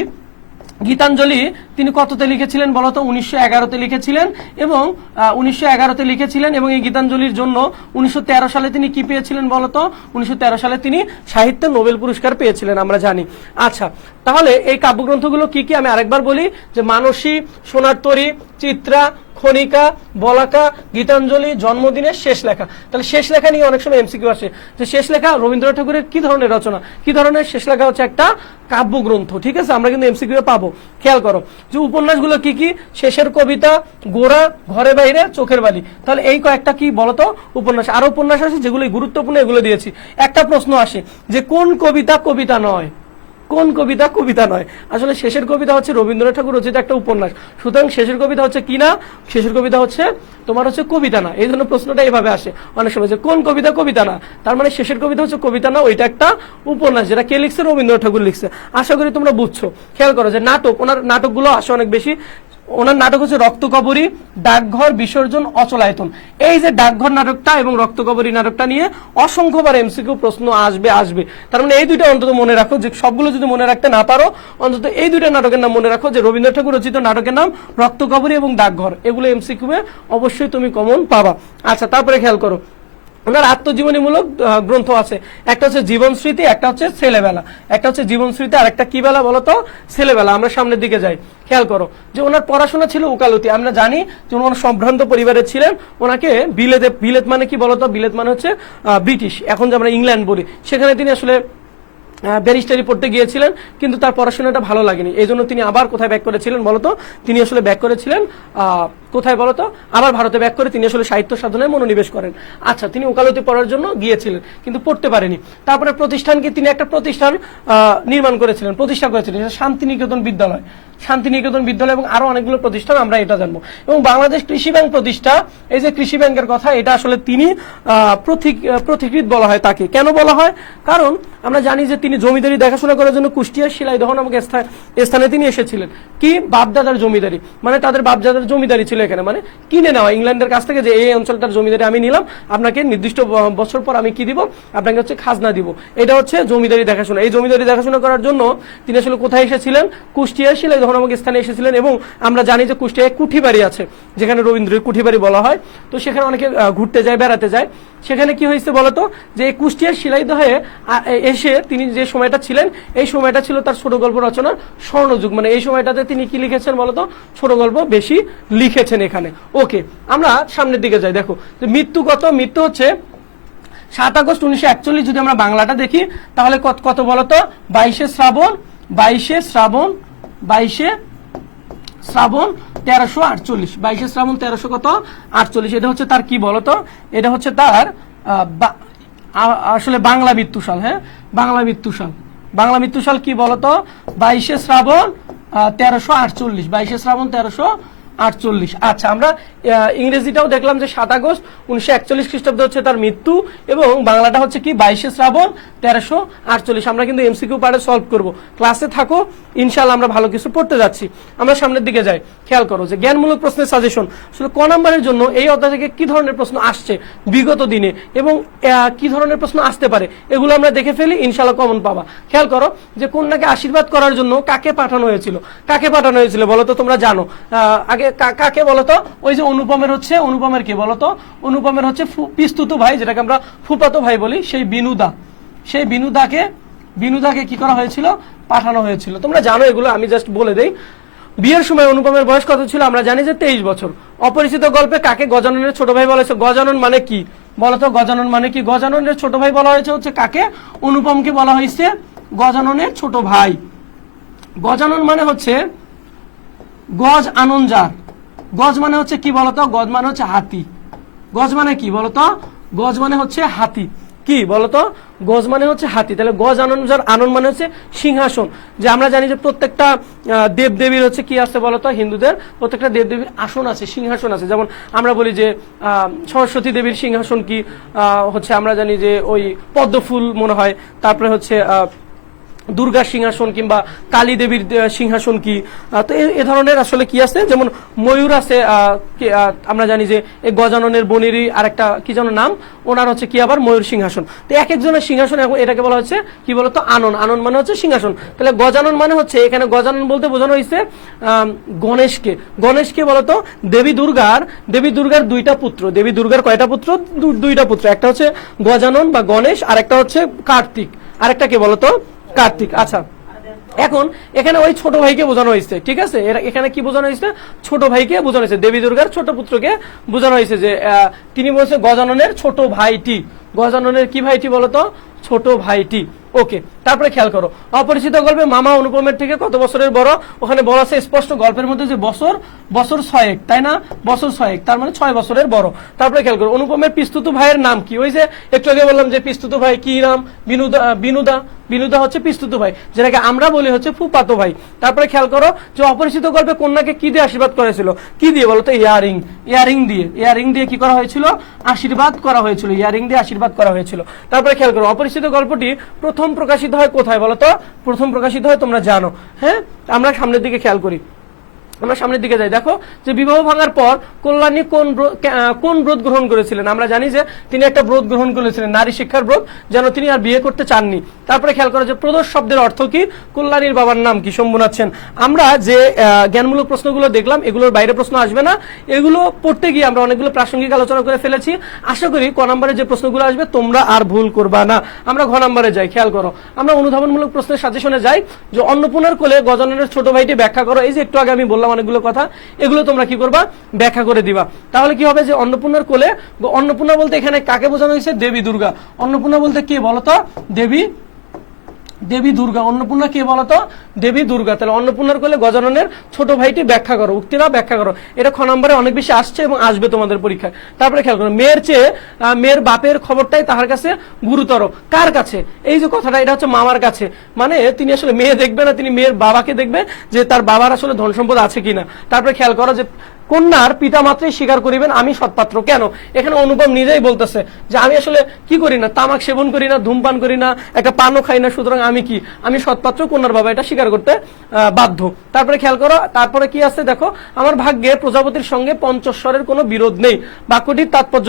তিনি কততে লিখেছিলেন বলতো? 1911-তে লিখেছিলেন, এবং 1911-তে লিখেছিলেন, এবং এই গীতাঞ্জলির জন্য 1913 সালে তিনি কি পেয়েছিলেন বলতো? 1913 সালে তিনি সাহিত্যে নোবেল পুরস্কার পেয়েছিলেন আমরা জানি। আচ্ছা, তাহলে এই কাব্যগ্রন্থগুলো কি কি আমি আরেকবার বলি যে মানসী, সোনার তরী, চিত্রা, খনিকা, বলাকা, গীতাঞ্জলি, জন্মদিনের শেষ লেখা। তাহলে শেষ লেখা নিয়ে অনেক সময় এমসিকিউ আসে যে শেষ লেখা রবীন্দ্রনাথ ঠাকুরের কি ধরনের রচনা, কি ধরনের? শেষ লেখা হচ্ছে একটা কাব্যগ্রন্থ। ঠিক আছে, আমরা কিন্তু এমসিকিউ পাবো। খেয়াল করো যে উপন্যাসগুলো কি কি? শেষের কবিতা, গোরা, ঘরে বাইরে, চোখের বালি। তাহলে এই কয়েকটা কি বলতো? উপন্যাস। আরো উপন্যাস আছে যেগুলো গুরুত্বপূর্ণ, এগুলো দিয়েছি। একটা প্রশ্ন আসে যে কোন কবিতা কবিতা নয়? কোন কবিতা কবিতা নয়? আসলে শেষের কবিতা হচ্ছে রবীন্দ্রনাথ ঠাকুর রচিত একটা উপন্যাস, সুতরাং শেষের কবিতা হচ্ছে কি না? শেষের কবিতা হচ্ছে তোমার হচ্ছে কবিতা না। এই জন্য প্রশ্নটা এইভাবে আসে অনেক সময় যে কোন কবিতা কবিতা না, তার মানে শেষের কবিতা হচ্ছে কবিতা না, ওইটা একটা উপন্যাস, যেটা কে লিখছে? রবীন্দ্রনাথ ঠাকুর লিখছে। আশা করি তোমরা বুঝছো। খেয়াল করো যে নাটক, ওনার নাটকগুলো আসে অনেক বেশি। ওনার নাটক হচ্ছে রক্তকবরী, ডাকঘর, বিসর্জন, অচলায়তন। এই যে ডাকঘর নাটকটা এবং রক্তকবরী নাটকটা নিয়ে অসংখ্যবার এমসিকিউ প্রশ্ন আসবে। তার মানে এই দুইটা অন্তত মনে রাখো, যে সবগুলো যদি মনে রাখতে না পারো অন্তত এই দুইটা নাটকের নাম মনে রাখো, যে রবীন্দ্রনাথ ঠাকুর রচিত নাটকের নাম রক্তকবরী এবং ডাকঘর। এগুলো এমসিকিউ এ অবশ্যই তুমি কমন পাবা। আচ্ছা, তারপরে খেয়াল করো ওনার আত্মজীবনীমূলক গ্রন্থ আছে। একটা হচ্ছে জীবন স্মৃতি, একটা হচ্ছে ছেলেবেলা। একটা হচ্ছে জীবন স্মৃতি, আর একটা কি বেলা বলতো? ছেলেবেলা। আমরা সামনের দিকে যাই। খেয়াল করো যে ওনার পড়াশোনা ছিল উকালতি। আমরা জানি যে ওনার সম্ভ্রান্ত পরিবারের ছিলেন। ওনাকে বিলেত মানে কি বলতো? বিলেত মানে হচ্ছে ব্রিটিশ, এখন যে আমরা ইংল্যান্ড বলি, সেখানে তিনি আসলে ব্যারিস্টারি পড়তে গিয়েছিলেন, কিন্তু তার পড়াশোনাটা ভালো লাগেনি। এই জন্য তিনি আবার কোথায় ব্যাক করেছিলেন বলতো? তিনি আসলে ব্যাক করেছিলেন কোথায় বলতো? আবার ভারতে ব্যাক করে তিনি আসলে সাহিত্য সাধনায় মনোনিবেশ করেন। আচ্ছা, তিনি ওকালতি পড়ার জন্য গিয়েছিলেন কিন্তু পড়তে পারেনি। তারপরে প্রতিষ্ঠানকে তিনি একটা প্রতিষ্ঠান প্রতিষ্ঠা করেছিলেন, শান্তিনিকেতন বিদ্যালয়। শান্তিনিকেতন বিদ্যালয় এবং আরো অনেকগুলো প্রতিষ্ঠান, আমরা এটা জানবো। এবং বাংলাদেশ কৃষি ব্যাংক প্রতিষ্ঠা, এই যে কৃষি ব্যাংকের কথা, এটা আসলে তিনি প্রতিকৃত বলা হয় তাকে। কেন বলা হয়? কারণ আমরা জানি যে তিনি জমিদারি দেখাশোনা করার জন্য কুষ্টিয়ার শিলাইদহ নামক স্থানে তিনি এসেছিলেন। কি? বাপদাদার জমিদারি, মানে তাদের বাপদাদার জমিদারি ছিল এখানে, মানে কিনে নেওয়া ইংল্যান্ডের কাছ থেকে, যে এই অঞ্চলটার জমিদারি আমি নিলাম, আপনাকে নির্দিষ্ট বছর পর আমি কি দিব? আপনাকে হচ্ছে খাজনা দিব। এটা হচ্ছে জমিদারি দেখাশোনা। এই জমিদারি দেখাশোনা করার জন্য তিনি আসলে কোথায় এসেছিলেন? কুষ্টিয়ার শিলাইদহ নামক স্থানে এসেছিলেন। এবং আমরা জানি যে কুষ্টিয়ায় কুঠিবাড়ি আছে, যেখানে রবীন্দ্রের কুঠিবাড়ি বলা হয়। তো সেখানে অনেকে ঘুরতে যায়, বেড়াতে যায়। সেখানে কি হয়েছে বলতো? যে এই কুষ্টিয়ার শিলাইদহে এসে তিনি যে সময়টা ছিলেন, এই সময়টা ছিল তার ছোট গল্প রচনার স্বর্ণযুগ। মানে এই সময়টাতে তিনি কি লিখেছেন বলতো? ছোট গল্প বেশি লিখেছেন এখানে। ওকে, আমরা সামনের দিকে যাই। দেখো যে মৃত্যু কত? মৃত্যু হচ্ছে 7 আগস্ট 1941। যদি আমরা বাংলাটা দেখি তাহলে কত বলতো? 22শে শ্রাবণ 1348। 22শে শ্রাবণ 1348। এটা হচ্ছে তার কি বলতো? এটা হচ্ছে তার আসলে বাংলা মৃত্যুসাল। হ্যাঁ, বাংলা মৃত্যুসাল কি বলতো? 22শে শ্রাবণ 1348। 22শে শ্রাবণ 1348। 1948। আচ্ছা, আমরা ইংরেজিটাও দেখলাম যে 7 আগস্ট 1941 খ্রিস্টাব্দে হচ্ছে তার মৃত্যু, এবং বাংলাটা হচ্ছে কি 22শে শ্রাবণ 1348। আমরা কিন্তু এমসিকিউ পার্টে সলভ করব, ক্লাসে থাকো, ইনশাআল্লাহ আমরা ভালো কিছু পড়তে যাচ্ছি। আমরা সামনের দিকে যাই, খেয়াল করো যে জ্ঞানমূলক প্রশ্নের সাজেশন আসলে ক নাম্বারের জন্য এই অধ্যায় থেকে কি ধরনের প্রশ্ন আসছে বিগত দিনে এবং কি ধরনের প্রশ্ন আসতে পারে এগুলো আমরা দেখে ফেলি, ইনশাআল্লাহ কমন পাবা। খেয়াল করো যে কন্যাকে আশীর্বাদ করার জন্য কাকে পাঠানো হয়েছিল, কাকে পাঠানো হয়েছিল বলো তো, তোমরা জানো আগে কাকে বলো তো? ওই যে অনুপমের কি বলো তো? অনুপমের হচ্ছে পিস্তুত ভাই, যেটাকে আমরা ফুফাতো ভাই বলি, সেই বিনুদাকে কি করা হয়েছিল? পাঠানো হয়েছিল। তোমরা জানো এগুলো, আমি জাস্ট বলে দেই। বিয়ের সময় অনুপমের বয়স কত ছিল? আমরা জানি যে 23 বছর। অপরিচিত গল্পে কাকে গজাননের ছোট ভাই বলা হয়েছে? গজানন মানে কি বলতো? গজানন মানে কি? গজাননের ছোট ভাই বলা হয়েছে হচ্ছে কাকে? অনুপমকে বলা হয়েছে গজাননের ছোট ভাই। গজানন মানে হচ্ছে গজ আনন্দার। গজ মানে হচ্ছে কি বলতো? গজ মানে হচ্ছে হাতি। গজ মানে কি বলতো? গজ মানে হচ্ছে হাতি। কি বলতো? গজ মানে হচ্ছে হাতি। তাহলে গজ আনন্দার, আনন্দ মানে হচ্ছে সিংহাসন। যে আমরা জানি যে প্রত্যেকটা দেবদেবীর হচ্ছে কি আছে বলতো? হিন্দুদের প্রত্যেকটা দেবদেবীর আসন আছে, সিংহাসন আছে। যেমন আমরা বলি যে সরস্বতী দেবীর সিংহাসন কি হচ্ছে, আমরা জানি যে ওই পদ্মফুল মনে হয়। তারপরে হচ্ছে দুর্গা সিংহাসন কিংবা কালী দেবীর সিংহাসন কি। তো এ ধরনের আসলে কি আছে, যেমন ময়ূর আছে। আমরা জানি যে এই গজাননের বনেরই আরেকটা কি যেন নাম, ওনার হচ্ছে কি আবার ময়ূর সিংহাসন। তো এক একজনের সিংহাসন, এখন এটাকে বলা হচ্ছে কি বলতো? আনন। আনন মানে হচ্ছে সিংহাসন। তাহলে গজানন মানে হচ্ছে, এখানে গজানন বলতে বোঝানো হয়েছে গণেশকে। গণেশকে বলতো দেবী দুর্গার দুইটা পুত্র। দেবী দুর্গার কয়টা পুত্র? দুইটা পুত্র। একটা হচ্ছে গজানন বা গণেশ, আর একটা হচ্ছে কার্তিক। আরেকটা কে বলতো? কার্তিক। আচ্ছা, এখন এখানে ওই ছোট ভাইকে বোঝানো হয়েছে, ঠিক আছে? এখানে কি বোঝানো হয়েছে? ছোট ভাইকে বোঝানো হয়েছে, দেবী দুর্গার ছোট পুত্রকে বোঝানো হয়েছে। যে তিনি বলছে গজাননের ছোট ভাইটি। গজাননের কি ভাইটি বলতো? ছোট ভাইটি। ওকে, তারপরে খেয়াল করো, অপরিচিত গল্পে মামা অনুপমের থেকে কত বছরের বড়? ওখানে বলা আছে স্পষ্ট গল্পের মধ্যে যে বছর 6, তাই না? বছর 6, তার মানে 6 বছরের বড়। তারপরে খেয়াল করো, অনুপমের পিস্তুত ভাইয়ের নাম কি? ওই যে একটু আগে বললাম যে পিস্তুত ভাই কি নাম? বিনুদা হচ্ছে পিস্তুত ভাই, যেটাকে আমরা বলি হচ্ছে ফুফাতো ভাই। তারপরে খেয়াল করো যে অপরিচিত গল্পে কন্যাকে কি দিয়ে আশীর্বাদ করেছিল? কি দিয়ে বলতো? ইয়ারিং দিয়ে কি করা হয়েছিল? আশীর্বাদ করা হয়েছিল। ইয়ারিং দিয়ে আশীর্বাদ করা হয়েছিল। তারপরে খেয়াল করো, অপরিচিত গল্পটি প্রথম প্রকাশিত হয় কোথায় বলতো? প্রথম প্রকাশিত হয় তোমরা জানো, হ্যাঁ? আমরা সামনের দিকে খেয়াল করি, আমরা সামনের দিকে যাই। দেখো যে বিবাহ ভাঙার পর কল্যাণী কোন ব্রত গ্রহণ করেছিলেন? আমরা জানি যে তিনি একটা ব্রত গ্রহণ করেছিলেন, নারী শিক্ষার ব্রত, যেন তিনি আর বিয়ে করতে চাননি। তারপরে খেয়াল করা যে প্রদোষ শব্দের অর্থ কি? কল্যাণীর বাবার নাম কি? শম্ভুনাথ সেন। আমরা যে জ্ঞানমূলক প্রশ্নগুলো দেখলাম, এগুলোর বাইরে প্রশ্ন আসবে না। এগুলো পড়তে গিয়ে আমরা অনেকগুলো প্রাসঙ্গিক আলোচনা করে ফেলেছি। আশা করি ক নম্বরে যে প্রশ্নগুলো আসবে তোমরা আর ভুল করবা না। আমরা ঘ নম্বরে যাই, খেয়াল করো, আমরা অনুধাবনমূলক প্রশ্নের সাজেশনে যাই। যে অন্নপূর্ণার কোলে গজাননের ছোট ভাইটি ব্যাখ্যা করো। এই যে একটু আগে আমি বললাম অনেকগুলো কথা, এগুলো তোমরা কি করবা? ব্যাখ্যা করে দিবা। তাহলে কি হবে? যে অন্নপূর্ণার কোলে, অন্নপূর্ণা বলতে এখানে কাকে বোঝানো হয়েছে? দেবী দুর্গা। অন্নপূর্ণা বলতে কে বলতো? দেবী দুর্গা। অন্নপূর্ণা কে বলতো? দেবী দুর্গা। তাহলে অন্নপূর্ণার কোলে গজাননের ছোট ভাইটি ব্যাখ্যা করো, উক্তিরা ব্যাখ্যা করো। এটা খ নম্বরে অনেক বেশি আসছে এবং আসবে তোমাদের পরীক্ষায়। তারপরে খেয়াল করো, মেয়ের বাপের খবরটাই তাহার কাছে গুরুতর। কার কাছে? এই যে কথাটা, এটা হচ্ছে মামার কাছে। মানে তিনি আসলে মেয়ে দেখবে না, তিনি মেয়ের বাবাকে দেখবে যে তার বাবার আসলে ধন সম্পদ আছে কিনা। তারপরে খেয়াল করো যে কন্যার পিতা মাত্রই স্বীকার করিবেন আমি সৎপাত্র। কেন? এখানে অনুপম নিজেই বলতেছে যে আমি আসলে কি করি না, তামাক সেবন করি না, ধূমপান করি না, একটা পানও খাই না, সুতরাং আমি সৎপাত্র। কন্যার বাবা এটা স্বীকার করতে বাধ্য। তারপরে খেয়াল করো, তারপরে কি আছে দেখো, আমার ভাগ্যে প্রজাপতির সঙ্গে পঞ্চস্বরের কোনো বিরোধ নেই, বাক্যটির তাৎপর্য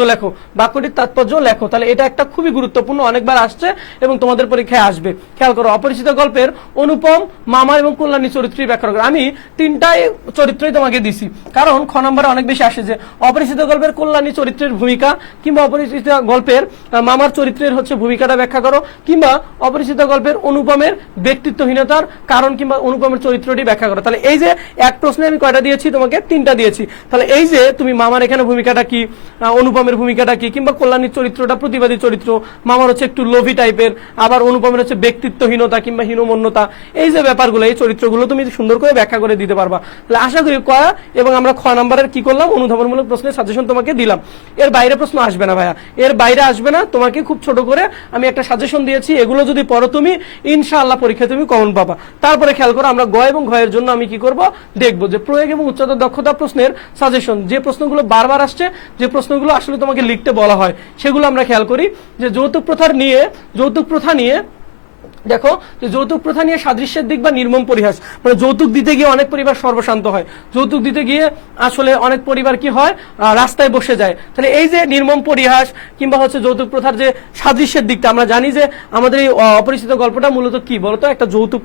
লেখো। তাহলে এটা একটা খুবই গুরুত্বপূর্ণ, অনেকবার আসছে এবং তোমাদের পরীক্ষায় আসবে। খেয়াল করো, অপরিচিত গল্পের অনুপম, মামা এবং কল্যাণী চরিত্রই ব্যাখ্যা করো। আমি তিনটাই চরিত্রই তোমাকে দিছি, কারণ খ নম্বরে অনেক বেশি আসে যে অপরিচিত গল্পের কল্যাণী চরিত্রের ভূমিকা, কিংবা অপরিচিত গল্পের মামার চরিত্রের হচ্ছে ভূমিকাটা ব্যাখ্যা করো, কিংবা অপরিচিত গল্পের অনুপমের ব্যক্তিত্বহীনতার কারণ কিংবা অনুপমের চরিত্রটি ব্যাখ্যা করো। তাহলে এই যে এক প্রশ্নে আমি কয়টা দিয়েছি? তোমাকে 3টা দিয়েছি। তাহলে এই যে তুমি মামার এখানে ভূমিকাটা কি, অনুপমের ভূমিকাটা কি, কিংবা কল্যাণীর চরিত্রটা প্রতিবাদী চরিত্র, মামার হচ্ছে একটু লোভী টাইপের, আবার অনুপমের হচ্ছে ব্যক্তিত্বহীনতা কিংবা হীনমন্যতা, এই যে ব্যাপারগুলো, এই চরিত্রগুলো তুমি সুন্দর করে ব্যাখ্যা করে দিতে পারবা। তাহলে আশা করি ক এবং আমরা খ নাম্বারের কি করলাম, অনুধাবনমূলক প্রশ্নের সাজেশন তোমাকে দিলাম। এর বাইরে প্রশ্ন আসবে না ভাইয়া, এর বাইরে আসবে না। তোমাকে খুব ছোট করে আমি একটা সাজেশন দিয়েছি, এগুলো যদি পড়ো তুমি ইনশাআল্লাহ পরীক্ষায় তুমি কমন পাবা। তারপরে খেয়াল করো, আমরা গ এবং ঘয়ের জন্য আমি কি করব, দেখবো যে প্রয়োগ এবং উচ্চতর দক্ষতা প্রশ্নের সাজেশন, যে প্রশ্নগুলো বারবার আসছে, যে প্রশ্নগুলো আসলে তোমাকে লিখতে বলা হয়, সেগুলো আমরা খেয়াল করি। যে যৌতুক প্রথা নিয়ে দেখো, যে যৌতুক প্রথা নিয়ে সাদৃশ্যের দিক বা নির্মম পরিহাস, মানে যৌতুক দিতে গিয়ে অনেক পরিবার সর্বশান্ত হয়, যৌতুক দিতে গিয়ে আসলে অনেক পরিবার কি হয়, রাস্তায় বসে যায়। তাহলে এই যে নির্মম পরিহাস কিংবা হচ্ছে যৌতুক প্রথার যে সাদৃশ্যের দিকটা, আমরা জানি যে আমাদের এই অপরিচিত গল্পটা মূলত কি বলতো, একটা যৌতুক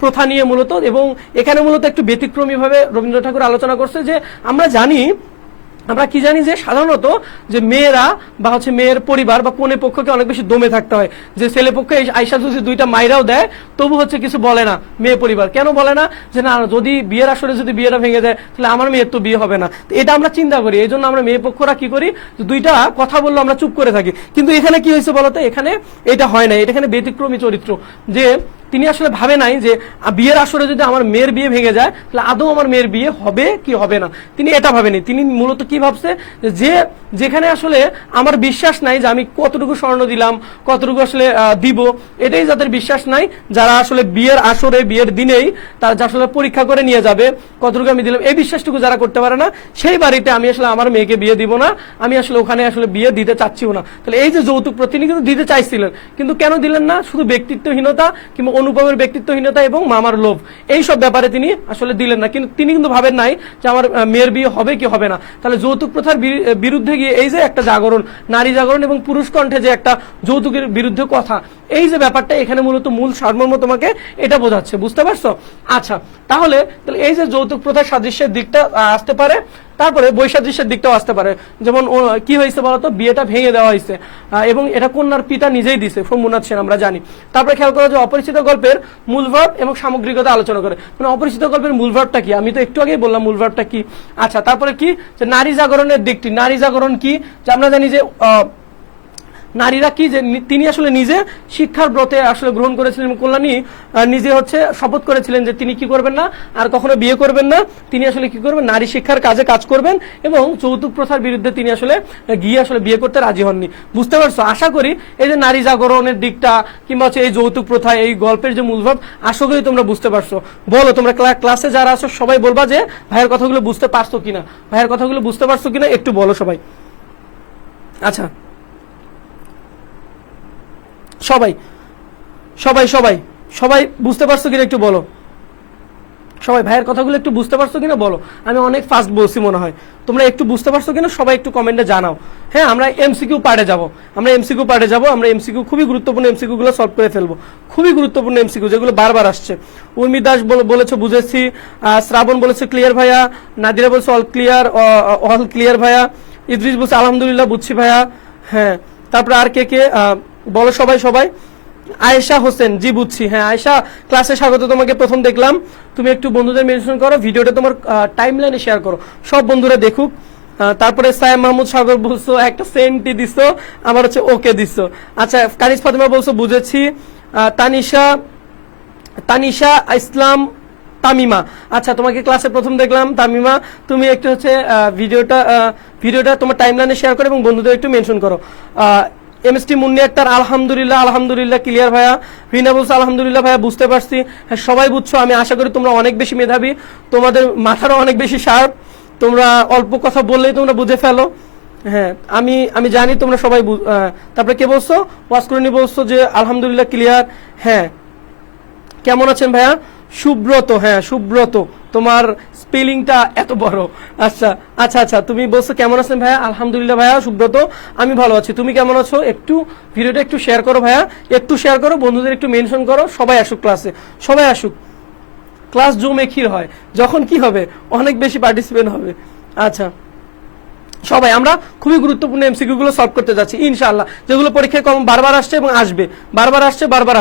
প্রথা নিয়ে মূলত, এবং এখানে মূলত একটু ব্যতিক্রমী ভাবে রবীন্দ্রনাথ ঠাকুর আলোচনা করছে। যে আমরা কি জানি যে সাধারণত যে মেয়েরা বা হচ্ছে মেয়ের পরিবার বা কনে পক্ষকে অনেক বেশি দমে থাকতে হয়, যে ছেলে পক্ষে আইসা যদি দুইটা মাইরাও দেয় তবু হচ্ছে কিছু বলে না মেয়ে পরিবার। কেন বলে না, যে না যদি বিয়ের আসরে যদি বিয়েটা ভেঙে যায় তাহলে আমার মেয়ের তো বিয়ে হবে না। এটা আমরা চিন্তা করি, এই জন্য আমরা মেয়ে পক্ষরা কি করি, দুইটা কথা বললো আমরা চুপ করে থাকি। কিন্তু এখানে কি হয়েছে বলতো, এখানে এটা হয় না, এটা এখানে ব্যতিক্রমী চরিত্র। যে তিনি আসলে ভাবে নাই যে বিয়ের আসরে যদি আমার মেয়ের বিয়ে ভেঙে যায় তাহলে আদৌ আমার মেয়ের বিয়ে হবে কি হবে না, তিনি এটা ভাবেনি। তিনি মূলত কি ভাবছে, যে যেখানে আসলে আমার বিশ্বাস নাই যে আমি কতটুকু স্বর্ণ দিলাম, কতটুকু আসলে দিব, এটাই যাদের বিশ্বাস নাই, যারা আসলে বিয়ের আসরে বিয়ের দিনেই তারা আসলে পরীক্ষা করে নিয়ে যাবে কতটুকু আমি দিলাম, এই বিশ্বাসটুকু যারা করতে পারে না, সেই বাড়িতে আমি আসলে আমার মেয়েকে বিয়ে দিব না, আমি আসলে ওখানে আসলে বিয়ে দিতে চাচ্ছিও না। তাহলে এই যে যৌতুক তিনি কিন্তু দিতে চাইছিলেন, কিন্তু কেন দিলেন না, শুধু ব্যক্তিত্বহীনতা কিংবা অনুপমের ব্যক্তিত্বহীনতা এবং মামার লোভ, এই সব ব্যাপারে তিনি আসলে দিলেন না। কিন্তু তিনি কিন্তু ভাবেন নাই যে আমার মেয়ের বিয়ে হবে কি হবে না। তাহলে যৌতুক প্রথার বিরুদ্ধে গিয়ে এই যে একটা জাগরণ, নারী জাগরণ এবং পুরুষ কণ্ঠে যে একটা যৌতুকের বিরুদ্ধে কথা, এই যে ব্যাপারটা এখানে মূলত মূল সারমর্ম তোমাকে এটা বোঝাচ্ছে, বুঝতে পারছো? আচ্ছা, তাহলে এই যে যৌতুক প্রথার সাদৃশ্যের দিকটা আসতে পারে, তারপরে বৈসাদৃশ্যের দিকটাও আসতে পারে। যেমন কি হয়েছে বলতো, বিয়েটা ভেঙে দেওয়া হয়েছে এবং এটা কন্যার পিতা নিজেই দিছে, ফমুনাথ সেন, আমরা জানি। তারপরে খেয়াল করো যে অপরিচিত গল্পের মূল ভাব এবং সামগ্রিকতা আলোচনা করে, মানে অপরিচিত গল্পের মূল ভাবটা কি, আমি তো একটু আগেই বললাম মূল ভাবটা কি। আচ্ছা, তারপরে কি, যে নারী জাগরণের দিকটি, নারী জাগরণ কি, যে আমরা জানি যে নারীরা কি, যে তিনি আসলে নিজে শিক্ষার ব্রতে আসলে গ্রহণ করেছিলেন, কল্যাণী নিজে হচ্ছে শপথ করেছিলেন যে তিনি কি করবেন না, আর কখনো বিয়ে করবেন না, তিনি আসলে কি করবেন, নারী শিক্ষার কাজে কাজ করবেন, এবং যৌতুক প্রথার বিরুদ্ধে তিনি আসলে গিয়ে আসলে বিয়ে করতে রাজি হননি, বুঝতে পারছো? আশা করি এই যে নারী জাগরণের দিকটা কিংবা হচ্ছে এই যৌতুক প্রথা, এই গল্পের যে মূলভাব, আশা করি তোমরা বুঝতে পারছো। বলো তোমরা ক্লাসে যারা আছো সবাই বলবা যে ভাইয়ের কথাগুলো বুঝতে পারছো কিনা, ভাইয়ের কথাগুলো বুঝতে পারছো কিনা একটু বলো সবাই। আচ্ছা, সবাই সবাই সবাই সবাই বুঝতে পারছো কিনা একটু বলো, সবাই ভাইয়ের কথাগুলো একটু বুঝতে পারছো কিনা বলো। আমি অনেক ফাস্ট বলছি মনে হয়, তোমরা একটু বুঝতে পারছো কিনা সবাই একটু কমেন্টে জানাও। হ্যাঁ, আমরা এমসিকিউ পার্টে যাব, আমরা এমসিকিউ খুবই গুরুত্বপূর্ণ এমসিকিউ গুলো সলভ করে ফেলবো, খুবই গুরুত্বপূর্ণ এমসিকিউ যেগুলো বারবার আসছে। উর্মি দাস বলেছো বুঝেছি, শ্রাবণ বলেছে ক্লিয়ার ভাইয়া, নাদিরা বলছে অল ক্লিয়ার ভাইয়া, ইদ্রিস বলছে আলহামদুলিল্লাহ বুঝছি ভাইয়া। হ্যাঁ, তারপরে আর কে বলো সবাই। আয়েশা হোসেন, জি বুঝছি। হ্যাঁ আয়েশা, ক্লাসে স্বাগত তোমাকে, প্রথম দেখলাম। তুমি একটু বন্ধুদের মেনশন করো, ভিডিওটা তোমার টাইমলাইনে শেয়ার করো, সব বন্ধুরা দেখুক। তারপরে সায়েম মাহমুদ সাগর বলছো একটা সেন্টি দিছো, আমার হচ্ছে ওকে দিছো। আচ্ছা, কানিজ ফাতিমা বলছো বুঝেছি। তানিশা ইসলাম তামিমা, আচ্ছা তোমাকে ক্লাসে প্রথম দেখলাম তামিমা, তুমি একটু হচ্ছে ভিডিওটা তোমার টাইমলাইনে শেয়ার করো এবং বন্ধুদের একটু মেনশন করো। এমএসটি মুন্নি আক্তার, আলহামদুলিল্লাহ ক্লিয়ার ভাইয়া। রিনা বলছে আলহামদুলিল্লাহ ভাইয়া, বুঝতে পারছি। হ্যাঁ, সবাই বুঝছো, আমি আশা করি তোমরা অনেক বেশি মেধাবী, তোমাদের মাথারও অনেক বেশি শার্প, তোমরা অল্প কথা বললেই তোমরা বুঝে ফেলো। হ্যাঁ, আমি জানি তোমরা সবাই। তারপরে কে বলছো, ওয়াসকরণী বলছো যে আলহামদুলিল্লাহ ক্লিয়ার। হ্যাঁ, কেমন আছেন ভাইয়া? সুব্রত, হ্যাঁ সুব্রত, তোমার স্পেলিংটা এত বড়। আচ্ছা, তুমি বলছো কেমন আছেন ভাইয়া? আলহামদুলিল্লাহ ভাইয়া। সুব্রত, আমি ভালো আছি, তুমি কেমন আছো? একটু ভিডিওটা একটু শেয়ার করো ভাইয়া, একটু শেয়ার করো, বন্ধুদের একটু মেনশন করো, সবাই আসুক ক্লাসে, সবাই আসুক। ক্লাস জমে ক্ষীর হয় যখন কি হবে, অনেক বেশি পার্টিসিপেন্ট হবে। আচ্ছা সবাই, আমরা খুবই গুরুত্বপূর্ণ এমসিকিউ গুলো সলভ করতে যাচ্ছি ইনশাআল্লাহ, যেগুলো পরীক্ষায় কম বারবার আসছে এবং আসবে, বারবার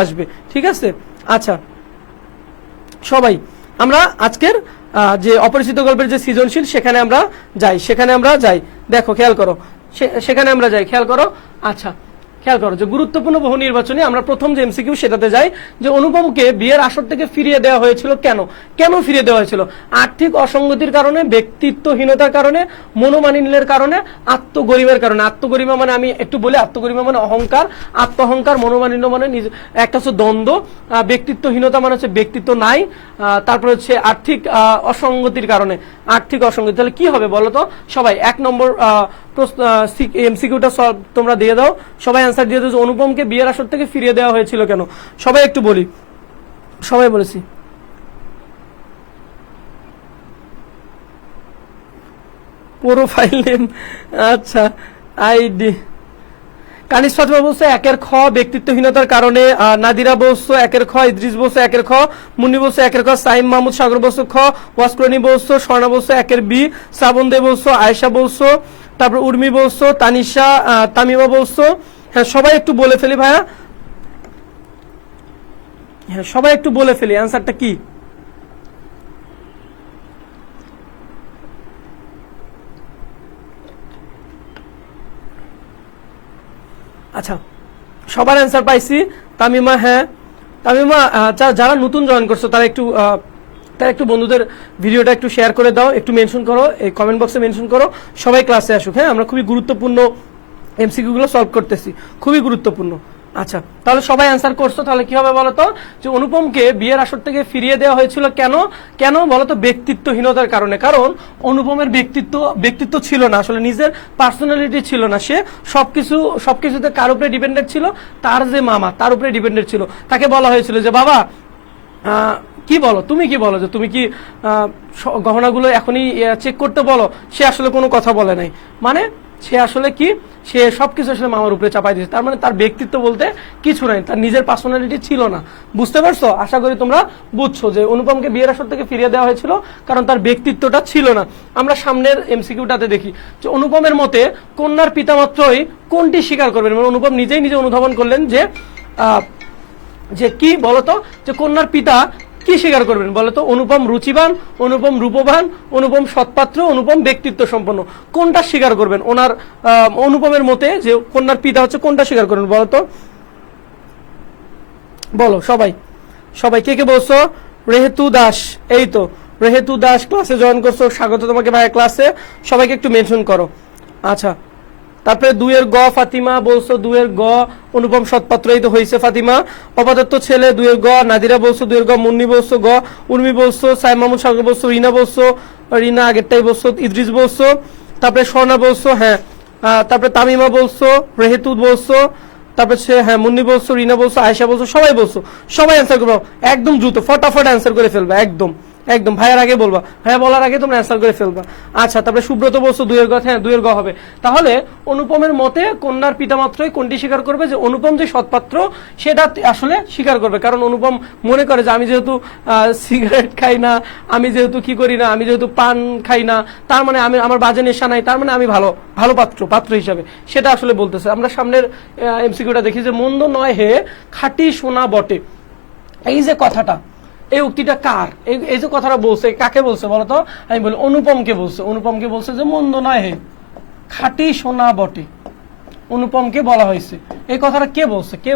আসবে, ঠিক আছে? আচ্ছা সবাই, আমরা আজকের যে অপরিচিত গল্পের যে সৃজনশীল সেখানে আমরা যাই, দেখো খেয়াল করো, সেখানে আমরা যাই, খেয়াল করো। আচ্ছা খেয়াল করো যে গুরুত্বপূর্ণ বহু নির্বাচনী আমরা প্রথম যে এমসিকিউ সেটাতে যাই যে অনুপমকে বিয়ের আসর থেকে ফিরিয়ে দেওয়া হয়েছিল কেন কেন ফিরিয়ে দেওয়া হয়েছিল আর্থিক অসঙ্গতির কারণে ব্যক্তিত্বহীনতার কারণে মনোমালিন্যের কারণে আত্মগরিমার কারণে আত্মগরিমা মানে আমি একটু বলি আত্মগরিমা মানে অহংকার আত্মহংকার মনোমালিন্য মানে একটা হচ্ছে দ্বন্দ্ব ব্যক্তিত্বহীনতা মানে হচ্ছে ব্যক্তিত্ব নাই তারপরে হচ্ছে আর্থিক অসঙ্গতির কারণে আর্থিক অসঙ্গতি তাহলে কি হবে বলো তো সবাই 1 নম্বর এমসিকিউটা সলভ তোমরা দিয়ে দাও সবাই অ্যান্সার দিয়ে দাও অনুপমকে বিয়ের আসর থেকে ফিরিয়ে দেওয়া হয়েছিল কেন সবাই একটু বলি সবাই বলেছি প্রোফাইল নেম আচ্ছা আইডি কানিস ফাতেমা বলছে 1 খ ব্যক্তিত্বহীনতার কারণে নাদিরা বলছো 1 খ ইদ্রিস বলছো 1 খ মুন্নি বলছো 1 খ সাইম মাহমুদ সাগর বলছো খ ওয়াসকুরানি বলছো স্বর্ণা বলছো 1 বি শ্রাবণ দে বলছো আয়েশা বলছো তারপর উর্মি বলছো তানিশা তামিমা বলছো হ্যাঁ সবাই একটু বলে ফেলি ভাইয়া হ্যাঁ সবাই একটু বলে ফেলি অ্যান্সারটা কি আচ্ছা সবার অ্যান্সার পাইছি তামিমা হ্যাঁ তামিমা যারা নতুন জয়েন করছো তারা একটু বন্ধুদের ভিডিওটা একটু শেয়ার করে দাও একটু মেনশন করো এই কমেন্ট বক্সে মেনশন করো সবাই ক্লাসে আসুক হ্যাঁ আমরা খুবই গুরুত্বপূর্ণ এমসিকিউ গুলো সলভ করতেছি খুবই গুরুত্বপূর্ণ আচ্ছা তাহলে সবাই অ্যান্সার করছো তাহলে কি হবে বলতো যে অনুপমকে বিয়ের আসর থেকে ফিরিয়ে দেওয়া হয়েছিল কেন কেন বলতো ব্যক্তিত্বহীনতার কারণে কারণ অনুপমের ব্যক্তিত্ব ছিল না আসলে নিজের পার্সোনালিটি ছিল না সে সবকিছুতে কার উপরে ডিপেন্ডেন্ট ছিল তার যে মামা তার উপরে ডিপেন্ডেন্ট ছিল তাকে বলা হয়েছিল যে বাবা কি বলো তুমি কি বলো যে তুমি কি গহনাগুলো এখনই চেক করতে বলো সে আসলে কোনো কথা বলে নাই মানে সে আসলে কি সে সবকিছু আসলে মামার উপরে চাপাই দিয়েছে তার মানে তার ব্যক্তিত্ব বলতে কিছু নাই তার নিজের পার্সোনালিটি ছিল না বুঝতে পারছো আশা করি তোমরা বুঝছো যে অনুপমকে বিয়ের আসর থেকে ফিরিয়ে দেওয়া হয়েছিল কারণ তার ব্যক্তিত্বটা ছিল না আমরা সামনের এমসিকিউটাতে দেখি যে অনুপমের মতে কন্যার পিতামাত্রই কোনটি স্বীকার করবেন মানে অনুপম নিজে অনুধাবন করলেন যে কি বলতো যে কন্যার পিতা কি স্বীকার করবেন বলতো অনুপম রুচিবান অনুপম রূপবান অনুপম সৎপাত্র অনুপম ব্যক্তিত্ব সম্পন্ন কোনটা স্বীকার করবেন ওনার অনুপমের মতে যে কন্যার পিতা হচ্ছে কোনটা স্বীকার করবেন বলতো বলো সবাই কে বলছো রেহেতু দাস এই তো রেহেতু দাস ক্লাসে জয়েন করছো স্বাগত তোমাকে ভাইয়া ক্লাসে সবাইকে একটু মেনশন করো আচ্ছা তারপরে 2 গ ফাতিমা বলছো 2 গ অনুপম সৎপাত্র এই তো হয়েছে ফাতিমা অপদার্থ ছেলে 2 গ নাদিরা বলছো 2 গ মুন্নি বলছো গ উর্মি বলছো সাইম মাহমুদ সাগর বলছো রিনা বলছো রিনা আগেরটাই বলছো ইদ্রিস বলছো তারপরে স্বর্ণা বলছো হ্যাঁ তারপরে তামিমা বলছো রেহেতু বলছো তারপরে হ্যাঁ মুন্নি বলছো রিনা বলছো আয়েশা বলছো সবাই অ্যান্সার করবো একদম দ্রুত ফটাফট অ্যান্সার করে ফেলবে একদম ভাইয়ার আগে বলবা ভাইয়া বলার আগে তোমরা অ্যান্সার করে ফেলবা আচ্ছা তারপরে সুব্রত বলছো 2 গ হ্যাঁ 2 গ হবে তাহলে অনুপমের মতে কন্যার পিতামাত্রই কোনটি স্বীকার করবে যে অনুপম যে সৎপাত্র সেটা আসলে স্বীকার করবে কারণ অনুপম মনে করে যে আমি যেহেতু সিগারেট খাই না আমি যেহেতু কি করি না আমি যেহেতু পান খাই না তার মানে আমি আমার বাজে নেশা নাই তার মানে আমি ভালো পাত্র হিসাবে সেটা আসলে বলতেছে আমরা সামনের এমসিকিউটা দেখি যে মন্দ নয় হে খাঁটি সোনা বটে এই যে কথাটা এই উক্তিটা কার এই যে কথাটা বলছে কাকে বলছে বলতো আমি বলি অনুপমকে বলছে যে মন্দ নয় হে খাঁটি সোনা বটে অনুপমকে বলা হয়েছে এই কথাটা কে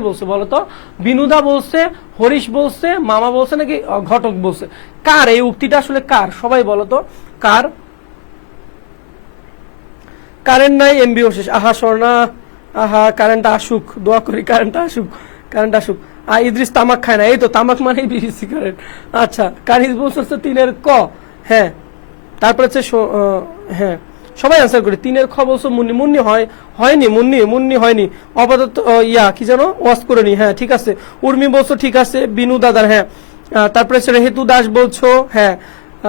বলছে বলতো বিনুদা বলছে হরিশ বলছে মামা বলছে নাকি ঘটক বলছে কার এই উক্তিটা আসলে কার সবাই বলতো কার কারেন্ট নাই এমবিও শেষ আহা স্বর্ণা আহা কারেন্টটা আসুক দোয়া করি কারেন্ট আসুক ইদ্রিস তামাক খায় না এই তো তামাক মানে বিড়ি সিগারেট আচ্ছা কানিস বলছে 3 ক হ্যাঁ তারপর হচ্ছে হ্যাঁ সবাই অ্যান্সার করি 3 খ বলছো মুন্নি হয়নি মুন্নি হয়নি অপদার্থ কি জানো ওয়াশ করে নি হ্যাঁ ঠিক আছে উর্মি বলছো ঠিক আছে বিনু দাদার হ্যাঁ তারপরে রেহেতু দাস বলছো হ্যাঁ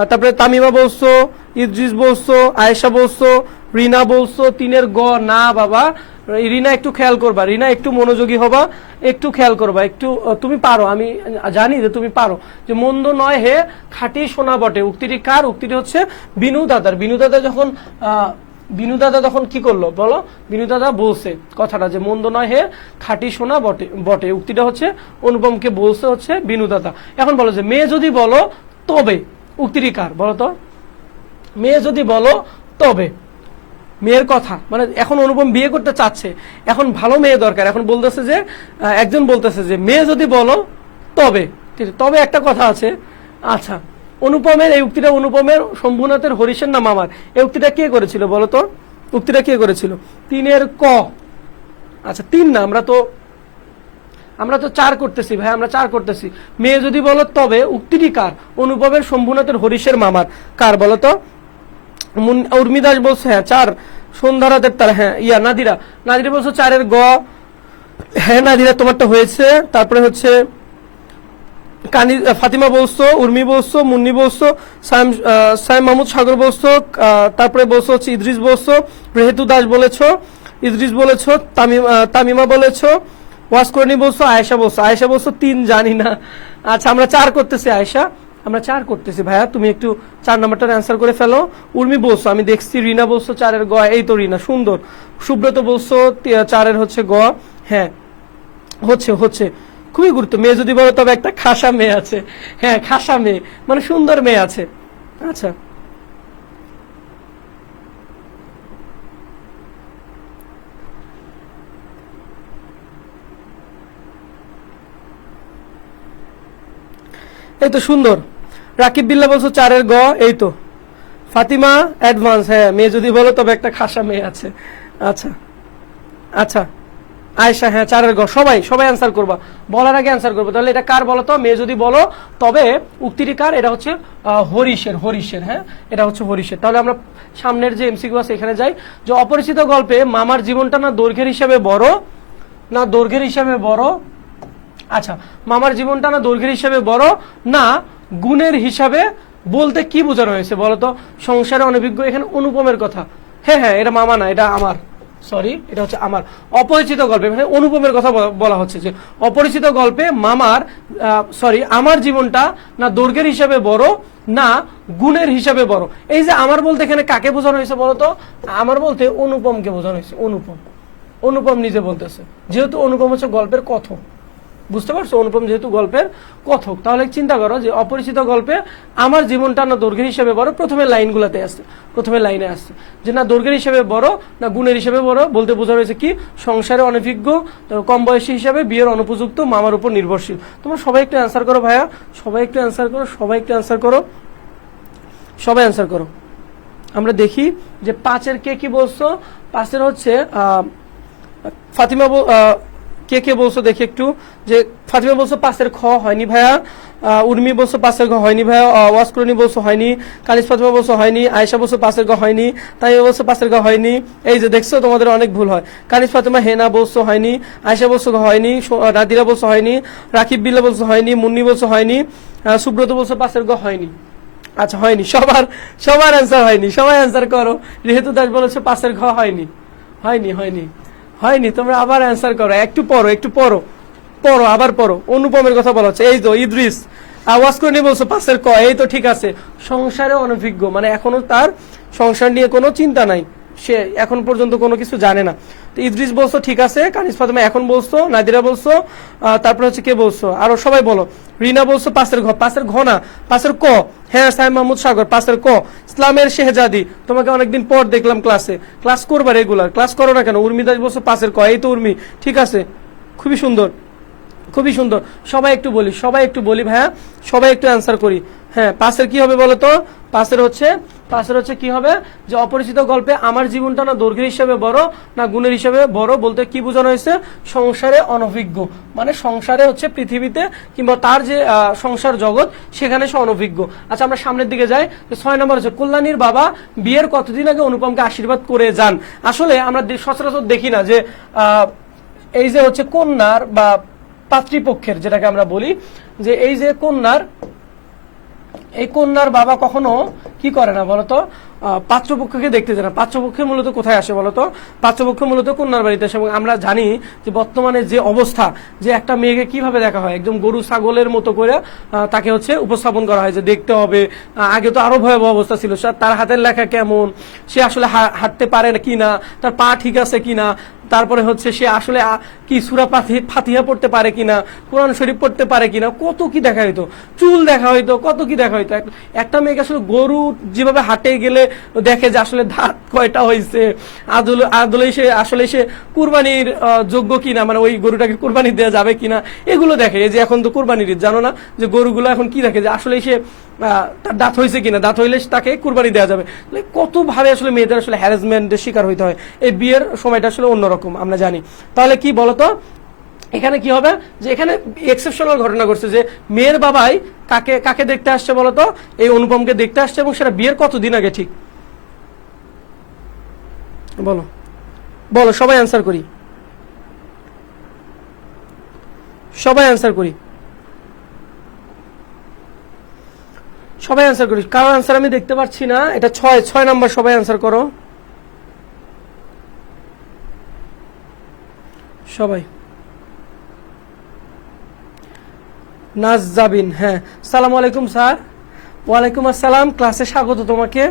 তারপরে তামিমা বলছো ইদ্রিস বলছো আয়েশা বলছো রিনা বলছো 3 গ না বাবা রিনা একটু খেয়াল করবা রিনা একটু মনোযোগী হবা একটু খেয়াল করবা একটু তুমি পারো আমি জানি যে তুমি পারো যে মন্দ নয় হে খাঁটি সোনা বটে উক্তিটি কার উক্তিটি হচ্ছে বিনু দাদা যখন কি করলো বলো বিনু দাদা বলছে কথাটা যে মন্দ নয় হে খাঁটি সোনা বটে উক্তিটা হচ্ছে অনুপমকে বলছে হচ্ছে বিনু দাদা এখন বলো যে মেয়ে যদি বলো তবে উক্তিটি কার বলো তো মেয়ে যদি বলো তবে মেয়ের কথা, মানে এখন অনুপম বিয়ে করতে চাচ্ছে, এখন ভালো মেয়ে দরকার, এখন বলতেছে যে একজন বলতেছে যে মেয়ে যদি বলো তবে, তবে একটা কথা আছে। আচ্ছা, অনুপমের এই উক্তিটা অনুপমের, শম্ভুনাথের, হরিশের না মামার, এই উক্তিটা কে করেছিল বলতো? উক্তিটা কে করেছিল? 3 ক। আচ্ছা 3 না, আমরা তো 4 করতেছি ভাই, আমরা 4 করতেছি। মেয়ে যদি বলো তবে উক্তিটি কার? অনুপমের, শম্ভুনাথের, হরিশের, মামার। কার বলতো? উর্মিদাস বলছে হ্যাঁ 4। সন্ধ্যারাতের তারা, হ্যাঁ নাদিরা বলছো 4 গ। হ্যাঁ নাদিরা তোমারটা হয়েছে। তারপরে হচ্ছে ফাতিমা বলছো, উর্মি বলছো, মুন্নি বলছো, সাইম মাহমুদ সাগর বলছো, তারপরে বলছো হচ্ছে ইদ্রিস বলছো, রেহেতু দাস বলেছো, ইদ্রিস বলেছো, তামিমা বলেছো, ওয়াসকরণী বলছো, আয়েশা বলছো 3 জানি না। আচ্ছা আমরা 4 করতেছি আয়েশা, আমরা 4 করতেছি ভাইয়া, তুমি একটু 4 নাম্বারটার অ্যান্সার করে ফেলো। উর্মি বলছো, আমি দেখছি। রিনা বলছো 4 গ, এই তো রিনা, সুন্দর। সুব্রত বলছো 4 হচ্ছে গ। হ্যাঁ হচ্ছে খুবই গুরুত্ব। মেয়ে যদি বলো তবে একটা খাসা মেয়ে আছে, হ্যাঁ খাসা মেয়ে মানে সুন্দর মেয়ে আছে। আচ্ছা এই তো সুন্দর। রাকিব বিল্লাহ বলছো 4 গ, এই তো। ফাতিমা অ্যাডভান্স, হ্যাঁ মেয়ে যদি বলো তবে একটা খাসা মেয়ে আছে। আচ্ছা আচ্ছা আয়েশা, হ্যাঁ 4 গ। সবাই অ্যান্সার করবা, বলার আগে অ্যান্সার করবো। তাহলে এটা কার বলো তো? মেয়ে যদি বলো তবে উক্তিটি কার? এটা হচ্ছে হরিশের, হ্যাঁ এটা হচ্ছে হরিশের। তাহলে আমরা সামনের যে এমসিকিউ আছে এখানে যাই। যে অপরিচিত গল্পে মামার জীবনটা না দৈর্ঘ্যের হিসাবে বড় না দৈর্ঘ্যের হিসাবে বড়? আচ্ছা, মামার জীবনটা না দৈর্ঘ্যের হিসাবে বড় না গুণের হিসাবে বলতে কি বোঝানো হয়েছে বলতো? সংসারে অনভিজ্ঞ, এখানে অনুপমের কথা। হ্যাঁ এটা মামা না, এটা আমার, সরি এটা হচ্ছে আমার। অপরিচিত গল্পে মানে অনুপমের কথা বলা হচ্ছে, যে অপরিচিত গল্পে মামার আমার জীবনটা না দৈর্ঘ্যের হিসাবে বড় না গুণের হিসাবে বড়। এই যে আমার বলতে এখানে কাকে বোঝানো হয়েছে বলতো? আমার বলতে অনুপমকে বোঝানো হয়েছে। অনুপম নিজে বলতেছে, যেহেতু অনুপম হচ্ছে গল্পের কথক, বুঝতে পারছো? অনুপম যেহেতু গল্পের কথক, তাহলে চিন্তা করো যে অপরিচিত গল্পে আমার জীবনটা না দৈর্ঘ্যের হিসেবে বড়, প্রথমে লাইনগুলোতে আসছে, প্রথমে লাইনে আসছে যে না দৈর্ঘ্যের হিসেবে বড় না গুণের হিসেবে বড় বলতে বোঝা হয়েছে কি? সংসারে অনভিজ্ঞ, কম বয়সী হিসাবে, বিয়ের অনুপযুক্ত, মামার উপর নির্ভরশীল। তোমরা সবাই একটু অ্যান্সার করো ভাইয়া, সবাই একটু অ্যান্সার করো। আমরা দেখি যে 5-এর কে কি বলছো? 5-এর হচ্ছে ফাতিমা কে বলছো দেখি একটু। যে ফাতিমা বলছো 5-এর খ হয়নি ভাইয়া, উর্মি বলছো 5-এর ঘ হয়নি ভাইয়া, ওয়াসকরণী বলছো হয়নি, কালিস ফাতিমা বলছো হয়নি, আয়েশা বলছো 5-এর ঘ হয়নি, তাইমা বলছো 5-এর ঘ হয়নি। এই যে দেখছো তোমাদের অনেক ভুল হয়। কালিস ফাতিমা হেনা বলছো হয়নি, আয়েশা বলছো হয়নি, নাদিরা বলছো হয়নি, রাকিব বিল্লাহ বলছো হয়নি, মুন্নি বলছো হয়নি, সুব্রত বলছো 5-এর ঘ হয়নি। আচ্ছা হয়নি, সবার অ্যান্সার হয়নি, সবাই অ্যান্সার করো। রেহেতু দাস বলেছে 5-এর ঘ হয়নি। তোমরা আবার অ্যান্সার করো, একটু পড়ো আবার পড়ো। অনুপমের কথা বলা হচ্ছে, এই তো ইদ্রিস। আওয়াজ করে নিয়ে বলছো 5-এর ক, এই তো ঠিক আছে। সংসারে অনভিজ্ঞ মানে এখনো তার সংসার নিয়ে কোনো চিন্তা নাই, সে এখন পর্যন্ত কোনো কিছু জানে না। তো ইদ্রিস বলছো ঠিক আছে, কানিস ফাতিমা এখন বলছো, নাদিরা বলছো, তারপরে হচ্ছে কে বলছো আরো সবাই বলো। রিনা বলছো 5-এর ঘ, 5-এর ঘ না 5-এর ক। হ্যাঁ সাইম মাহমুদ সাগর 5-এর ক। ইসলামের শেহজাদি, তোমাকে অনেকদিন পর দেখলাম ক্লাস করবা রেগুলার, ক্লাস করো না কেন? উর্মিদাস বলছো 5-এর ক, এই তো উর্মি, ঠিক আছে, খুবই সুন্দর। সবাই একটু বলি ভাইয়া, সবাই একটু অ্যান্সার করি। হ্যাঁ 5-এর কি হবে বলো তো? 5-এর হচ্ছে কি হবে? যে অপরিচিত গল্পে আমার জীবনটা না দৈর্ঘ্যের হিসাবে বড় না গুণের হিসাবে বড় বলতে কি বোঝানো হয়েছে? সংসারে অনভিজ্ঞ মানে সংসারে হচ্ছে পৃথিবীতে কিংবা তার যে সংসার জগৎ সেখানে সে অনভিজ্ঞ। আচ্ছা আমরা সামনের দিকে যাই। 6 নম্বর হচ্ছে কল্যাণীর বাবা বিয়ের কতদিন আগে অনুপমকে আশীর্বাদ করে যান। আসলে আমরা সচরাচর দেখি না যে এই যে হচ্ছে কন্যার বা পাত্রীপক্ষের, যেটাকে আমরা বলি যে এই যে কন্যার বাবা কখনো কি করে না বলতো? পাত্রপক্ষকে দেখতে যায় না। পাত্রপক্ষে মূলত কোথায় আসে বলতো? পাত্রপক্ষ মূলত কন্যার বাড়িতে আসে। এবং আমরা জানি যে বর্তমানে যে অবস্থা, যে একটা মেয়েকে কিভাবে দেখা হয়, একদম গরু ছাগলের মতো করে তাকে হচ্ছে উপস্থাপন করা হয় যে দেখতে হবে। আগে তো আরো ভয়াবহ অবস্থা ছিল, তার হাতের লেখা কেমন, সে আসলে হাঁটতে পারে কিনা, তার পা ঠিক আছে কিনা, তারপরে হচ্ছে সে আসলে কি সূরা ফাতিহা পড়তে পারে কিনা, কোরআন শরীফ পড়তে পারে কিনা, কত কি দেখা হইতো, চুল দেখা হইতো, কত কি দেখা হইতো। একটা মেয়েকে আসলে গরু যেভাবে হাঁটে গেলে দেখে যে আসলে দাঁত কয়টা হয়েছে, আদলে সে আসলে সে কুরবানির যোগ্য কিনা, মানে ওই গরুটাকে কুরবানি দেওয়া যাবে কিনা, এগুলো দেখে। এই যে এখন তো কুরবানির ঈদ, জানো না যে গরুগুলো এখন কি দেখে, যে আসলে সে তার দাঁত হয়েছে কিনা, দাঁত হইলে তাকে কুরবানি দেওয়া যাবে। কত ভাবে আসলে মেয়েদের আসলে হ্যারাসমেন্টের শিকার হইতে হয়। এই বিয়ের সময়টা আসলে অন্যরকম, আমরা জানি। তাহলে কি বলতো, এখানে কি হবে, যে এখানে এক্সেপশনাল ঘটনা ঘটছে, যে মেয়ের বাবাই কাকে কাকে দেখতে আসছে বলতো, এই অনুপমকে দেখতে আসছে, এবং সেটা বিয়ের কতদিন আগে, ঠিক বলো বলো, সবাই অ্যান্সার করি, সবাই অ্যান্সার করি, সবাই অ্যান্সার করি। কারো অ্যান্সার আমি দেখতে পাচ্ছি না। এটা 6 নাম্বার, সবাই অ্যান্সার করো সবাই। নাজজাবিন, হ্যাঁ, সালাম আলাইকুম স্যার। ওয়ালাইকুম আসসালাম, ক্লাসে স্বাগত তোমাকে,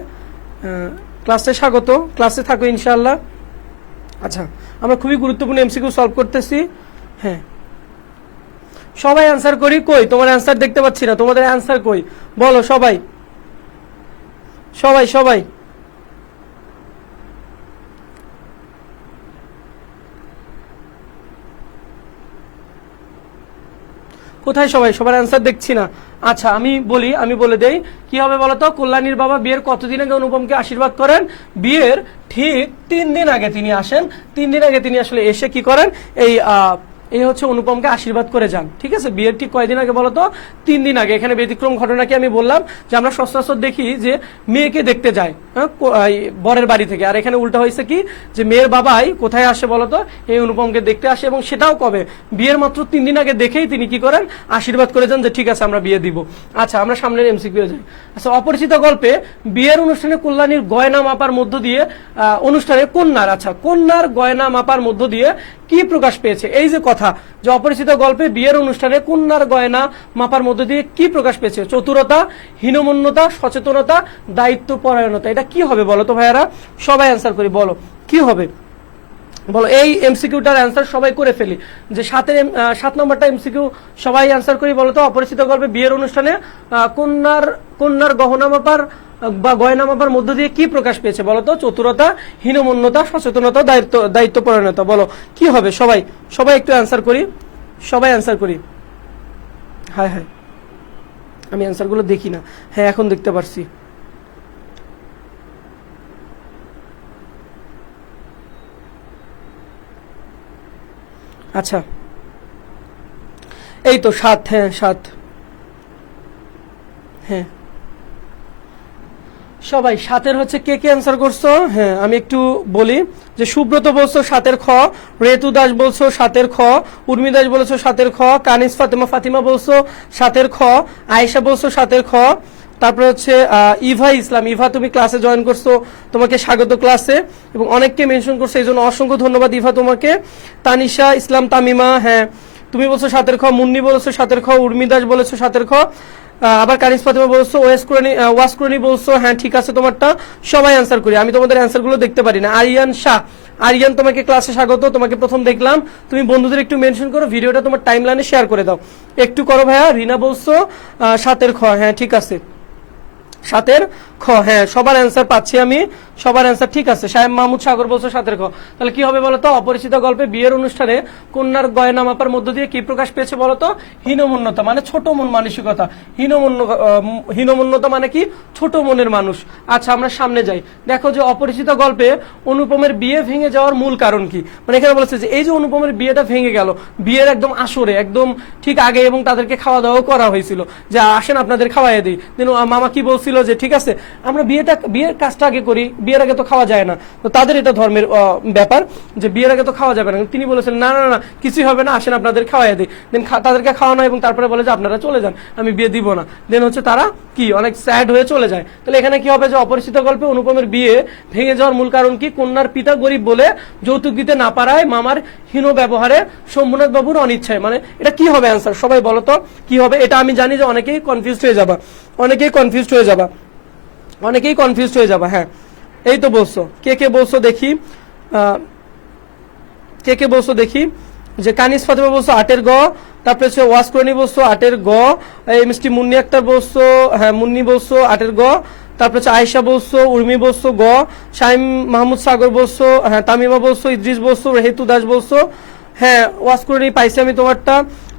ক্লাসে স্বাগত, ক্লাসে থাকো ইনশাআল্লাহ। আচ্ছা, আমরা খুবই গুরুত্বপূর্ণ এমসিকিউ সলভ করতেছি। হ্যাঁ, সবাই অ্যান্সার করি। কই তোমার অ্যান্সার দেখতে পাচ্ছি না, তোমাদের অ্যান্সার কই, বলো সবাই, সবাই সবাই। কোথায় সবাই, সবার অ্যান্সার দেখছি না। আচ্ছা, আমি বলে দেই কি হবে বলতো। কল্যাণীর বাবা বিয়ের কতদিন আগে অনুপমকে আশীর্বাদ করেন? বিয়ের ঠিক 3 দিন আগে তিনি আসেন। 3 দিন আগে তিনি আসলে এসে কি করেন, এই হচ্ছে অনুপমকে আশীর্বাদ করে যান। ঠিক আছে, বিয়ের ঠিক কয়দিন আগে বলতো? 3 দিন আগে। এখানে ব্যতিক্রম ঘটনাকে আমি বললাম যে আমরা সচরাচর দেখি যে মেয়েকে দেখতে যায় বরের বাড়ি থেকে, আর এখানে উল্টা হয়েছে কি, যে মেয়ের বাবাই কোথায় আসে বলতো, এই অনুপমকে দেখতে আসে, এবং সেটাও কবে, বিয়ের মাত্র 3 দিন আগে দেখেই তিনি কি করেন, আশীর্বাদ করে যান যে ঠিক আছে আমরা বিয়ে দিব। আচ্ছা, আমরা সামনের এমসিকিউ যাই। আচ্ছা, অপরিচিত গল্পে বিয়ের অনুষ্ঠানে কল্যাণীর গয়না মাপার মধ্য দিয়ে অনুষ্ঠানে কন্যার গয়না মাপার মধ্য দিয়ে কি প্রকাশ পেয়েছে? এই যে কথা, যে অপরিচিত গল্পে বিয়ের অনুষ্ঠানে কন্যার গয়না মাপার মধ্য দিয়ে কি প্রকাশ পেয়েছে? চতুরতা, হীনমন্যতা, সচেতনতা, দায়িত্ব পরায়ণতা। এটা কি হবে বলো তো ভাইয়ারা? সবাই অ্যান্সার করি, বলো কি হবে, বলো। এই এমসিকিউটার অ্যান্সার সবাই করে ফেলি, যে 7 নম্বরটা এমসিকিউ সবাই অ্যান্সার করি, বলো তো। অপরিচিত গল্পে বিয়ের অনুষ্ঠানে কন্যার গহনা মাপার বা গয়না মাপার মধ্য দিয়ে কি প্রকাশ পেয়েছে বলতো? চতুরতা, হীনমন্যতা, সচেতনতা, দায়িত্ব পরায়ণতা। বলো কি হবে সবাই, সবাই একটু অ্যান্সার করি, সবাই অ্যান্সার করি। হায় হায়, আমি অ্যান্সারগুলো দেখি না। হ্যাঁ, এখন দেখতে পারছি। আচ্ছা, এই তো 7। হ্যাঁ 7, হ্যাঁ সবাই 7-এর হচ্ছে কে কে অ্যান্সার করছো? হ্যাঁ, আমি একটু বলি, যে সুব্রত বলছো 7-এর খ, রেতু দাস বলছো 7-এর খ, উর্মি দাস বলছো 7-এর খ, কানিস ফাতিমা বলছো 7-এর খ, আয়েশা বলছো 7-এর খ, তারপরে হচ্ছে ইভা ইসলাম। ইভা, তুমি ক্লাসে জয়েন করছো, তোমাকে স্বাগত ক্লাসে, এবং অনেককে মেনশন করছো, এই জন্য অসংখ্য ধন্যবাদ ইভা তোমাকে। তানিশা ইসলাম তামিমা, হ্যাঁ তুমি বলছো 7-এর খ, মুন্নি বলেছো 7-এর খ, উর্মি দাস বলেছো 7-এর খ, আবার কানিস ফাতিমা বলছো, ওয়াসকুরানি বলছো, হ্যাঁ ঠিক আছে তোমারটা। সবাই অ্যান্সার করি, আমি তোমাদের অ্যান্সার গুলো দেখতে পারি না। আরিয়ান শাহ, আরিয়ান তোমাকে ক্লাসে স্বাগত, তোমাকে প্রথম দেখলাম, তুমি বন্ধুদের একটু মেনশন করো, ভিডিওটা তোমার টাইমলাইনে শেয়ার করে দাও, একটু করো ভাইয়া। রিনা বলছো 7-এর খ, হ্যাঁ ঠিক আছে 7-এর খ, হ্যাঁ সবার অ্যান্সার পাচ্ছি আমি, সবার অ্যান্সার ঠিক আছে। সাহেব মাহমুদ সাগর বলছো 7-এর খ। তাহলে কি হবে বলতো? অপরিচিত গল্পে বিয়ের অনুষ্ঠানে কন্যার গয়না মাপার মধ্য দিয়ে কি প্রকাশ পেয়েছে বলতো? হীনমন্যতা, মানে ছোট মন মানসিকতা। হীনমন্যতা মানে কি? ছোট মনের মানুষ। আচ্ছা, আমরা সামনে যাই। দেখো যে অপরিচিত গল্পে অনুপমের বিয়ে ভেঙে যাওয়ার মূল কারণ কি, মানে এখানে বলেছে যে এই যে অনুপমের বিয়েটা ভেঙে গেল, বিয়ের একদম আসরে একদম ঠিক আগে, এবং তাদেরকে খাওয়া দাওয়া করা হয়েছিল, যে আসেন আপনাদের খাওয়াই দিই। মামা কি বলছিল, যে ঠিক আছে আমরা বিয়ের কাজটা আগে করি, বিয়ের আগে তো খাওয়া যায় না। তো তাদের এটা ধর্মের ব্যাপার, যে বিয়ের আগে তো খাওয়া যাবে না। তিনি বলেছেন না না না, কিছুই হবে না, আসেন আপনাদের খাওয়াই দিই। দেন তাদেরকে খাওয়ানো, এবং তারপরে বলে যে আপনারা চলে যান, আমি বিয়ে দিব না। দেন হচ্ছে তারা কি অনেক স্যাড হয়ে চলে যায়। তাহলে এখানে কি হবে, যে অপরিচিত গল্পে অনুপমের বিয়ে ভেঙে যাওয়ার মূল কারণ কি? কন্যার পিতা গরিব বলে যৌতুক দিতে না পারায়, মামার হীন ব্যবহারে, শম্ভুনাথ বাবুর অনিচ্ছায়। মানে এটা কি হবে অ্যান্সার, সবাই বলো তো কি হবে? এটা আমি জানি যে অনেকেই কনফিউজড হয়ে যাবা, অনেকেই কনফিউজড হয়ে যাবা, অনেকেই কনফিউজড হয়ে যাবা। হ্যাঁ, এই তো বলছো, কে কে বলছো দেখি, কে কে বলছো দেখি, যে কানিস ফাতিমা বলছো 8-এর গ, তারপরে হচ্ছে ওয়াসকুরানি বলছো 8-এর গ, মিষ্টি মুন্নি আক্তার বলছো, হ্যাঁ মুন্নি বলছো 8-এর গ, তারপর হচ্ছে আয়েশা বলছো, উর্মি বলছো, শাইম মাহমুদ সাগর বলছো, হ্যাঁ তামিমা বলছো, ইদ্রিস বলছো, রেহেতু দাস বলছো, হ্যাঁ ওয়াজ করে নিয়ে পাইছি আমি তোমারটা।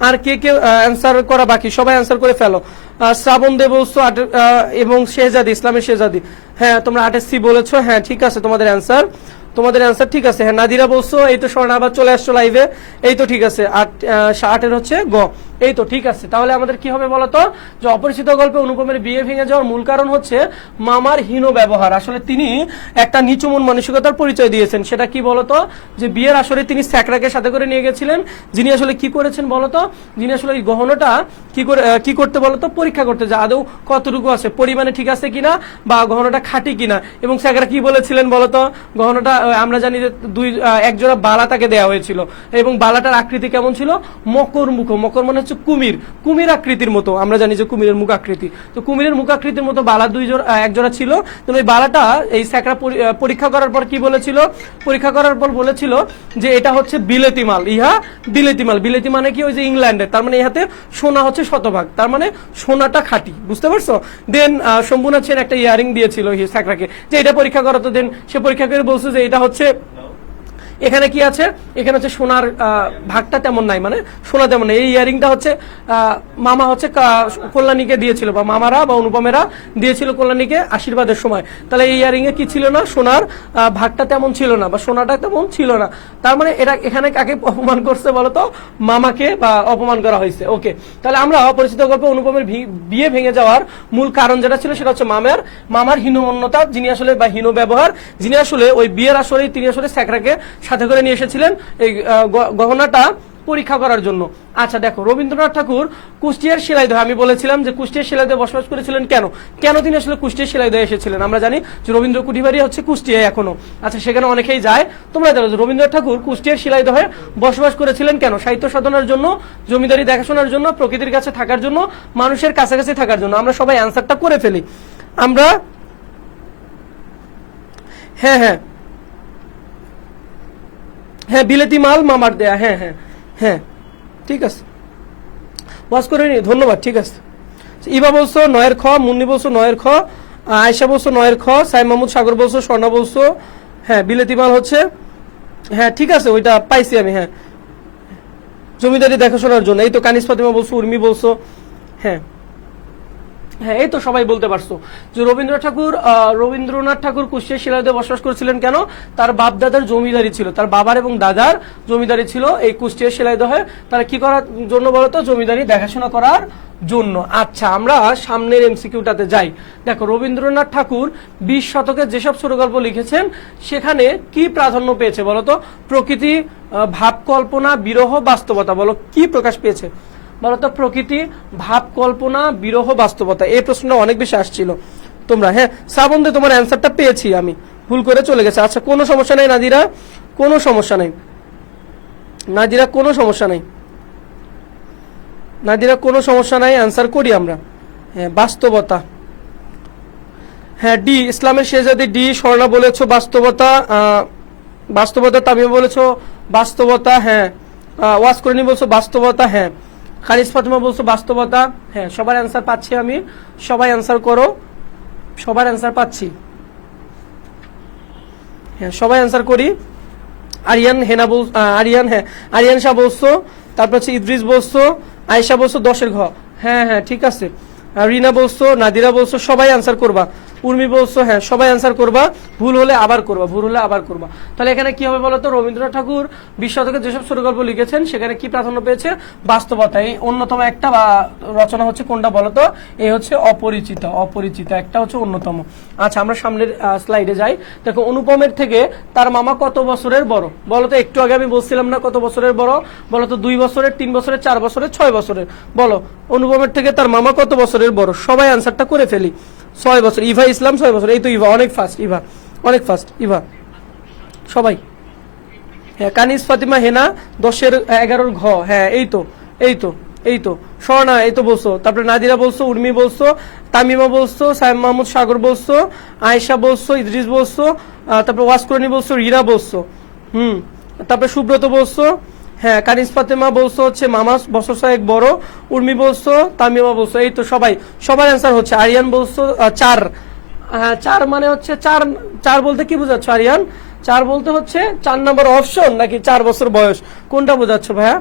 আর কে কে অ্যান্সার করা বাকি সবাই অ্যান্সার করে ফেলো। শ্রাবণ দে বলছো এবং শেহজাদি, ইসলামের শেহজাদি, হ্যাঁ তোমরা 8 বলেছো, হ্যাঁ ঠিক আছে তোমাদের অ্যান্সার, তোমাদের অ্যান্সার ঠিক আছে। হ্যাঁ নাদিরা বলছো, এই তো স্বর্ণা আবার চলে আসছো লাইভে, এই তো ঠিক আছে। 8 হচ্ছে গ, এই তো ঠিক আছে। তাহলে আমাদের কি হবে বলতো, যে অপরিচিত গল্পে অনুপমের বিয়ে ভেঙে যাওয়ার মূল কারণ হচ্ছে মামার হীন ব্যবহার। আসলে তিনি একটা নিচু মন মানসিকতার পরিচয় দিয়েছেন। সেটা কি বলতো, যে বিয়ের আসলে তিনি স্যাকরাকে সাথে করে নিয়ে গেছিলেন, যিনি আসলে কি করেছেন বলতো, যিনি আসলে এই গহনাটা কি করতে বলতো, পরীক্ষা করতে, যে আদৌ কতটুকু আছে, পরিমাণে ঠিক আছে কিনা, বা গহনাটা খাঁটি কিনা। এবং স্যাকরা কি বলেছিলেন বলতো, গহনাটা আমরা জানি যে এক জোড়া বালা তাকে দেওয়া হয়েছিল, এবং বালাটার আকৃতি কেমন ছিল, মকর মুখ, মকর মানে হচ্ছে কুমির আকৃতির মতো, আমরা জানি যে কুমিরের মুখ আকৃতি, তো কুমিরের মুখ আকৃতির মতো বালা এক জোড়া ছিল। তো এই বালাটা এই স্যাকরা পরীক্ষা করার পর কি বলেছিল, পরীক্ষা করার পর বলেছিল যে এটা হচ্ছে বিলেতি মাল, ইহা বিলেতি মাল। বিলেতি মানে কি, ওই যে ইংল্যান্ডের, তার মানে ইহাতে সোনা হচ্ছে শতভাগ, তার মানে সোনাটা খাঁটি, বুঝতে পারছো। দেন শম্ভুনা সেন একটা ইয়ারিং দিয়েছিল স্যাকরাকে, যে এটা পরীক্ষা করো, তো দেন সে পরীক্ষা করে বলছে যে এটা হচ্ছে, এখানে কি আছে, এখানে হচ্ছে সোনার ভাগটা তেমন নাই, মানে সোনা তেমন নাই। এই ইয়ারিংটা হচ্ছে মামা হচ্ছে কল্যাণীকে দিয়েছিল, বা মামারা বা অনুপমেরা দিয়েছিল কল্যাণীকে আশীর্বাদের সময়। তাহলে এই ইয়ারিং এ কি ছিল না, সোনার ভাগটা তেমন ছিল না, বা সোনাটা তেমন ছিল না। তার মানে এটা এখানে কাকে অপমান করছে বলতো, মামাকে বা অপমান করা হয়েছে। ওকে, তাহলে আমরা অপরিচিত গল্পে অনুপমের বিয়ে ভেঙে যাওয়ার মূল কারণ যেটা ছিল সেটা হচ্ছে মামার হীনমন্যতা, যিনি আসলে বা হীন ব্যবহার, যিনি আসলে ওই বিয়ের আসলে তিনি আসলে স্যাকরাকে সাথে করে নিয়ে এসেছিলেন এই গহনাটা পরীক্ষা করার জন্য। আচ্ছা দেখো, রবীন্দ্রনাথ ঠাকুর কুষ্টিয়ার শিলাইদহ, আমি বলেছিলাম যে কুষ্টিয়ার শিলাইদহে বসবাস করেছিলেন। কেন তিনি আসলে কুষ্টিয়ার শিলাইদহে এসেছিলেন, আমরা জানি যে রবীন্দ্র কুঠিবাড়ি হচ্ছে কুষ্টিয়ায় এখনো। আচ্ছা সেখানে অনেকেই যায়, তোমরা জানো যে রবীন্দ্রনাথ ঠাকুর কুষ্টিয়ার শিলাইদহে বসবাস করেছিলেন কেন, সাহিত্য সাধনার জন্য, জমিদারি দেখাশোনার জন্য, প্রকৃতির কাছে থাকার জন্য, মানুষের কাছাকাছি থাকার জন্য। আমরা সবাই অ্যান্সারটা করে ফেলি আমরা। হ্যাঁ হ্যাঁ হ্যাঁ, বিলেতি মাল মামার দেয়া, হ্যাঁ হ্যাঁ হ্যাঁ ঠিক আছে, ওয়াজ করে নি, ধন্যবাদ, ঠিক আছে। ইবা বলছো 9 খ, মুন্নি বলছো 9 খ, আয়েশা বলছো 9 খ, সাইম মাহমুদ সাগর বলছো, স্বর্ণা বলছো হ্যাঁ বিলেতি মাল হচ্ছে, হ্যাঁ ঠিক আছে ওইটা পাইছি আমি, হ্যাঁ জমিদারি দেখাশোনার জন্য। এই তো কানিস ফাতিমা বলছো, উর্মি বলছো, হ্যাঁ হ্যাঁ এই তো সবাই বলতে পারছো যে রবীন্দ্রনাথ ঠাকুর কুষ্টিয়া শিলাইদহে বসবাস করেছিলেন কেন, তার বাপ দাদার জমিদারি ছিল, তার বাবার এবং দাদার জমিদারি ছিল এই কুষ্টিয়া শিলাইদহে। তারা কি করার জন্য বলতো, জমিদারি দেখাশোনা করার জন্য। আচ্ছা আমরা সামনের এমসিকিউটাতে যাই। দেখো রবীন্দ্রনাথ ঠাকুর 20 শতকে যেসব ছোটগল্প লিখেছেন সেখানে কি প্রাধান্য পেয়েছে বলতো, প্রকৃতি, ভাব কল্পনা, বিরহ, বাস্তবতা, বলো কি প্রকাশ পেয়েছে বলতো, প্রকৃতি, ভাব কল্পনা, বিরহ, বাস্তবতা। এই প্রশ্নটা অনেক বেশি আসছিল তোমরা। হ্যাঁ শ্রাবণে তোমার অ্যান্সারটা পেয়েছি আমি, ভুল করে চলে গেছে। আচ্ছা কোনো সমস্যা নেই নাদিরা, কোনো সমস্যা নেই নাদিরা, কোনো সমস্যা নেই নাদিরা, কোনো সমস্যা নাই, অ্যান্সার করি আমরা। হ্যাঁ বাস্তবতা, হ্যাঁ ডি, ইসলামের শেহজাদি ডি। স্বর্ণা বলেছো বাস্তবতা, বাস্তবতা। তামিমা বলেছো বাস্তবতা, হ্যাঁ ওয়াজ করিনি বলছো বাস্তবতা, হ্যাঁ খালিস ফাতিমা বলছো বাস্তবতা। হ্যাঁ সবার অ্যান্সার পাচ্ছি আমি, সবাই অ্যান্সার করো, সবার অ্যান্সার পাচ্ছি, হ্যাঁ সবাই অ্যান্সার করি। আরিয়ান হেনা আরিয়ান, হ্যাঁ আরিয়ান শাহ বলছো, তারপর হচ্ছে ইদ্রিস বলছো, আয়েশা বলছো 10 ঘ, হ্যাঁ হ্যাঁ ঠিক আছে। রিনা বলছো, নাদিরা বলছো, সবাই অ্যান্সার করবা। উর্মি বলছো, হ্যাঁ সবাই অ্যান্সার করবা, ভুল হলে আবার করবা, ভুল হলে আবার করবা। তাহলে এখানে কি হবে বলতো, রবীন্দ্রনাথ ঠাকুর 20 শতকে যেসব ছোটগল্প লিখেছেন সেখানে কি প্রাধান্য পেয়েছে, বাস্তবতা। এই অন্যতম একটা বা রচনা হচ্ছে কোনটা বলতো, এই হচ্ছে অপরিচিত একটা হচ্ছে অন্যতম। আচ্ছা আমরা সামনের স্লাইডে যাই। দেখো অনুপমের থেকে তার মামা কত বছরের বড় বলতো, একটু আগে আমি বলছিলাম না কত বছরের বড় বলতো, 2 বছরের, 3 বছরের, 4 বছরের, 6 বছরের। বলো অনুপমের থেকে তার মামা কত বছরের বড়, সবাই অ্যান্সারটা করে ফেলি। 6 বছর। ইভা ইসলাম 6 বছর, এই তো ইভা অনেক ফাস্ট, ইভা অনেক ফাস্ট, ইভা সবাই। হ্যাঁ কানিস ফাতিমা হেনা 10 11 ঘ, হ্যাঁ এই তো স্বর্ণা এই তো বলছো, তারপরে নাদিরা বলছো, উর্মি বলছো, তামিমা বলছো, সাইম মাহমুদ সাগর বলছো, আয়েশা বলছো, ইদ্রিস বলছো, তারপরে ওয়াসকরণী বলছো, রিনা বলছো, তারপরে সুব্রত বলছো, হ্যাঁ কানিস ফাতেমা বলছো হচ্ছে মামা বছর 6 বড়, উর্মি বলছো, তামিমা বলছো, এই তো সবাই, সবার অ্যান্সার হচ্ছে। আরিয়ান বলছো 4, হ্যাঁ 4 মানে হচ্ছে 4, 4 বলতে কি বোঝাচ্ছ আরিয়ান? 4 বলতে হচ্ছে 4 নম্বর অপশন নাকি 4 বছর বয়স, কোনটা বোঝাচ্ছ ভাইয়া?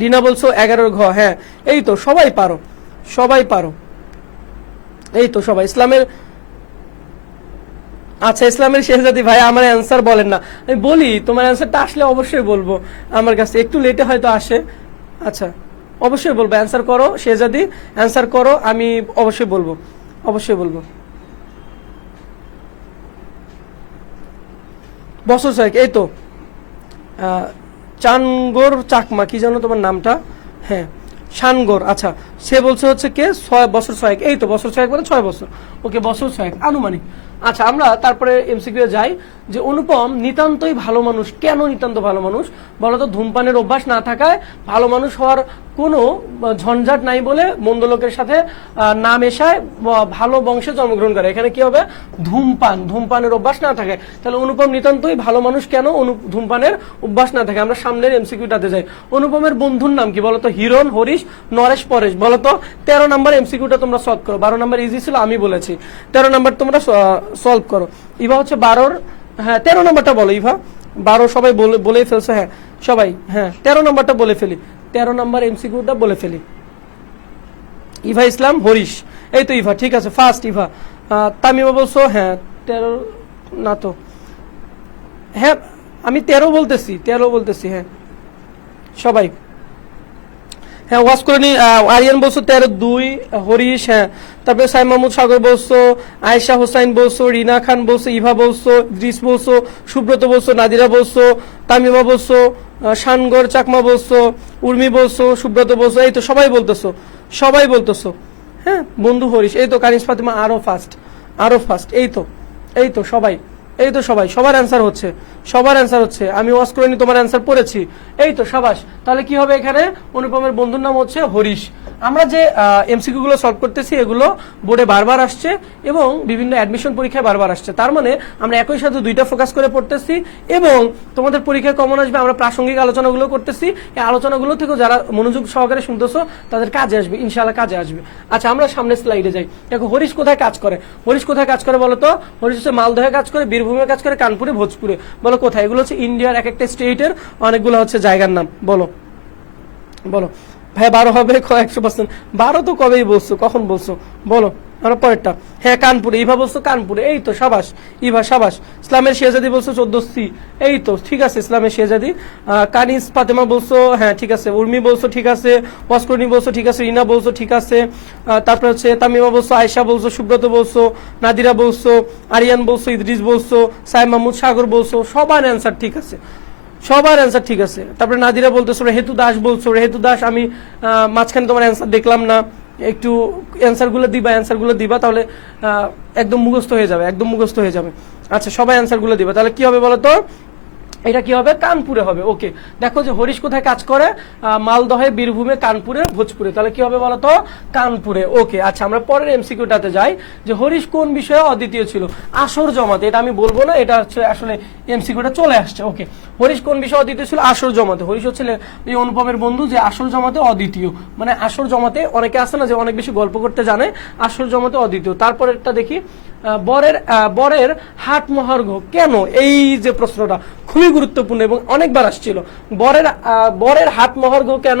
ডিনা বলছো 11 ঘ। হ্যাঁ এই তো সবাই পারো, সবাই পারো, এই তো সবাই। ইসলামের, আচ্ছা ইসলামের শেহজাদি ভাই আমার অ্যান্সার বলেন না, আমি বলি তোমার অ্যান্সারটা আসলে অবশ্যই বলবো, আমার কাছে একটু লেটে হয়তো আসে। আচ্ছা অবশ্যই বলবো, অ্যান্সার করো শেহজাদি, অ্যান্সার করো, আমি অবশ্যই বলবো, অবশ্যই বলবো। বছর ছয়েক, এই তো চানগোর চাকমা, কি জানো তোমার নামটা? হ্যাঁ শানগোর। আচ্ছা সে বলছে হচ্ছে কে 6 বছর 6, এই তো বছর 6 মানে 6 বছর, ওকে বছর 6 আনুমানিক। আচ্ছা আমরা তারপরে এমসিকিউ যাই যে অনুপম নিতান্তই ভালো মানুষ, কেন নিতান্ত ভালো মানুষ বলতো? ধূমপানের অভ্যাস না থাকায় ভালো মানুষ হওয়ার কোনো ঝঞ্ঝাট নাই বলে মন্দ লোকের সাথে না মেশায় ভালো বংশে জন্মগ্রহণ করে। এখানে কি হবে? ধূমপানের অভ্যাস না থাকে। তাহলে অনুপম নিতান্তই ভালো মানুষ কেন? ধূমপানের অভ্যাস না থাকে। আমরা সামনের এমসিকিউটাতে যাই। অনুপমের বন্ধুর নাম কি বলতো? হিরণ, হরিশ, নরেশ, পরেশ। বলতো 13 নম্বর এমসিকিউটা তোমরা সলভ করো। 12 নম্বর ইজি ছিল, আমি বলেছি। 13 নম্বর তোমরা সলভ করো। ইভা হচ্ছে 12, হ্যাঁ 13 নম্বরটা বলো ইভা। 12 সবাই বলেই ফেলছো, হ্যাঁ সবাই, হ্যাঁ 13 নম্বরটা বলে ফেলি, 13 নম্বর এমসিকিউটা বলে ফেলি। ইভা ইসলাম, হরিশ, এই তো ইভা, ঠিক আছে ফার্স্ট ইভা। তামিমা বলছো হ্যাঁ 13 না তো, হ্যাঁ আমি 13 বলতেছি, 13 বলতেছি, হ্যাঁ সবাই, হ্যাঁ ওয়াজ করে নি। আরিয়ান বলছো 13, 2 হরিশ, হ্যাঁ তারপরে সাইম মাহমুদ সাগর বলছো, আয়েশা হোসাইন বলছো, রিনা খান বলছো, ইভা বলছো, ইদ্রিস বলছো, সুব্রত বলছো, নাদিরা বলছো, তামিমা বলছো, শানগর চাকমা বলছো, উর্মি বলছো, সুব্রত বলছো, এই তো সবাই বলতেছো, সবাই বলতেছো। হ্যাঁ বন্ধু হরিশ, এই তো কানিস ফাতিমা আরো ফাস্ট, আরো ফাস্ট, এই তো, এই তো সবাই, এই তো সবাই, সবার অ্যান্সার হচ্ছে, সবার অ্যান্সার হচ্ছে। আমি ওয়াজ করে নি, তোমার অ্যান্সার পড়েছি, এই তো সাবাস। তাহলে কি হবে এখানে? অনুপমের বন্ধুর নাম হচ্ছে হরিশ। আমরা যে এমসিকিউ গুলো সলভ করতেছি এগুলো বোর্ডে বারবার আসছে এবং বিভিন্ন অ্যাডমিশন পরীক্ষায় বারবার আসছে। তার মানে আমরা একই সাথে দুইটা ফোকাস করে পড়তেছি এবং তোমাদের পরীক্ষায় কমন আসবে। আমরা প্রাসঙ্গিক আলোচনাগুলো করতেছি, এই আলোচনাগুলো থেকে যারা মনোযোগ সহকারে শুনতেছো তাদের কাজে আসবে, ইনশাআল্লাহ কাজে আসবে। আচ্ছা আমরা সামনের স্লাইডে যাই। দেখো হরিশ কোথায় কাজ করে? হরিশ কোথায় কাজ করে বলো তো? হরিশ হচ্ছে মালদহে কাজ করে, বীরভূমে কাজ করে, কানপুরে, ভোজপুরে। বলো কোথায়? এগুলো হচ্ছে ইন্ডিয়ার এক একটা স্টেটের অনেকগুলো হচ্ছে জায়গার নাম। বলো বলো ভাই 12 হবে 100%। 12 তো কবেই বলছো, কখন বলছো বলো? আমরা পরেরটা, হ্যাঁ কানপুরে। ইভা বলছো কানপুরে, এই তো সাবাস ইভা, সাবাস। ইসলামের শেহজাদি বলছো 14C, এই তো ঠিক আছে ইসলামের শেহজাদি। কানিস ফাতেমা বলছো, হ্যাঁ ঠিক আছে। উর্মি বলছো ঠিক আছে, ওয়াসকরণী বলছো ঠিক আছে, রিনা বলছো ঠিক আছে, তারপরে হচ্ছে তামিমা বলছো, আয়েশা বলছো, সুব্রত বলছো, নাদিরা বলছো, আরিয়ান বলছো, ইদ্রিস বলছো, সাইম মাহমুদ সাগর বলছো, সবার অ্যান্সার ঠিক আছে, সবার অ্যান্সার ঠিক আছে। তারপরে নাদিরা বলতেছো, রেহেতু দাস বলছো, রেহেতু দাস আমি মাঝখানে তোমার অ্যান্সার দেখলাম না, একটু অ্যান্সারগুলো দিবা, অ্যান্সারগুলো দিবা, তাহলে একদম মুখস্থ হয়ে যাবে, একদম মুখস্থ হয়ে যাবে। আচ্ছা সবাই অ্যান্সারগুলো দিবা, তাহলে কি হবে বলো তো? এটা কি হবে? কানপুরে হবে। ওকে দেখো যে হরিশ কোথায় কাজ করে? মালদহে, বীরভূমে, কানপুরে, ভোজপুরে। তাহলে কি হবে বলতো? কানপুরে। ওকে আচ্ছা আমরা পরের এমসিকিউটাতে যাই যে হরিশ কোন বিষয়ে অদ্বিতীয় ছিল? আসর জমাতে। এটা আমি বলবো না, এটা হচ্ছে আসলে এমসিকিউটা চলে আসছে। ওকে হরিশ কোন বিষয়ে অদ্বিতীয় ছিল? আসর জমাতে। হরিশ হচ্ছে এই অনুপমের বন্ধু যে আসর জমাতে অদ্বিতীয়, মানে আসর জমাতে অনেকে আছে না যে অনেক বেশি গল্প করতে জানে, আসর জমাতে অদ্বিতীয়। তারপরেরটা দেখি, বরের হাট মহার্ঘ কেন? এই যে প্রশ্নটা খুবই গুরুত্বপূর্ণ এবং অনেকবার আসছিল। বরের হাট মহার্ঘ কেন?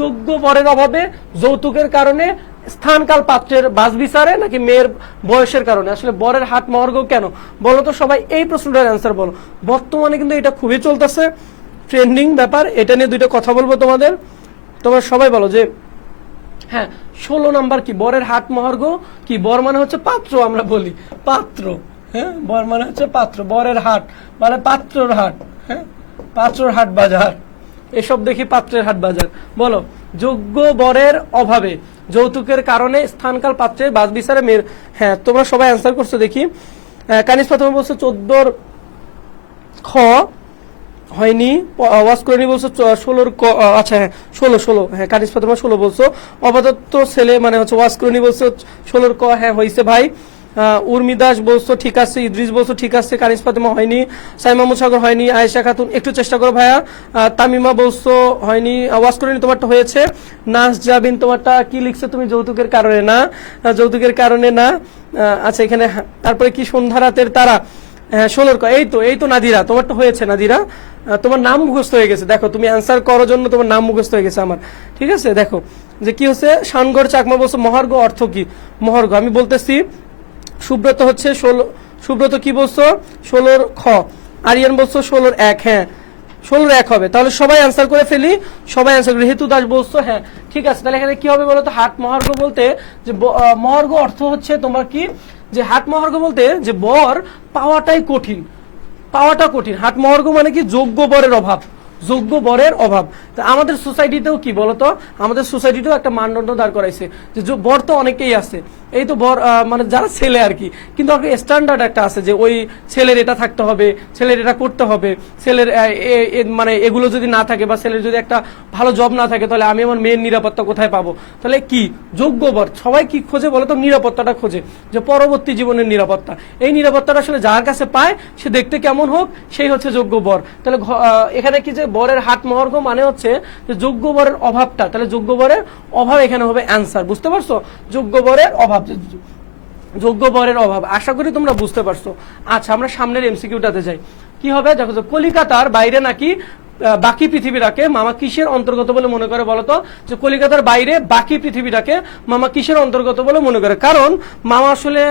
যোগ্য বরের অভাবে, যৌতুকের কারণে, স্থানকাল পাত্রের বাছবিচারে, নাকি মেয়ের বয়সের কারণে? আসলে বরের হাট মহার্ঘ কেন বলো তো সবাই? এই প্রশ্নটার অ্যান্সার বলো। বর্তমানে কিন্তু এটা খুবই চলতেছে, ট্রেন্ডিং ব্যাপার। এটা নিয়ে দুইটা কথা বলবো তোমাদের, তোমরা সবাই বলো যে হ্যাঁ 16 নাম্বার কি? বরের হাট মহার্ঘ কি? বর মানে হচ্ছে পাত্র, আমরা বলি পাত্র, হ্যাঁ বর মানে হচ্ছে পাত্র, বরের হাট মানে পাত্রর হাট, হ্যাঁ পাত্রর হাট বাজার, এসব দেখি পাত্রের হাট বাজার। বলো যোগ্য বরের অভাবে, যৌতুকের কারণে, স্থানকাল পাত্রের বাছবিচারে, মেয়ের। হ্যাঁ তোমরা সবাই অ্যান্সার করছো দেখি। কানিস প্রথমে বলছো 14 খ হয়নি, ওয়াসকরণী বলছো 16 ক, আচ্ছা হ্যাঁ 16, হ্যাঁ কানিস ফাতেমা 16 বলছো। অবাদত্ত ছেলে মানে হচ্ছে ওয়াসকরণী বলছো 16 ক, হ্যাঁ হয়েছে ভাই। উর্মি দাস বলছো ঠিক আছে, ইদ্রিস বলছো ঠিক আছে, কানিস ফাতেমা হয়নি, সাইমা মুসাগর হয়নি, আয়েশা খাতুন একটু চেষ্টা করো ভাইয়া, তামিমা বলছো হয়নি, ওয়াজ করিনি তোমারটা হয়েছে, নাস জাবিন তোমারটা কি লিখছো তুমি, যৌতুকের কারণে না, যৌতুকের কারণে না। আচ্ছা এখানে তারপরে কি সন্ধ্যা রাতের তারা, হ্যাঁ 16 এই তো নাদিরা তোমারটা হয়েছে, নাদিরা তোমার নাম মুখস্থ হয়ে গেছে, দেখো তুমি অ্যান্সার করার জন্য তোমার নাম মুখস্থ হয়ে গেছে আমার, ঠিক আছে। দেখো যে কি হচ্ছে, শানগড় চাকমা বলছো মহার্ঘ অর্থ কি, মহার্ঘ আমি বলতেছি, সুব্রত হচ্ছে 16, সুব্রত কি বলছো 16 খ, আরিয়ান বলছো 16 1, হ্যাঁ 16 1 হবে, তাহলে সবাই অ্যান্সার করে ফেলি, সবাই অ্যান্সার করে, হেতু দাস বলছো হ্যাঁ ঠিক আছে। তাহলে এখানে কি হবে বলো তো, হাট মহার্ঘ বলতে যে মহার্ঘ অর্থ হচ্ছে তোমার কি, যে হাট মহার্ঘ বলতে যে বর পাওয়াটাই কঠিন, পাওয়াটা কঠিন, হাট মহার্ঘ মানে কি যোগ্য বরের অভাব, যোগ্য বরের অভাব। তা আমাদের সোসাইটিতেও কি বলতো, আমাদের সোসাইটিতেও একটা মানদণ্ড দাঁড় করাইছে যে বর তো অনেকেই আছে, এই তো বর মানে যারা ছেলে আর কি, কিন্তু স্ট্যান্ডার্ড একটা আছে যে ওই ছেলের এটা থাকতে হবে, ছেলের এটা করতে হবে, ছেলের মানে এগুলো যদি না থাকে বা ছেলের যদি একটা ভালো জব না থাকে, তাহলে আমি আমার মেয়ের নিরাপত্তা কোথায় পাবো, তাহলে কি যোগ্য বর সবাই কি খোঁজে বলতো, নিরাপত্তাটা খোঁজে, যে পরবর্তী জীবনের নিরাপত্তা, এই নিরাপত্তাটা আসলে যার কাছে পায় সে দেখতে কেমন হোক সেই হচ্ছে যোগ্য বর। তাহলে এখানে কি যে বরের হাট মহার্ঘ মানে হচ্ছে যে যোগ্য বরের অভাবটা, তাহলে যোগ্য বরের অভাব এখানে হবে অ্যান্সার, বুঝতে পারছো, যোগ্য বরের অভাব, যোগ্য বরের অভাব, আশা করি তোমরা বুঝতে পারছো। আচ্ছা আমরা সামনের এমসিকিউটাতে যাই, কি হবে দেখো, কলিকাতার বাইরে নাকি বাকি পৃথিবীটাকে মামা কিসের অন্তর্গত বলে মনে করে বলতো, যে কলিকাতার বাইরে বাকি পৃথিবীটাকে মামা কিসের অন্তর্গত বলে মনে করে, কারণ মামা আসলে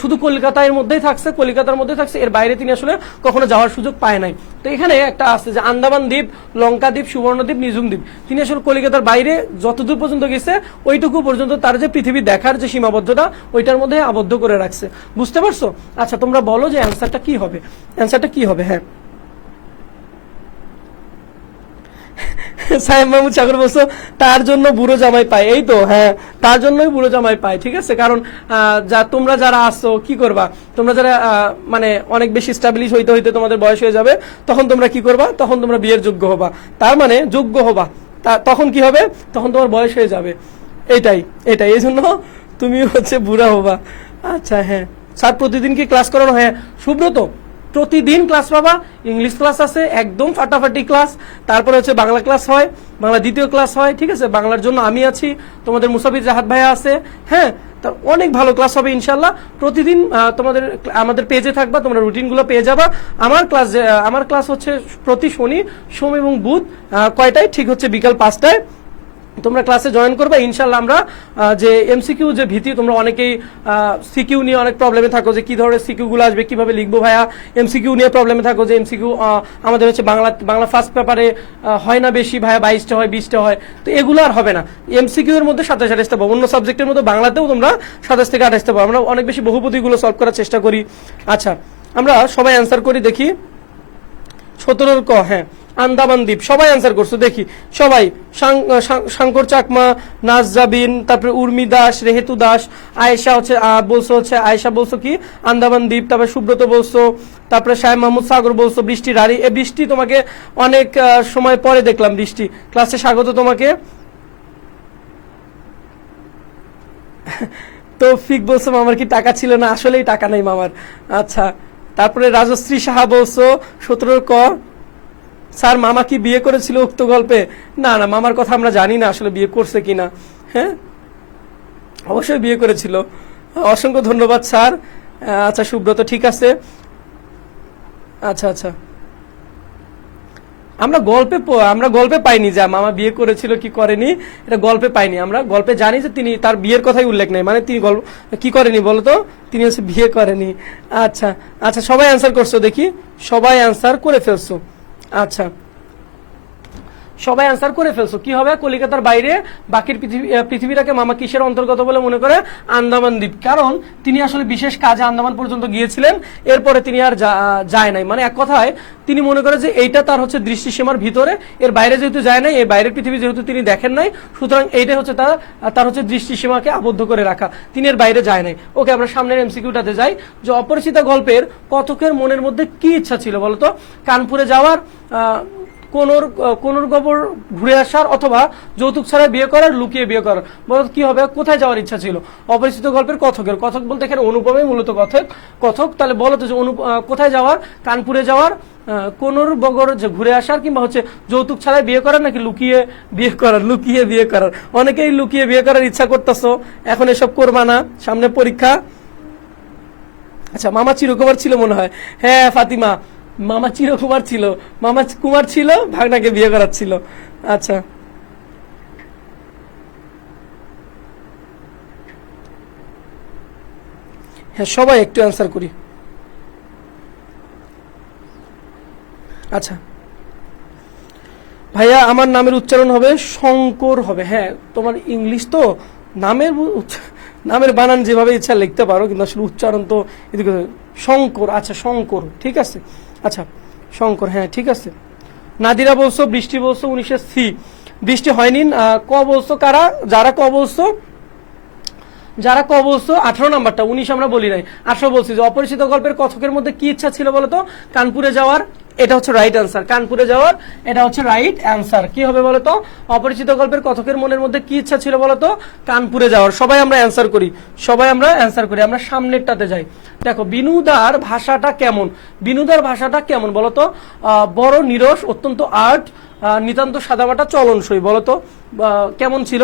শুধু কলকাতার মধ্যেই থাকছে, কলিকাতার মধ্যে থাকছে, এর বাইরে তিনি আসলে কখনো যাওয়ার সুযোগ পায় নাই। তো এখানে একটা আছে যে আন্দামান দ্বীপ, লঙ্কা দ্বীপ, সুবর্ণ দ্বীপ, নিঝুম দ্বীপ, তিনি আসলে কলিকাতার বাইরে যতদূর পর্যন্ত গেছে ওইটুকু পর্যন্ত তার যে পৃথিবী দেখার যে সীমাবদ্ধতা ওইটার মধ্যে আবদ্ধ করে রাখছে, বুঝতে পারছো। আচ্ছা তোমরা বলো যে অ্যান্সারটা কি হবে, অ্যান্সারটা কি হবে, হ্যাঁ সাহেব মাহমুদ সাগর বলছো তার জন্য বুড়ো জামাই পায়, এই তো হ্যাঁ তার জন্যই বুড়ো জামাই পায়, ঠিক আছে। কারণ তোমরা যারা আসছো কি করবা, তোমরা যারা মানে অনেক বেশি স্টাবলিশ হইতে হইতে তোমাদের বয়স হয়ে যাবে, তখন তোমরা কি করবা, তখন তোমরা বিয়ের যোগ্য হবা, তার মানে যোগ্য হবা, তখন কি হবে, তখন তোমার বয়স হয়ে যাবে, এটাই এটাই, এই জন্য তুমি হচ্ছে বুড়া হবা। আচ্ছা হ্যাঁ স্যার প্রতিদিন কি ক্লাস করানো, হ্যাঁ সুব্রত প্রতিদিন ক্লাস পাবা, ইংলিশ ক্লাস আছে একদম ফাটাফাটি ক্লাস, তারপরে হচ্ছে বাংলা ক্লাস হয়, বাংলা দ্বিতীয় ক্লাস হয়, ঠিক আছে, বাংলার জন্য আমি আছি, তোমাদের মুসাফির জাহাদ ভাইয়া আছে, হ্যাঁ তা অনেক ভালো ক্লাস হবে ইনশাল্লাহ। প্রতিদিন তোমাদের আমাদের পেজে থাকবা, তোমরা রুটিনগুলো পেয়ে যাবা। আমার ক্লাস হচ্ছে প্রতি শনি, সোম এবং বুধ, কয়টায়, ঠিক হচ্ছে বিকাল 5টায় তোমরা ক্লাসে জয়েন করবে ইনশাল্লাহ। আমরা যে এমসিকিউ যে ভীতি, তোমরা অনেকেই সিকিউ নিয়ে অনেক প্রবলেমে থাকো যে কি ধরনের সিকিউ গুলো আসবে, কিভাবে লিখবো ভাইয়া, এমসিকিউ নিয়ে প্রবলেমে থাকো যে এমসিকিউ আমাদের হচ্ছে বাংলা ফার্স্ট পেপারে হয় না বেশি ভাইয়া, 22টা হয় 20টা হয়, তো এগুলো আর হবে না, এমসিকিউ এর মধ্যে 27 28টা পাবো, অন্য সাবজেক্টের মধ্যে বাংলাতেও তোমরা 27 থেকে 28টা পাবো, আমরা অনেক বেশি বহুপদীগুলো সলভ করার চেষ্টা করি। আচ্ছা আমরা সবাই অ্যান্সার করি দেখি, 17 ক, হ্যাঁ আন্দামান দ্বীপ, সবাই অ্যান্সার করছো দেখি, সবাই শঙ্কর চাকমা, নাজ জাবিন, তারপরে উর্মি দাস, রেহেতু দাস, আয়েশা হচ্ছে বলছো হচ্ছে আয়েশা বলছো কি আন্দামান দ্বীপ, তারপরে সুব্রত বলছো, তারপরে সাহেব মাহমুদ সাগর বলছো বৃষ্টি রারি, এ বৃষ্টি তোমাকে অনেক সময় পরে দেখলাম, বৃষ্টি ক্লাসে স্বাগত তোমাকে। তো ফিক বলছো মামার কি টাকা ছিল না, আসলেই টাকা নেই মামার। আচ্ছা তারপরে রাজশ্রী সাহা বলছো 17 ক, স্যার মামা কি বিয়ে করেছিল উক্ত গল্পে, না না মামার কথা আমরা জানি না আসলে বিয়ে করছে কিনা, হ্যাঁ অবশ্যই বিয়ে করেছিল, অসংখ্য ধন্যবাদ স্যার। আচ্ছা সুব্রত ঠিক আছে, আচ্ছা আচ্ছা আমরা গল্পে পাইনি যে মামা বিয়ে করেছিল কি করেনি, এটা গল্পে পাইনি, আমরা গল্পে জানি যে তিনি তার বিয়ের কথাই উল্লেখ নেই, মানে তিনি গল্প কি করেনি বলতো, তিনি হচ্ছে বিয়ে করেনি। আচ্ছা আচ্ছা সবাই অ্যান্সার করছো দেখি, সবাই অ্যান্সার করে ফেলছো, আচ্ছা সবাই অ্যান্সার করে ফেলছো, কি হবে কলিকাতার বাইরে বাকির পৃথিবীটাকে মামা কিসের অন্তর্গত বলে মনে করে, আন্দামান দ্বীপ, কারণ তিনি আসলে বিশেষ কাজে আন্দামান পর্যন্ত গিয়েছিলেন, এরপরে তিনি আর যায় নাই, মানে এক কথায় তিনি মনে করে যে এইটা তার হচ্ছে দৃষ্টিসীমার ভিতরে, এর বাইরে যেহেতু যায় নাই, এই বাইরের পৃথিবী যেহেতু তিনি দেখেন নাই, সুতরাং এইটাই হচ্ছে তার হচ্ছে দৃষ্টিসীমাকে আবদ্ধ করে রাখা, তিনি এর বাইরে যায় নাই। ওকে আমরা সামনের এমসিকিউটাতে যাই, যে অপরিচিতা গল্পের কথকের মনের মধ্যে কি ইচ্ছা ছিল বলতো, কানপুরে যাওয়ার, কোনর গবর ঘুরে আসার অথবা যৌতুক ছাড়া বিয়ে করার, লুকিয়ে বিয়ে করার। বলতো কি হবে, কোথায় যাওয়ার ইচ্ছা ছিল? অপরিচিত গল্পের কথকের, কথক বলতে এখানে অনুপমে মূলত কথক। তাহলে বলো তো যে কোথায় যাওয়ার? কানপুরে যাওয়ার, কোনর বগর যে ঘুরে আসার, কিংবা হচ্ছে যৌতুক ছাড়াই বিয়ে করার, নাকি লুকিয়ে বিয়ে করার? লুকিয়ে বিয়ে করার। অনেকেই লুকিয়ে বিয়ে করার ইচ্ছা করতেছো, এখন এসব করবা না, সামনে পরীক্ষা। আচ্ছা, মামা চিরকুমার ছিল মনে হয়। হ্যাঁ ফাতিমা, মামা চিরকুমার ছিল, মামা কুমার ছিল, ভাগনাকে বিয়ে করাচ্ছিল। আচ্ছা, হ্যাঁ সবাই একটু অ্যান্সার করি। আচ্ছা ভাইয়া, আমার নামের উচ্চারণ হবে শঙ্কর হবে। হ্যাঁ, তোমার ইংলিশ তো, নামের বানান যেভাবে ইচ্ছা লিখতে পারো, কিন্তু আসলে উচ্চারণ তো এদিকে শঙ্কর। আচ্ছা শঙ্কর, ঠিক আছে। আচ্ছা শঙ্কর, হ্যাঁ ঠিক আছে। নাদিরা বলছো, বৃষ্টি বলছো 19-এর সি, বৃষ্টি হয়নি। ক বলছো কারা? যারা ক বলছো, 18 নাম্বারটা, 19 আমরা বলি নাই, 18 বলছি। যে অপরিচিত গল্পের কথকের মধ্যে কি ইচ্ছা ছিল বলতো? কানপুরে যাওয়ার। এটা হচ্ছে রাইট অ্যান্সার, কানপুরে যাওয়ার, এটা হচ্ছে রাইট অ্যান্সার। কি হবে বলতো? অপরিচিত গল্পের কথকের মনের মধ্যে কি ইচ্ছা ছিল বলতো? কানপুরে যাওয়ার। সবাই আমরা অ্যান্সার করি, আমরা সামনেরটাতে যাই। দেখো, বিনুদার ভাষাটা কেমন? বিনুদার ভাষাটা কেমন বলতো? বড় নিরস, অত্যন্ত আর্ট, নিতান্ত সাদামাটা, চলনসই। বলতো কেমন ছিল?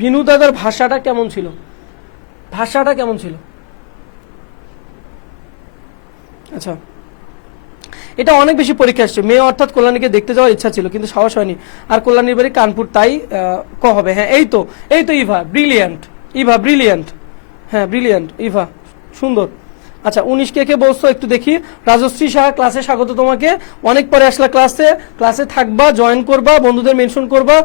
বিনু দাদার ভাষাটা কেমন ছিল? ভাষাটা কেমন ছিল? আচ্ছা, এটা অনেক বেশি পরীক্ষা আসছে। মেয়ে অর্থাৎ কল্যাণীকে দেখতে যাওয়ার ইচ্ছা ছিল, কিন্তু সাহস হয়নি। আর কল্যাণীর বাড়ি কানপুর, তাই ক হবে। হ্যাঁ এই তো ইভা, ব্রিলিয়ান্ট। হ্যাঁ ব্রিলিয়ান্ট ইভা, সুন্দর। আচ্ছা 19 কে বলছো একটু দেখি। রাজশ্রী সাহা, ক্লাসে স্বাগত তোমাকে, অনেক পরে আসলা ক্লাসে থাকবা, জয়েন করবা, বন্ধুদের মেনশন করবা।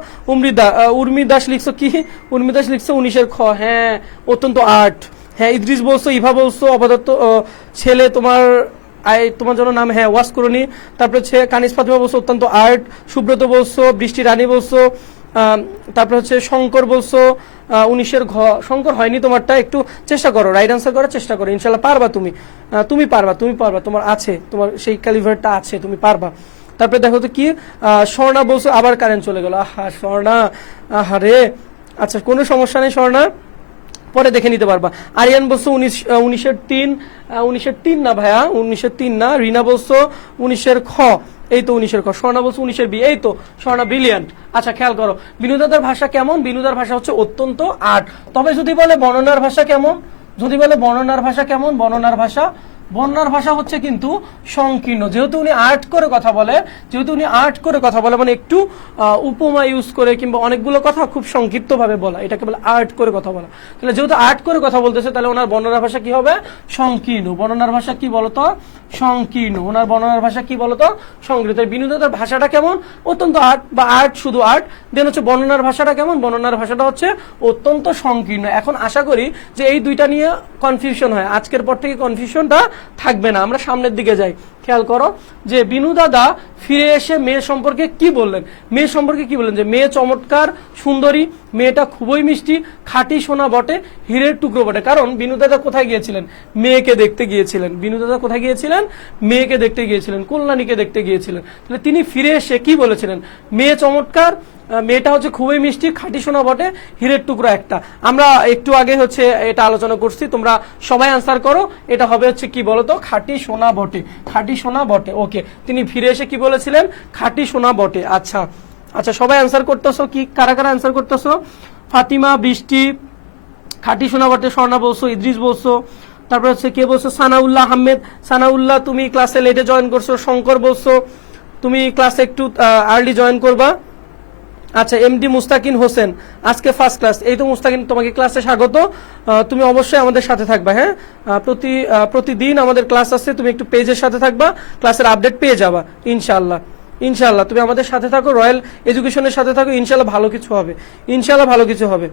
উর্মি দাস লিখছো কি? উর্মি দাস লিখছো 19-এর খ। হ্যাঁ অত্যন্ত আর্ট। হ্যাঁ ইদ্রিস বলছো, ইভা বলছো, অপদার্থ ছেলে তোমার জন্য নাম, হ্যাঁ ওয়াশ করনি। তারপরে হচ্ছে কানিস ফাতিমা বলছো অত্যন্ত আর্ট। সুব্রত বলছো, বৃষ্টি রানী বলছো, তারপরে হচ্ছে শঙ্কর বলছো 19-এর ঘ। শঙ্কর হয়নি তোমারটা, একটু চেষ্টা করো, রাইট আনসার করার চেষ্টা করো, ইনশাল্লাহ পারবা। তুমি পারবা, তোমার আছে, তোমার সেই ক্যালিভারটা আছে, তুমি পারবা। তারপরে দেখো তো কি, স্বর্ণা বলছো, আবার কারেন্ট চলে গেল। আহা স্বর্ণা, আহারে। আচ্ছা কোনো সমস্যা নেই স্বর্ণা, পরে দেখে নিতে পারবা। আরিয়ান বলছো 19-এর 3, 19-এর 3 না ভাইয়া, 19-এর 3 না। রিনা বলছো 19-এর খ, এই তো 19-এর খ। স্বর্ণা বলছো 19-এর বি, এই তো স্বর্ণা, ব্রিলিয়ান্ট। আচ্ছা খেয়াল করো, বিনোদাদার ভাষা কেমন? বিনোদার ভাষা হচ্ছে অত্যন্ত আর্ট। তবে যদি বলে বর্ণনার ভাষা কেমন, বর্ণনার ভাষা হচ্ছে কিন্তু সংকীর্ণ। যেহেতু উনি আর্ট করে কথা বলে, মানে একটু উপমা ইউজ করে, কিংবা অনেকগুলো কথা খুব সংক্ষিপ্ত ভাবে বলা, এটাকে বলে আর্ট করে কথা বলা। তাহলে যেহেতু আর্ট করে কথা বলতেছে, তাহলে ওনার বর্ণনার ভাষা কি হবে? সংকীর্ণ। বর্ণনার ভাষা কি বলতো? সংকীর্ণ। ওনার বর্ণনার ভাষা কি বলতো? সংকীর্ণ। বিনোদাদার ভাষাটা কেমন? অত্যন্ত আর্ট, বা আর্ট শুধু আর্ট। দেন হচ্ছে বর্ণনার ভাষাটা কেমন? বর্ণনার ভাষাটা হচ্ছে অত্যন্ত সংকীর্ণ। এখন আশা করি যে এই দুইটা নিয়ে কনফিউশন হয়, আজকের পর থেকে কনফিউশনটা থাকবে না। আমরা সামনের দিকে যাই। খেয়াল করো যে বিনু দাদা ফিরে এসে মেয়ে সম্পর্কে কি বললেন? যে মেয়ে চমৎকার, সুন্দরী, মেয়েটা খুবই মিষ্টি, খাঁটি সোনা বটে, হীরের টুকরো বটে। কারণ বিনু দাদা কোথায় গিয়েছিলেন? মেয়েকে দেখতে গিয়েছিলেন। কল্যাণীকে দেখতে গিয়েছিলেন। তাহলে তিনি ফিরে এসে কি বলেছিলেন? মেয়ে চমৎকার, মেয়েটা হচ্ছে খুবই মিষ্টি, খাঁটি সোনা বটে, হীরের টুকরো একটা। আমরা একটু আগে হচ্ছে এটা আলোচনা করছি, তোমরা সবাই আনসার করো। এটা হবে হচ্ছে কি বলতো? খাঁটি সোনা বটে। ওকে, তিনি ফিরে এসে কি বলেছিলেন? খাঁটি সোনা বটে। আচ্ছা সবাই আনসার করতেছো কি? কারা আনসার করতেছো? ফাতিমা, বৃষ্টি, খাঁটি সোনা বটে, স্বর্ণা বলছো, ইদ্রিস বলছো, তারপর হচ্ছে কে বলছো? সানাউল্লাহ আহমেদ। সানাউল্লাহ তুমি ক্লাসে লেটে জয়েন করছো। শঙ্কর বলছো তুমি ক্লাসে একটু আর্লি জয়েন করবা। আচ্ছা এমডি মুস্তাকিন হোসেন, আজকে ফার্স্ট ক্লাস। এই তো মুস্তাকিন, তোমাকে ক্লাসে স্বাগত। তুমি অবশ্যই আমাদের সাথে থাকবা। হ্যাঁ, প্রতিদিন আমাদের ক্লাস আছে, তুমি একটু পেজের সাথে থাকবা, ক্লাসের আপডেট পেয়ে যাবা ইনশাআল্লাহ। তুমি আমাদের সাথে থাকো, রয়্যাল এডুকেশনের সাথে থাকো, ইনশাআল্লাহ ভালো কিছু হবে।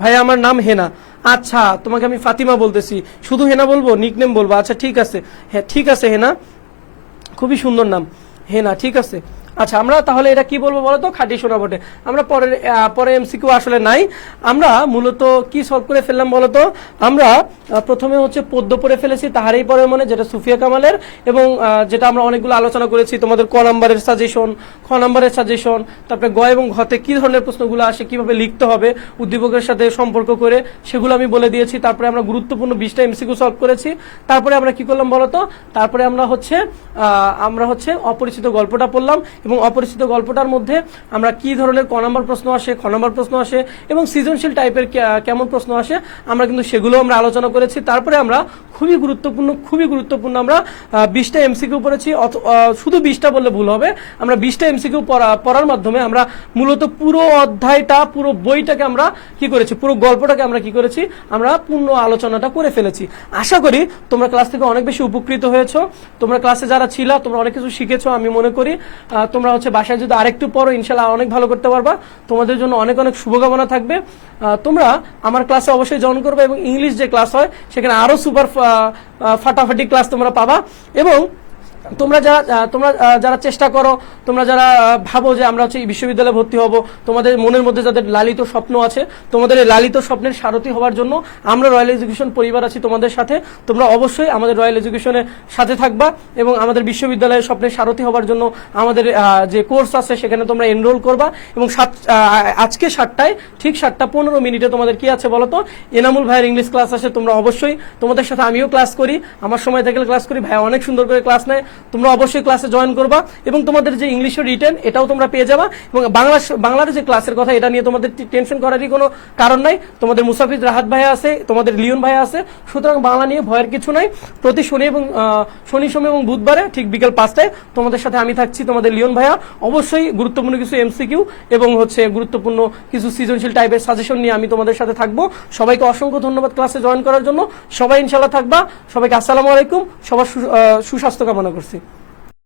ভাই আমার নাম হেনা। আচ্ছা তোমাকে আমি ফাতিমা বলতেছি, শুধু হেনা বলবো? নিকনেম বলবো? আচ্ছা ঠিক আছে, হ্যাঁ ঠিক আছে হেনা, খুবই সুন্দর নাম হেনা, ঠিক আছে। আচ্ছা আমরা তাহলে এটা কি বলবো বলো তো, খাঁটি সোনা বটে। আমরা পরে এমসিকিউ আসলে নাই, আমরা মূলত কি সলভ করে ফেললাম বলো তো। আমরা প্রথমে হচ্ছে পদ্য পড়ে ফেলেছি তাহারই পরে মনে, যেটা সুফিয়া কামালের, এবং যেটা আমরা অনেকগুলো আলোচনা করেছি, তোমাদের ক নাম্বারের সাজেশন, খ নাম্বারের সাজেশন, তারপরে গ এবং ঘতে কি ধরনের প্রশ্নগুলো আসে, কিভাবে লিখতে হবে উদ্দীপকের সাথে সম্পর্ক করে, সেগুলো আমি বলে দিয়েছি। তারপরে আমরা গুরুত্বপূর্ণ 20টা এমসিকিউ সলভ করেছি। তারপরে আমরা কি করলাম বলতো, তারপরে আমরা হচ্ছে অপরিচিত গল্পটা পড়লাম, এবং অপরিচিত গল্পটার মধ্যে আমরা কি ধরনের ক নাম্বার প্রশ্ন আসে, খ নাম্বার প্রশ্ন আসে, এবং সৃজনশীল টাইপের কেমন প্রশ্ন আসে, আমরা কিন্তু সেগুলো আমরা আলোচনা করেছি। তারপরে আমরা খুবই গুরুত্বপূর্ণ আমরা 20টা এমসিকিউ পড়েছি। শুধু 20টা বললে ভুল হবে, আমরা 20টা এমসিকিউ পড়ার মাধ্যমে আমরা মূলত পুরো অধ্যায়টা, পুরো বইটাকে আমরা কি করেছি, পুরো গল্পটাকে আমরা কি করেছি, আমরা পূর্ণ আলোচনাটা করে ফেলেছি। আশা করি তোমরা ক্লাস থেকে অনেক বেশি উপকৃত হয়েছো। তোমরা ক্লাসে যারা ছিলা তোমরা অনেক কিছু শিখেছো আমি মনে করি। তোমরা হচ্ছে বাসায় যদি আরেকটু পড়ো ইনশাল্লাহ অনেক ভালো করতে পারবা। তোমাদের জন্য অনেক অনেক শুভকামনা থাকবে। তোমরা আমার ক্লাসে অবশ্যই জয়েন করবে, এবং ইংলিশ যে ক্লাস হয় সেখানে আরো সুপার ফাটাফাটি ক্লাস তোমরা পাবা। এবং তোমরা যারা চেষ্টা করো, তোমরা যারা ভাবো যে আমরা হচ্ছে বিশ্ববিদ্যালয়ে ভর্তি হব, তোমাদের মনের মধ্যে যাদের লালিত স্বপ্ন আছে, তোমাদের এই লালিত স্বপ্নের সারথি হওয়ার জন্য আমরা রয়্যাল এডুকেশন পরিবার আছি তোমাদের সাথে। তোমরা অবশ্যই আমাদের রয়্যাল এডুকেশনের সাথে থাকবা, এবং আমাদের বিশ্ববিদ্যালয়ের স্বপ্নের সারথি হওয়ার জন্য আমাদের যে কোর্স আছে সেখানে তোমরা এনরোল করবা। এবং আজকে 7টায়, ঠিক 7:15 তোমাদের কি আছে বলো তো, এনামুল ভাইয়ের ইংলিশ ক্লাস আছে। তোমরা অবশ্যই, তোমাদের সাথে আমিও ক্লাস করি, আমার সময় থাকলে ক্লাস করি, ভাই অনেক সুন্দর করে ক্লাস নেয়। তোমরা অবশ্যই ক্লাসে জয়েন করবা, এবং তোমাদের যে ইংলিশের রিটেন এটাও তোমরা পেয়ে যাবা। এবং বাংলার যে ক্লাসের কথা, এটা নিয়ে তোমাদের টেনশন করারই কোনো কারণ নাই। তোমাদের মুসাফিজ রাহাত ভাইয়া আছে, তোমাদের লিওন ভাইয়া আছে, সুতরাং বাংলা নিয়ে ভয়ের কিছু নাই। প্রতি শনি, সোম এবং বুধবারে ঠিক বিকেল 5টায় তোমাদের সাথে আমি থাকছি, তোমাদের লিওন ভাইয়া। অবশ্যই গুরুত্বপূর্ণ কিছু এমসিকিউ এবং হচ্ছে গুরুত্বপূর্ণ কিছু সৃজনশীল টাইপের সাজেশন নিয়ে আমি তোমাদের সাথে থাকবো। সবাইকে অসংখ্য ধন্যবাদ ক্লাসে জয়েন করার জন্য। সবাই ইনশাল্লাহ থাকবা। সবাইকে আসসালামু আলাইকুম। সবার সুস্বাস্থ্য কামনা করছি।